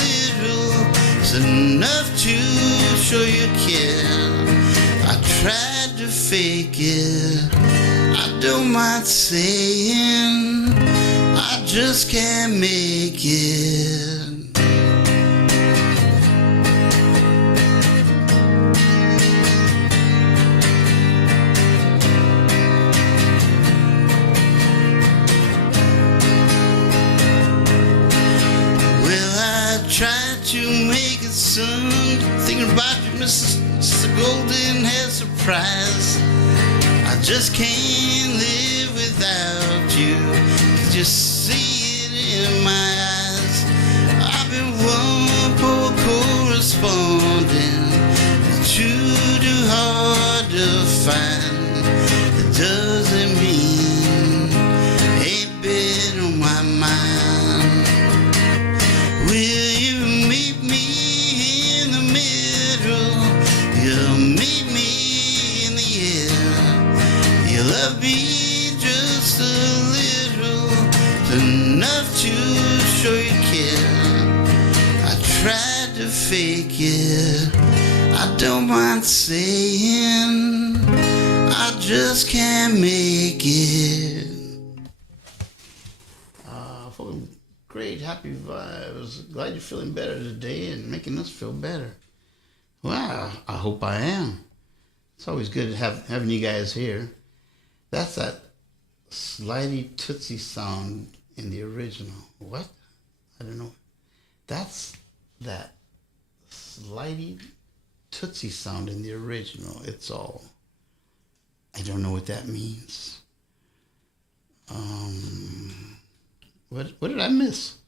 little. It's enough to show you care. I tried to fake it. I don't mind saying I just can't make it. Tried to make it soon. Thinking about you, Mr. Golden Hair Surprise. I just can't live without you. Could you see it in my eyes? I've been one poor correspondent, too hard to find. It doesn't mean ain't been on my mind. Will you meet me in the middle? You'll meet me in the air. You love me just a little. It's enough to show you care. I tried to fake it. I don't mind saying I just can't make it. Great, happy vibes. Glad you're feeling better today and making us feel better. Wow, I hope I am. It's always good having you guys here. That's that slidey tootsie sound in the original. What? I don't know. That's that slidey tootsie sound in the original. It's all. I don't know what that means. What did I miss?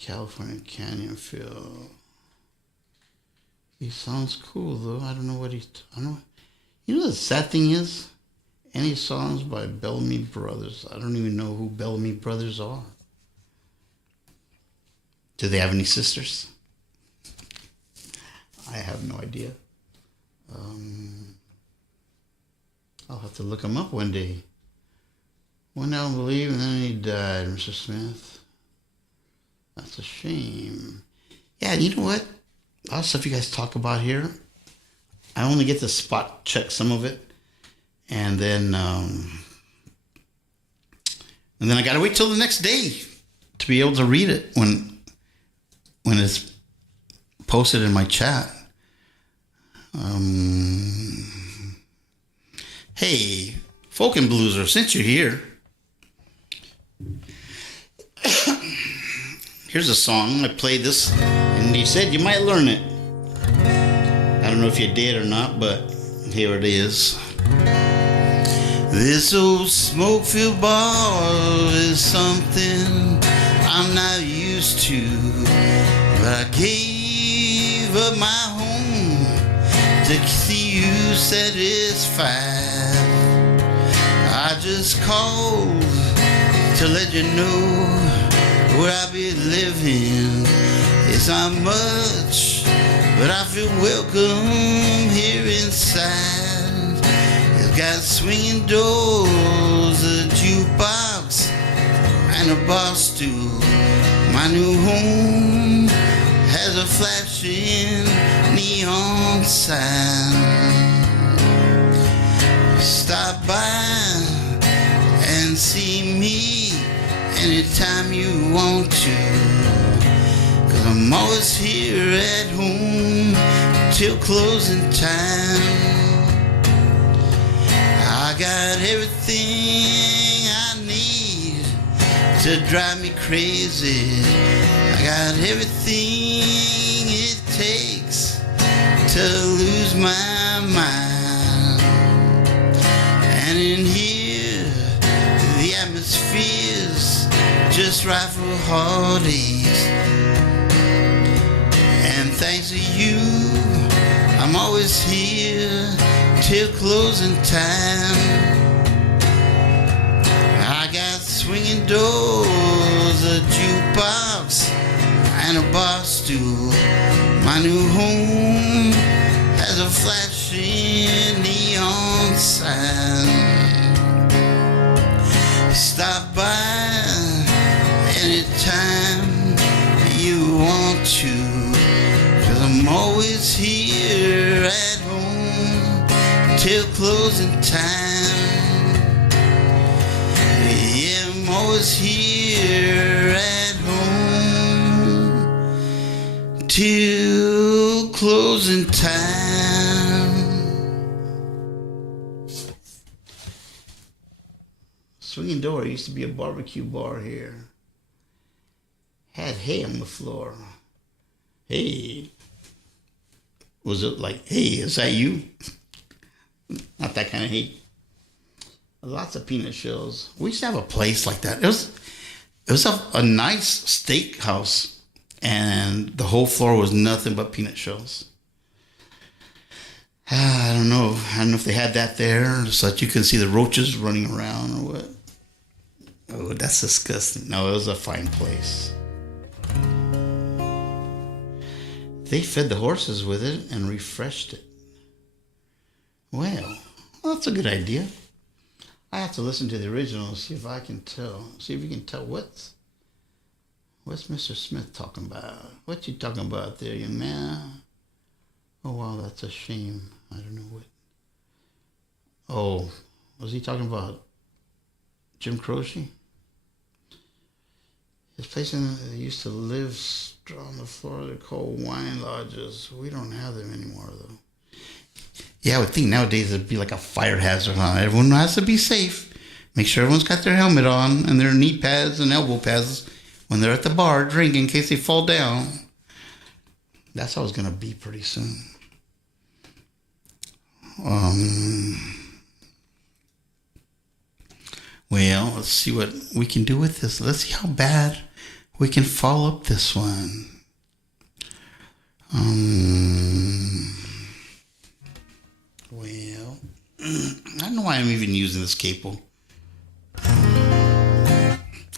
California Canyon feel. He sounds cool though. I don't know what I don't know. You know the sad thing is, any songs by Bellamy Brothers. I don't even know who Bellamy Brothers are. Do they have any sisters? I have no idea. I'll have to look him up one day. One I don't believe, and then he died, Mr. Smith. That's a shame. Yeah, you know what? A lot of stuff you guys talk about here, I only get to spot check some of it, and then I gotta wait till the next day to be able to read it when it's posted in my chat. Hey, Folk and Blueser, since you're here, here's a song. I played this, and you said you might learn it. I don't know if you did or not, but here it is. This old smoke-filled bar is something I'm not used to, but I gave up my home to see you satisfied. I just called to let you know where I be living. It's not much, but I feel welcome here inside. It's got swinging doors, a jukebox, and a bar stool. My new home has a flashing neon sign. Stop by and see me anytime you want to, 'cause I'm always here at home till closing time. I got everything I need to drive me crazy. I got everything it takes to lose my mind. And in here, the atmosphere's just right for heartaches. And thanks to you, I'm always here till closing time. I got swinging doors, a jukebox, and a bar stool. My new home has a flashing neon sign. Stop by anytime you want to, 'cause I'm always here at home till closing time. Yeah, I'm always here at home till closing time. Swinging Door used to be a barbecue bar here. Had hay on the floor. Hey. Was it like, hey, is that you? Not that kind of hay. Lots of peanut shells. We used to have a place like that. It was a nice steakhouse, and the whole floor was nothing but peanut shells. I don't know if they had that there so that you could see the roaches running around or what. Oh, that's disgusting. No, it was a fine place. They fed the horses with it and refreshed it. Well, that's a good idea. I have to listen to the original and see if I can tell. See if you can tell what's Mr. Smith talking about. What you talking about there, young man? Oh, wow, that's a shame. I don't know what. Oh, was he talking about Jim Croce? His place they used to live on the floor. They're called wine lodges. We don't have them anymore, though. Yeah, I would think nowadays it'd be like a fire hazard on it. Everyone has to be safe. Make sure everyone's got their helmet on and their knee pads and elbow pads when they're at the bar drinking in case they fall down. That's how it's going to be pretty soon. Well, let's see what we can do with this. Let's see how bad we can follow up this one. Well, I don't know why I'm even using this capo.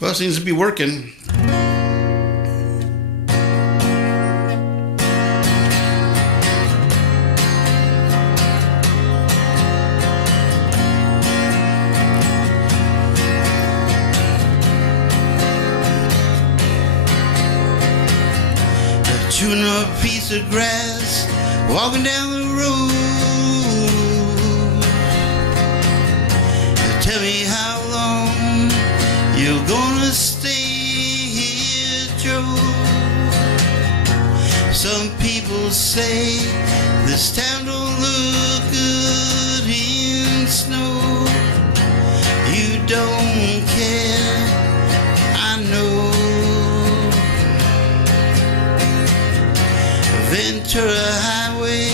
Well, it seems to be working. chewing a piece of grass, walking down the road. Tell me how long you're gonna stay here, Joe. Some people say this town don't look good in snow. You don't care, I know. Ventura Highway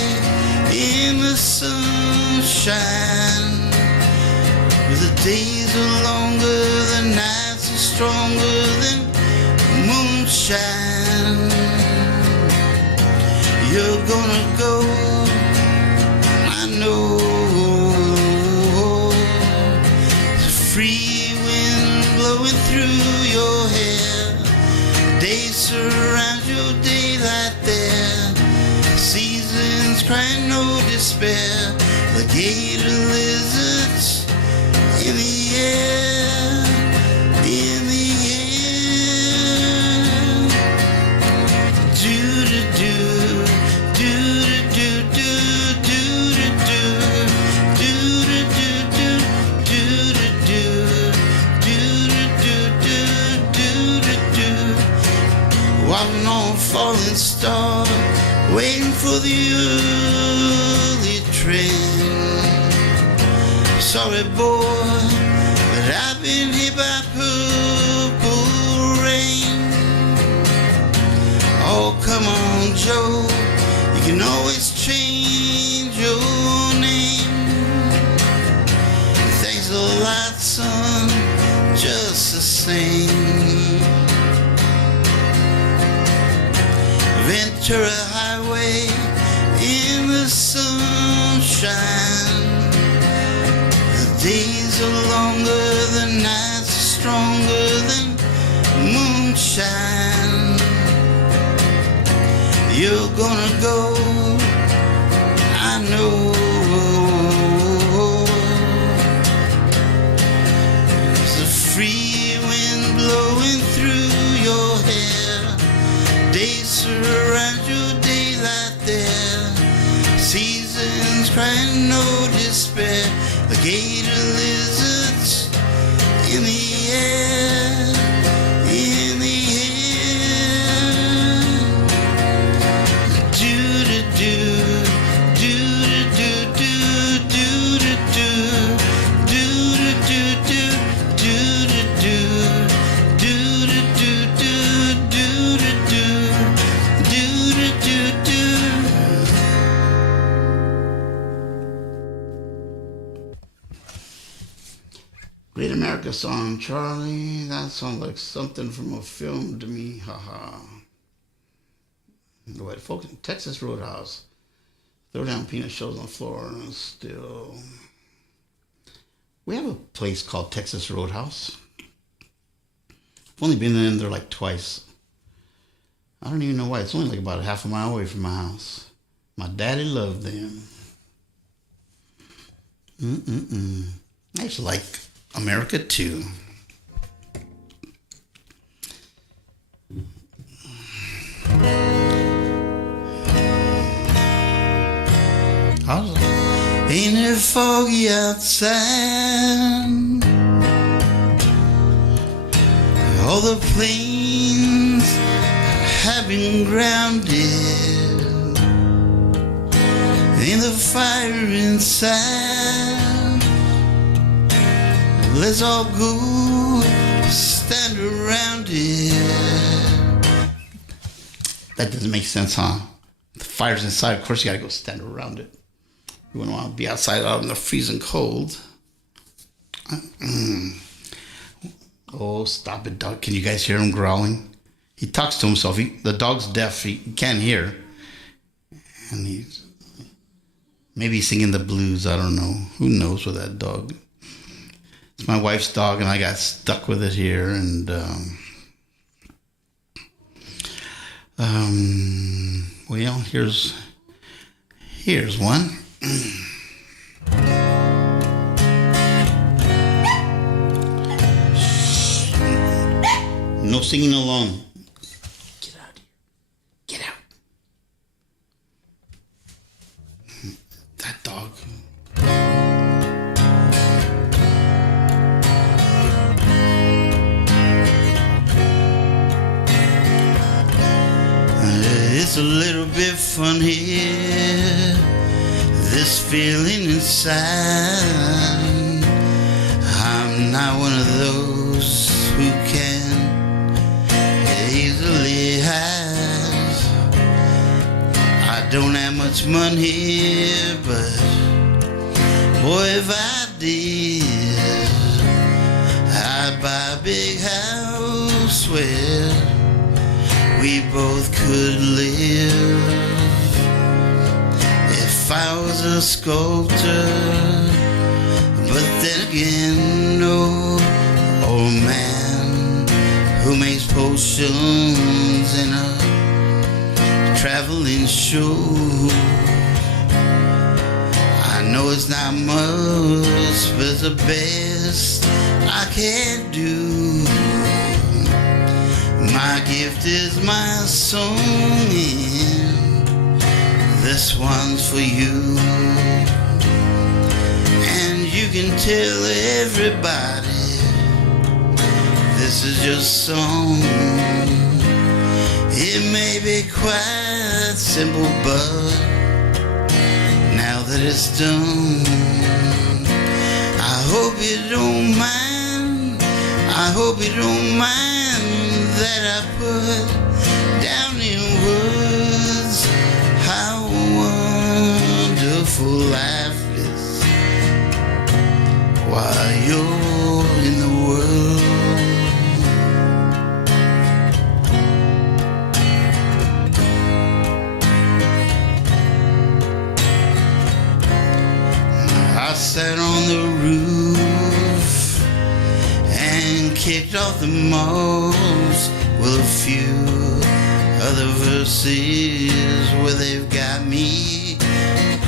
in the sunshine. The days are longer, the nights are stronger than moonshine. You're gonna go, I know. The free wind blowing through your hair, days surround your daylight there. Seasons crying no despair, the gator lizards in the air, in the air. Do-do-do, do-do-do, do-do-do, do-do-do, do-do-do, do-do-do, do-do-do. Walking on a falling star, waiting for the early train. Sorry, boy, but I've been hit by purple rain. Oh, come on, Joe, you can always change your name. Thanks a lot, son, just the same. Ventura Highway in the sunshine. Days are longer, the nights are stronger than moonshine. You're gonna go, I know. There's a free wind blowing through your hair, days surround your daylight there. Seasons crying no despair, the gator lizards in the air, in the air. Do-do-do, do-do-do, do-do-do, do-do-do, do-do-do, do-do-do, do-do-do, do-do-do. Great America song, Charlie. That sounds like something from a film to me. Haha. Go ahead, folks. Texas Roadhouse. Throw down peanut shells on the floor and still. We have a place called Texas Roadhouse. I've only been in there like twice. I don't even know why. It's only like about a half a mile away from my house. My daddy loved them. I used to like America too. Ain't it foggy outside? All the planes have been grounded. Ain't the fire inside? Let's all go stand around it. That doesn't make sense, huh? The fire's inside, of course you gotta go stand around it. You wouldn't want to be outside out in the freezing cold. Oh, stop it, dog. Can you guys hear him growling? He talks to himself. The dog's deaf. He can't hear. And he's maybe singing the blues. I don't know. Who knows with that dog? It's my wife's dog, and I got stuck with it here. And well, here's one. No singing along. Get out of here. Get out. It's a little bit funny, this feeling inside. I'm not one of those who can easily hide. I don't have much money, but boy, if I did, I'd buy a big house where we both could live. If I was a sculptor, but then again, no old man who makes potions in a traveling show. I know it's not much, but it's the best I can do. My gift is my song, and this one's for you. And you can tell everybody this is your song. It may be quite simple, but now that it's done, I hope you don't mind. I hope you don't mind that I put down in words how wonderful life is while you're in the world. I sat on the roof and kicked off the moss with a few other verses where they've got me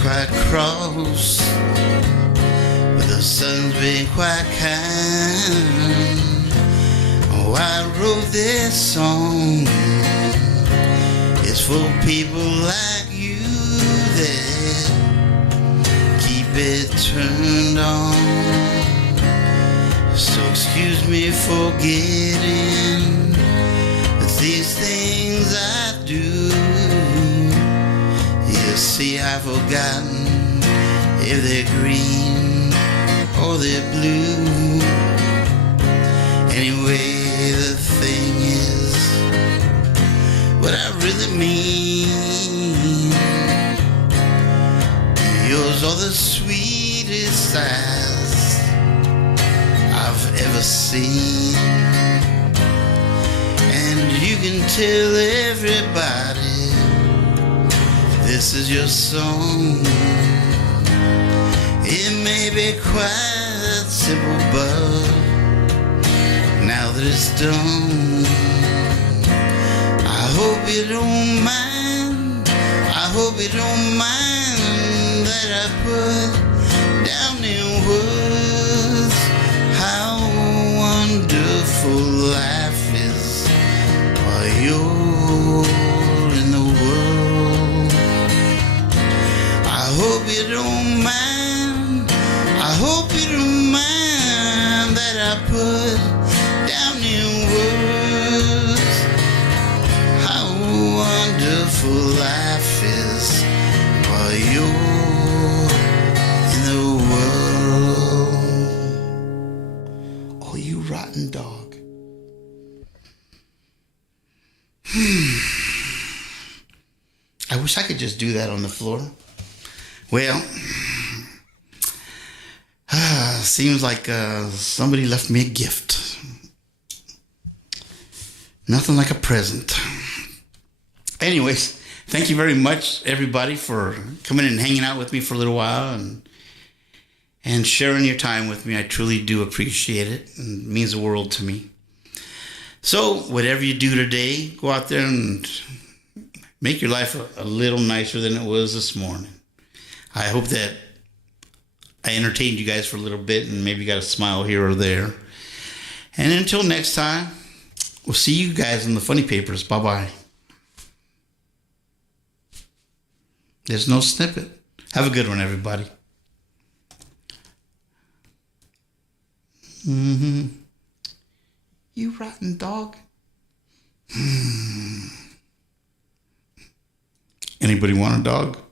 quite cross. But the sun's been quite kind. Oh, I wrote this song. It's for people like you that keep it turned on. So excuse me for getting these things I do. You see, I've forgotten if they're green or they're blue. Anyway, the thing is, what I really mean, yours are the sweetest eyes I've ever seen. And you can tell everybody this is your song. It may be quite simple, but now that it's done, I hope you don't mind. I hope you don't mind that I put down in words how wonderful life is while you're in the world. I hope you don't mind. I hope you don't mind that I put down in words how wonderful life is while you're in the world. Oh, you rotten dog. I wish I could just do that on the floor. Well, seems like somebody left me a gift. Nothing like a present. Anyways, thank you very much, everybody, for coming and hanging out with me for a little while and sharing your time with me. I truly do appreciate it. It means the world to me. So, whatever you do today, go out there and make your life a little nicer than it was this morning. I hope that I entertained you guys for a little bit and maybe got a smile here or there. And until next time, we'll see you guys in the funny papers. Bye-bye. There's no snippet. Have a good one, everybody. You rotten dog. Anybody want a dog?